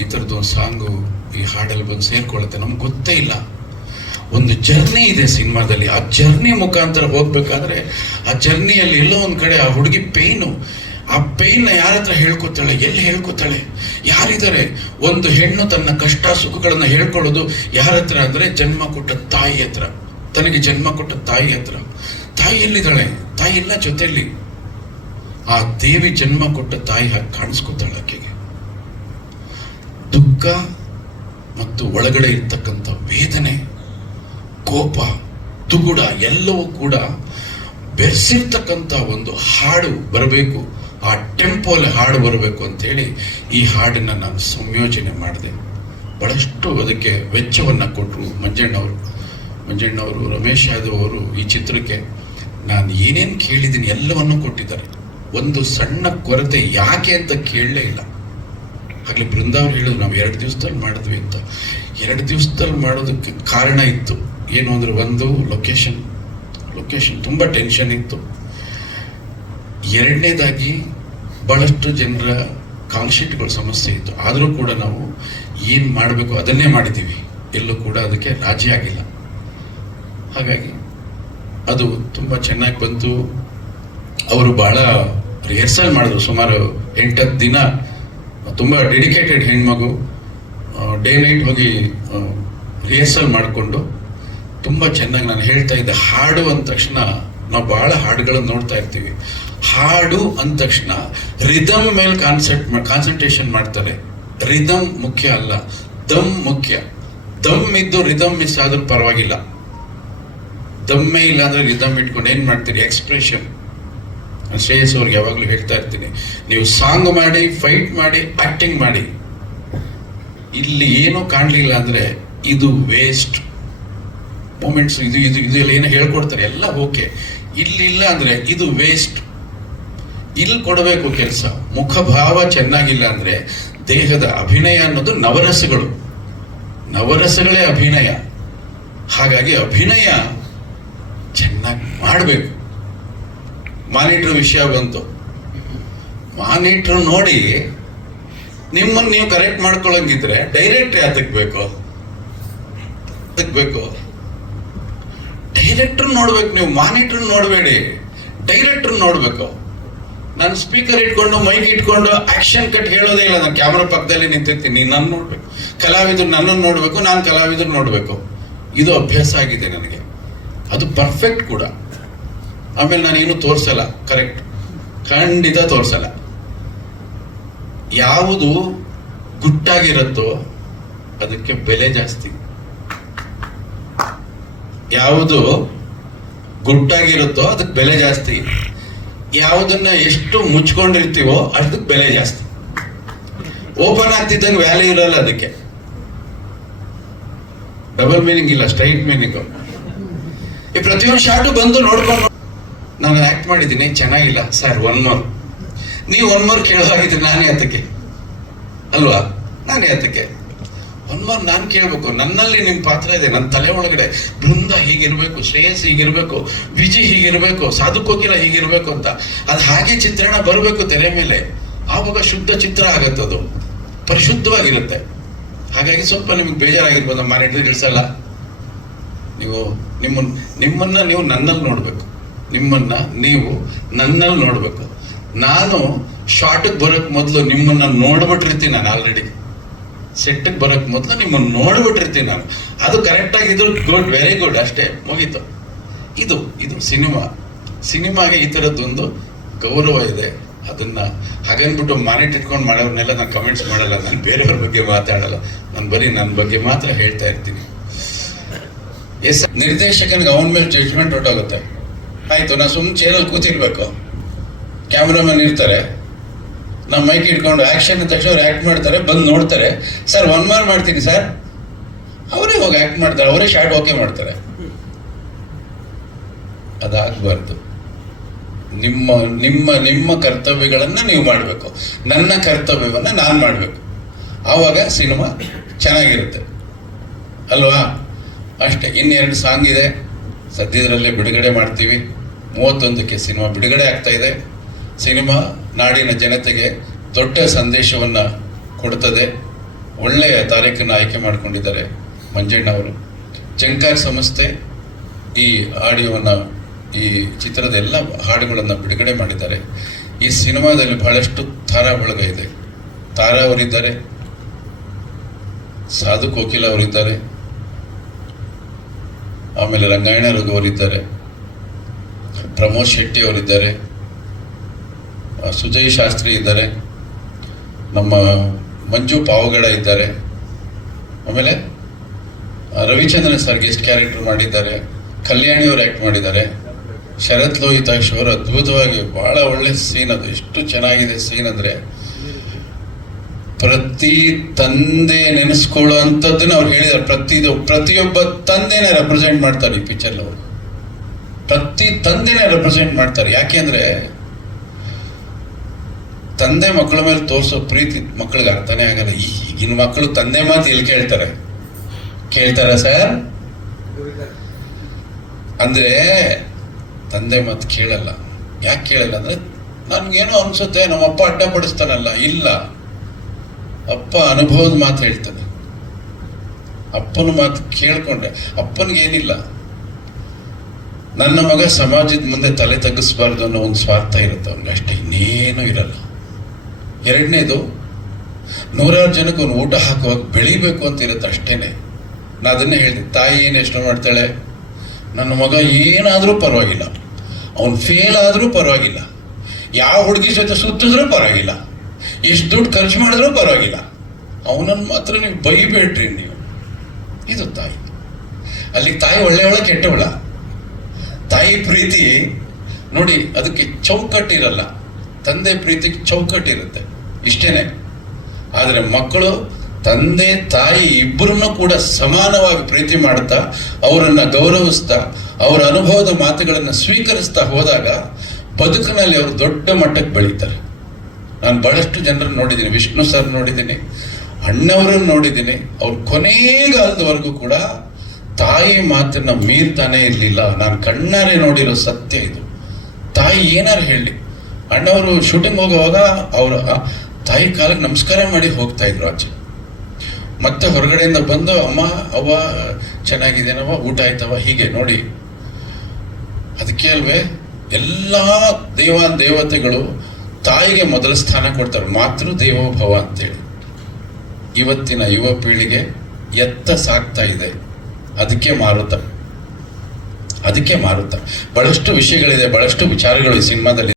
ಈ ಥರದ್ದು ಒಂದು ಸಾಂಗು ಈ ಹಾಡಲ್ಲಿ ಬಂದು ಸೇರ್ಕೊಳ್ಳುತ್ತೆ. ನಮ್ಗೆ ಗೊತ್ತೇ ಇಲ್ಲ. ಒಂದು ಜರ್ನಿ ಇದೆ ಸಿನಿಮಾದಲ್ಲಿ. ಆ ಜರ್ನಿ ಮುಖಾಂತರ ಹೋಗ್ಬೇಕಾದ್ರೆ ಆ ಜರ್ನಿಯಲ್ಲಿ ಎಲ್ಲೋ ಒಂದು ಕಡೆ ಆ ಹುಡುಗಿ ಪೇಯ್ನು, ಆ ಪೇಯ್ನ ಯಾರ ಹತ್ರ ಹೇಳ್ಕೊತಾಳೆ, ಎಲ್ಲಿ ಹೇಳ್ಕೊತಾಳೆ, ಯಾರಿದ್ದಾರೆ? ಒಂದು ಹೆಣ್ಣು ತನ್ನ ಕಷ್ಟ ಸುಖಗಳನ್ನ ಹೇಳ್ಕೊಳ್ಳೋದು ಯಾರ ಹತ್ರ ಅಂದರೆ ಜನ್ಮ ಕೊಟ್ಟ ತಾಯಿ ಹತ್ರ. ತನಗೆ ಜನ್ಮ ಕೊಟ್ಟ ತಾಯಿ ಹತ್ರ. ತಾಯಿ ಎಲ್ಲಿದ್ದಾಳೆ? ತಾಯಿ ಇಲ್ಲ ಜೊತೆಯಲ್ಲಿ. ಆ ದೇವಿ ಜನ್ಮ ಕೊಟ್ಟ ತಾಯಿ ಹಾಗೆ ಕಾಣಿಸ್ಕೊತಾಳೆ ಆಕೆಗೆ. ದುಃಖ ಮತ್ತು ಒಳಗಡೆ ಇರ್ತಕ್ಕಂಥ ವೇದನೆ, ಕೋಪ, ತುಗುಡ ಎಲ್ಲವೂ ಕೂಡ ಬೆರೆಸಿರ್ತಕ್ಕಂಥ ಒಂದು ಹಾಡು ಬರಬೇಕು. ಆ ಟೆಂಪೋಲ್ಲಿ ಹಾಡು ಬರಬೇಕು ಅಂತೇಳಿ ಈ ಹಾಡನ್ನು ನಾನು ಸಂಯೋಜನೆ ಮಾಡಿದೆ. ಬಹಳಷ್ಟು ಅದಕ್ಕೆ ವೆಚ್ಚವನ್ನು ಕೊಟ್ಟರು ಮಂಜಣ್ಣವರು, ರಮೇಶ್ ಯಾದವ್ ಅವರು. ಈ ಚಿತ್ರಕ್ಕೆ ನಾನು ಏನೇನು ಕೇಳಿದ್ದೀನಿ ಎಲ್ಲವನ್ನೂ ಕೊಟ್ಟಿದ್ದಾರೆ. ಒಂದು ಸಣ್ಣ ಕೊರತೆ ಯಾಕೆ ಅಂತ ಕೇಳಲೇ ಇಲ್ಲ. ಆಗಲೇ ಬೃಂದಾವ್ರು ಹೇಳಿದ್ರು ನಾವು 2 ದಿವಸದಲ್ಲಿ ಮಾಡಿದ್ವಿ ಅಂತ. 2 ದಿವಸದಲ್ಲಿ ಮಾಡೋದಕ್ಕೆ ಕಾರಣ ಇತ್ತು. ಏನು ಅಂದರೆ, ಒಂದು ಲೊಕೇಶನ್ ತುಂಬ ಟೆನ್ಷನ್ ಇತ್ತು. ಎರಡನೇದಾಗಿ ಭಾಳಷ್ಟು ಜನರ ಕಾಲ್ ಶೀಟ್ಗಳ ಸಮಸ್ಯೆ ಇತ್ತು. ಆದರೂ ಕೂಡ ನಾವು ಏನು ಮಾಡಬೇಕು ಅದನ್ನೇ ಮಾಡಿದ್ದೀವಿ. ಎಲ್ಲೂ ಕೂಡ ಅದಕ್ಕೆ ರಾಜಿ ಆಗಿಲ್ಲ. ಹಾಗಾಗಿ ಅದು ತುಂಬ ಚೆನ್ನಾಗಿ ಬಂತು. ಅವರು ಭಾಳ ರಿಹರ್ಸಲ್ ಮಾಡಿದ್ರು. ಸುಮಾರು 8-10 ದಿನ. ತುಂಬ ಡೆಡಿಕೇಟೆಡ್ ಹೆಣ್ಮಗು. ಡೇ ನೈಟ್ ಹೋಗಿ ರಿಹರ್ಸಲ್ ಮಾಡಿಕೊಂಡು ತುಂಬ ಚೆನ್ನಾಗಿ. ನಾನು ಹೇಳ್ತಾ ಇದ್ದೆ, ಹಾಡು ಅಂದ ತಕ್ಷಣ ನಾವು ಭಾಳ ಹಾಡುಗಳನ್ನು ನೋಡ್ತಾ ಇರ್ತೀವಿ. ಹಾಡು ಅಂದ ತಕ್ಷಣ ರಿದಮ್ ಮೇಲೆ ಕಾನ್ಸಂಟ್ರೇಷನ್ ಮಾಡ್ತಾರೆ. ರಿದಮ್ ಮುಖ್ಯ ಅಲ್ಲ, ದಮ್ ಮುಖ್ಯ. ದಮ್ ಇದ್ದು ರಿದಮ್ ಮಿಸ್ ಆದ್ರೂ ಪರವಾಗಿಲ್ಲ. ದಮ್ಮೇ ಇಲ್ಲ ಅಂದರೆ ರಿದಮ್ ಇಟ್ಕೊಂಡು ಏನು ಮಾಡ್ತೀರಿ? ಎಕ್ಸ್ಪ್ರೆಷನ್. ಶ್ರೇಯಸ್ ಅವ್ರಿಗೆ ಯಾವಾಗಲೂ ಹೇಳ್ತಾ ಇರ್ತೀನಿ, ನೀವು ಸಾಂಗ್ ಮಾಡಿ, ಫೈಟ್ ಮಾಡಿ, ಆಕ್ಟಿಂಗ್ ಮಾಡಿ, ಇಲ್ಲಿ ಏನೂ ಕಾಣಲಿಲ್ಲ ಅಂದರೆ ಇದು ವೇಸ್ಟ್. ಮೂಮೆಂಟ್ಸ್ ಇದು ಎಲ್ಲ ಏನೋ ಹೇಳ್ಕೊಡ್ತಾರೆ, ಎಲ್ಲ ಓಕೆ. ಇಲ್ಲಿಲ್ಲ ಅಂದರೆ ಇದು ವೇಸ್ಟ್. ಇಲ್ಲಿ ಕೊಡಬೇಕು ಕೆಲಸ. ಮುಖಭಾವ ಚೆನ್ನಾಗಿಲ್ಲ ಅಂದರೆ ದೇಹದ ಅಭಿನಯ ಅನ್ನೋದು ನವರಸಗಳೇ ಅಭಿನಯ. ಹಾಗಾಗಿ ಅಭಿನಯ ಚೆನ್ನಾಗಿ ಮಾಡಬೇಕು. ಮಾನಿಟ್ರ್ ವಿಷಯ ಬಂತು. ಮಾನಿಟ್ರ್ ನೋಡಿ ನಿಮ್ಮನ್ನು ನೀವು ಕರೆಕ್ಟ್ ಮಾಡ್ಕೊಳ್ಳಂಗಿದ್ರೆ ಡೈರೆಕ್ಟ್ರ್ ಯಾತಕ್ಕೆ ಬೇಕು? ಡೈರೆಕ್ಟ್ರ್ ನೋಡ್ಬೇಕು ನೀವು. ಮಾನಿಟ್ರ್ ನೋಡಬೇಡಿ, ಡೈರೆಕ್ಟ್ರ್ ನೋಡ್ಬೇಕು. ನಾನು ಸ್ಪೀಕರ್ ಇಟ್ಕೊಂಡು, ಮೈಕ್ ಇಟ್ಕೊಂಡು ಆಕ್ಷನ್ ಕಟ್ ಹೇಳೋದೇ ಇಲ್ಲ. ನಾನು ಕ್ಯಾಮ್ರಾ ಪಕ್ಕದಲ್ಲಿ ನಿಂತಿರ್ತೀನಿ. ನೀನು ನನ್ನ ನೋಡ್ಬೇಕು, ಕಲಾವಿದರು ನನ್ನನ್ನು ನೋಡಬೇಕು, ನಾನು ಕಲಾವಿದರು ನೋಡಬೇಕು. ಇದು ಅಭ್ಯಾಸ ಆಗಿದೆ ನನಗೆ. ಅದು ಪರ್ಫೆಕ್ಟ್ ಕೂಡ. ಆಮೇಲೆ ನಾನೇನು ತೋರಿಸಲ್ಲ, ಕರೆಕ್ಟ್, ಖಂಡಿತ ತೋರಿಸಲ್ಲ. ಯಾವುದು ಗುಟ್ಟಾಗಿರುತ್ತೋ ಅದಕ್ಕೆ ಬೆಲೆ ಜಾಸ್ತಿ. ಯಾವುದು ಗುಟ್ಟಾಗಿರುತ್ತೋ ಅದಕ್ಕೆ ಬೆಲೆ ಜಾಸ್ತಿ. ಯಾವುದನ್ನ ಎಷ್ಟು ಮುಚ್ಕೊಂಡಿರ್ತೀವೋ ಅದಕ್ಕೆ ಬೆಲೆ ಜಾಸ್ತಿ. ಓಪನ್ ಆಗ್ತಿದ್ದಂಗೆ ವ್ಯಾಲ್ಯೂ ಇರಲ್ಲ. ಅದಕ್ಕೆ ಡಬಲ್ ಮೀನಿಂಗ್ ಇಲ್ಲ, ಸ್ಟ್ರೈಟ್ ಮೀನಿಂಗ್. ಈ ಪ್ರತಿಯೊಂದು ಶಾರ್ಟು ಬಂದು ನೋಡ್ಕೊಂಡು, ನಾನು ಆಕ್ಟ್ ಮಾಡಿದ್ದೀನಿ, ಚೆನ್ನಾಗಿಲ್ಲ ಸರ್, 1 more. ನೀವು 1 more ಕೇಳೋದಾಗಿದ್ರೆ ನಾನೇ ಅದಕ್ಕೆ ಅಲ್ವಾ? ನಾನೇ ಅದಕ್ಕೆ 1 more ನಾನು ಕೇಳಬೇಕು. ನನ್ನಲ್ಲಿ ನಿಮ್ಮ ಪಾತ್ರ ಇದೆ. ನನ್ನ ತಲೆ ಒಳಗಡೆ ಬೃಂದ ಹೀಗಿರ್ಬೇಕು, ಶ್ರೇಯಸ್ ಹೀಗಿರ್ಬೇಕು, ವಿಜಿ ಹೀಗಿರ್ಬೇಕು, ಸಾಧು ಕೋಕಿಲ ಹೀಗಿರ್ಬೇಕು ಅಂತ. ಅದು ಹಾಗೆ ಚಿತ್ರಣ ಬರಬೇಕು ತೆರೆ ಮೇಲೆ. ಆವಾಗ ಶುದ್ಧ ಚಿತ್ರ ಆಗತ್ತದು, ಪರಿಶುದ್ಧವಾಗಿರುತ್ತೆ. ಹಾಗಾಗಿ ಸ್ವಲ್ಪ ನಿಮಗೆ ಬೇಜಾರಾಗಿರ್ಬೋದು. ಮಾನಿಟ್ರ್ ಇಳಿಸಲ್ಲ. ನಿಮ್ಮನ್ನ ನೀವು ನನ್ನಲ್ಲಿ ನೋಡ್ಬೇಕು. ನೀವು ನನ್ನಲ್ಲಿ ನೋಡ್ಬೇಕು. ನಾನು ಶಾರ್ಟಿಗೆ ಬರೋಕ್ಕೆ ಮೊದಲು ನಿಮ್ಮನ್ನ ನೋಡ್ಬಿಟ್ಟಿರ್ತೀನಿ. ನಾನು ಆಲ್ರೆಡಿ ಸೆಟ್ಟಿಗೆ ಬರೋಕ್ಕೆ ಮೊದಲು ನಿಮ್ಮನ್ನು ನೋಡ್ಬಿಟ್ಟಿರ್ತೀನಿ ನಾನು. ಅದು ಕರೆಕ್ಟಾಗಿದ್ರು ಗುಡ್, ವೆರಿ ಗುಡ್, ಅಷ್ಟೇ, ಮುಗೀತು. ಇದು ಸಿನಿಮಾಗೆ ಈ ಥರದ್ದೊಂದು ಗೌರವ ಇದೆ. ಅದನ್ನು ಹಾಗನ್ಬಿಟ್ಟು ಮಾನಿಟ್ ಇಟ್ಕೊಂಡು ಮಾಡೋರ್ನೆಲ್ಲ ನಾನು ಕಮೆಂಟ್ಸ್ ಮಾಡಲ್ಲ. ನಾನು ಬೇರೆಯವ್ರ ಬಗ್ಗೆ ಮಾತಾಡಲ್ಲ. ನಾನು ಬರೀ ನನ್ನ ಬಗ್ಗೆ ಮಾತ್ರ ಹೇಳ್ತಾ ಇರ್ತೀನಿ. ಎಸ್, ನಿರ್ದೇಶಕನಿಗೆ ಅವನ ಮೇಲೆ ಜಡ್ಜ್ಮೆಂಟ್ ಹೊರಟೋಗುತ್ತೆ. ಆಯಿತು, ನಾನು ಸುಮ್ಮನೆ ಚೇರಲ್ಲಿ ಕೂತಿರ್ಬೇಕು, ಕ್ಯಾಮ್ರಾಮನ್ ಇರ್ತಾರೆ, ನಮ್ಮ ಮೈಕ್ ಇಟ್ಕೊಂಡು ಆ್ಯಕ್ಷನ್ ಅಂದ ತಕ್ಷಣ ಅವ್ರು ಆ್ಯಕ್ಟ್ ಮಾಡ್ತಾರೆ, ಬಂದು ನೋಡ್ತಾರೆ, ಸರ್ 1 more ಮಾಡ್ತೀನಿ ಸರ್, ಅವರೇ ಹೋಗಿ ಆ್ಯಕ್ಟ್ ಮಾಡ್ತಾರೆ, ಅವರೇ ಶಾರ್ಟ್ ಓಕೆ ಮಾಡ್ತಾರೆ. ಅದಾಗಬಾರ್ದು. ನಿಮ್ಮ ಕರ್ತವ್ಯಗಳನ್ನು ನೀವು ಮಾಡಬೇಕು, ನನ್ನ ಕರ್ತವ್ಯವನ್ನು ನಾನು ಮಾಡಬೇಕು. ಆವಾಗ ಸಿನಿಮಾ ಚೆನ್ನಾಗಿರುತ್ತೆ ಅಲ್ವಾ? ಅಷ್ಟೇ. 2 ಸಾಂಗ್ ಇದೆ, ಸದ್ಯದರಲ್ಲೇ ಬಿಡುಗಡೆ ಮಾಡ್ತೀವಿ. 31ಕ್ಕೆ ಸಿನಿಮಾ ಬಿಡುಗಡೆ ಆಗ್ತಾ ಇದೆ. ಸಿನಿಮಾ ನಾಡಿನ ಜನತೆಗೆ ದೊಡ್ಡ ಸಂದೇಶವನ್ನು ಕೊಡ್ತದೆ. ಒಳ್ಳೆಯ ತಾರೀಖನ್ನು ಆಯ್ಕೆ ಮಾಡಿಕೊಂಡಿದ್ದಾರೆ ಮಂಜಣ್ಣವರು. ಜಂಕಾರ್ ಸಂಸ್ಥೆ ಈ ಆಡಿಯೋವನ್ನು, ಈ ಚಿತ್ರದ ಎಲ್ಲ ಹಾಡುಗಳನ್ನು ಬಿಡುಗಡೆ ಮಾಡಿದ್ದಾರೆ. ಈ ಸಿನಿಮಾದಲ್ಲಿ ಬಹಳಷ್ಟು ತಾರಾ ಬಳಗ ಇದೆ. ತಾರಾ ಅವರಿದ್ದಾರೆ, ಸಾಧು ಕೋಕಿಲ ಅವರಿದ್ದಾರೆ, ಆಮೇಲೆ ರಂಗಾಯಣ ರಘು ಅವರಿದ್ದಾರೆ, ಪ್ರಮೋದ್ ಶೆಟ್ಟಿ ಅವರಿದ್ದಾರೆ, ಸುಜಯ್ ಶಾಸ್ತ್ರಿ ಇದ್ದಾರೆ, ನಮ್ಮ ಮಂಜು ಪಾವಗಡ ಇದ್ದಾರೆ, ಆಮೇಲೆ ರವಿಚಂದ್ರನ್ ಸರ್ ಗೆಸ್ಟ್ ಕ್ಯಾರೆಕ್ಟರ್ ಮಾಡಿದ್ದಾರೆ, ಕಲ್ಯಾಣಿ ಅವರು ಆ್ಯಕ್ಟ್ ಮಾಡಿದ್ದಾರೆ, ಶರತ್ ಲೋಹಿತಾಕ್ಷ್ ಅವರು ಅದ್ಭುತವಾಗಿ ಭಾಳ ಒಳ್ಳೆ ಸೀನ್, ಅದು ಎಷ್ಟು ಚೆನ್ನಾಗಿದೆ ಸೀನ್ ಅಂದರೆ ಪ್ರತಿ ತಂದೆ ನೆನೆಸ್ಕೊಳ್ಳೋ ಅಂಥದ್ದನ್ನು ಅವ್ರು ಹೇಳಿದ್ದಾರೆ. ಪ್ರತಿಯೊಬ್ಬ ತಂದೆನೇ ರೆಪ್ರೆಸೆಂಟ್ ಮಾಡ್ತಾರೆ ಈ ಪಿಕ್ಚರ್ ಅವರು. ಪ್ರತಿ ತಂದೆನೇ ರೆಪ್ರೆಸೆಂಟ್ ಮಾಡ್ತಾರೆ. ಯಾಕೆಂದ್ರೆ ತಂದೆ ಮಕ್ಕಳ ಮೇಲೆ ತೋರಿಸೋ ಪ್ರೀತಿ ಮಕ್ಕಳಿಗೆ ಅರ್ಥನೇ ಆಗಲ್ಲ. ಈಗಿನ ಮಕ್ಕಳು ತಂದೆ ಮಾತು ಎಲ್ಲಿ ಕೇಳ್ತಾರ ಸರ್? ಅಂದ್ರೆ ತಂದೆ ಮಾತು ಕೇಳಲ್ಲ. ಯಾಕೆ ಕೇಳಲ್ಲ ಅಂದ್ರೆ ನನ್ಗೇನೋ ಅನ್ಸುತ್ತೆ ನಮ್ಮಪ್ಪ ಅಡ್ಡಪಡಿಸ್ತಾನಲ್ಲ. ಇಲ್ಲ, ಅಪ್ಪ ಅನುಭವದ ಮಾತು ಹೇಳ್ತಾನೆ. ಅಪ್ಪನ ಮಾತು ಕೇಳ್ಕೊಂಡ್ರೆ ಅಪ್ಪನಿಗೇನಿಲ್ಲ, ನನ್ನ ಮಗ ಸಮಾಜದ ಮುಂದೆ ತಲೆ ತಗ್ಗಿಸ್ಬಾರ್ದು ಅನ್ನೋ ಒಂದು ಸ್ವಾರ್ಥ ಇರುತ್ತೆ ಅವ್ನಿಗೆ, ಅಷ್ಟೇ, ಇನ್ನೇನು ಇರಲ್ಲ. ಎರಡನೇದು, 100 ಜನಕ್ಕೆ ಒಂದು ಊಟ ಹಾಕುವಾಗ ಬೆಳಿಬೇಕು ಅಂತ ಇರುತ್ತೆ, ಅಷ್ಟೇನೆ. ನಾ ಅದನ್ನೇ ಹೇಳಿದೆ, ತಾಯಿ ಏನು ಎಷ್ಟು ಮಾಡ್ತಾಳೆ, ನನ್ನ ಮಗ ಏನಾದರೂ ಪರವಾಗಿಲ್ಲ, ಅವನು ಫೇಲ್ ಆದರೂ ಪರವಾಗಿಲ್ಲ, ಯಾವ ಹುಡುಗಿ ಜೊತೆ ಸುತ್ತಿದ್ರೂ ಪರವಾಗಿಲ್ಲ, ಎಷ್ಟು ದುಡ್ಡು ಖರ್ಚು ಮಾಡಿದ್ರೂ ಪರವಾಗಿಲ್ಲ, ಅವನನ್ನು ಮಾತ್ರ ನೀವು ಬೈಬೇಡ್ರಿ ನೀವು. ಇದು ತಾಯಿ. ಅಲ್ಲಿಗೆ ತಾಯಿ ಒಳ್ಳೆಯವಳ ಕೆಟ್ಟವಳ? ತಾಯಿ ಪ್ರೀತಿ ನೋಡಿ, ಅದಕ್ಕೆ ಚೌಕಟ್ಟಿರಲ್ಲ. ತಂದೆ ಪ್ರೀತಿಗೆ ಚೌಕಟ್ಟಿರುತ್ತೆ, ಇಷ್ಟೇನೆ. ಆದರೆ ಮಕ್ಕಳು ತಂದೆ ತಾಯಿ ಇಬ್ಬರನ್ನು ಕೂಡ ಸಮಾನವಾಗಿ ಪ್ರೀತಿ ಮಾಡ್ತಾ, ಅವರನ್ನು ಗೌರವಿಸ್ತಾ, ಅವರ ಅನುಭವದ ಮಾತುಗಳನ್ನು ಸ್ವೀಕರಿಸ್ತಾ ಹೋದಾಗ ಬದುಕಿನಲ್ಲಿ ಅವರು ದೊಡ್ಡ ಮಟ್ಟಕ್ಕೆ ಬೆಳೀತಾರೆ. ನಾನು ಬಹಳಷ್ಟು ಜನರನ್ನು ನೋಡಿದ್ದೀನಿ, ವಿಷ್ಣು ಸರ್ ನೋಡಿದ್ದೀನಿ, ಅಣ್ಣವರನ್ನು ನೋಡಿದ್ದೀನಿ. ಅವ್ರು ಕೊನೆಗಾಲದವರೆಗೂ ಕೂಡ ತಾಯಿ ಮಾತನ್ನ ಮೀರ್ತಾನೆ ಇರಲಿಲ್ಲ. ನಾನು ಕಣ್ಣಾರೆ ನೋಡಿರೋ ಸತ್ಯ ಇದು. ತಾಯಿ ಏನಾರು ಹೇಳಿ, ಅಣ್ಣವರು ಶೂಟಿಂಗ್ ಹೋಗುವಾಗ ಅವರ ತಾಯಿ ಕಾಲಕ್ಕೆ ನಮಸ್ಕಾರ ಮಾಡಿ ಹೋಗ್ತಾ ಇದ್ರು ಆಚೆ. ಮತ್ತೆ ಹೊರಗಡೆಯಿಂದ ಬಂದು ಅಮ್ಮ ಅವ್ವ ಚೆನ್ನಾಗಿದ್ದೇನವ, ಊಟ ಆಯ್ತವ, ಹೀಗೆ ನೋಡಿ. ಅದಕ್ಕೆ ಅಲ್ವೇ ಎಲ್ಲ ದೇವತೆಗಳು ತಾಯಿಗೆ ಮೊದಲ ಸ್ಥಾನ ಕೊಡ್ತಾರೆ, ಮಾತೃ ದೇವೋಭವ ಅಂತೇಳಿ. ಇವತ್ತಿನ ಯುವ ಪೀಳಿಗೆ ಎತ್ತ ಸಾಗ್ತಾ ಇದೆ, ಅದಕ್ಕೆ ಮಾರುತ. ಬಹಳಷ್ಟು ವಿಷಯಗಳಿದೆ, ಬಹಳಷ್ಟು ವಿಚಾರಗಳು ಈ ಸಿನಿಮಾದಲ್ಲಿ.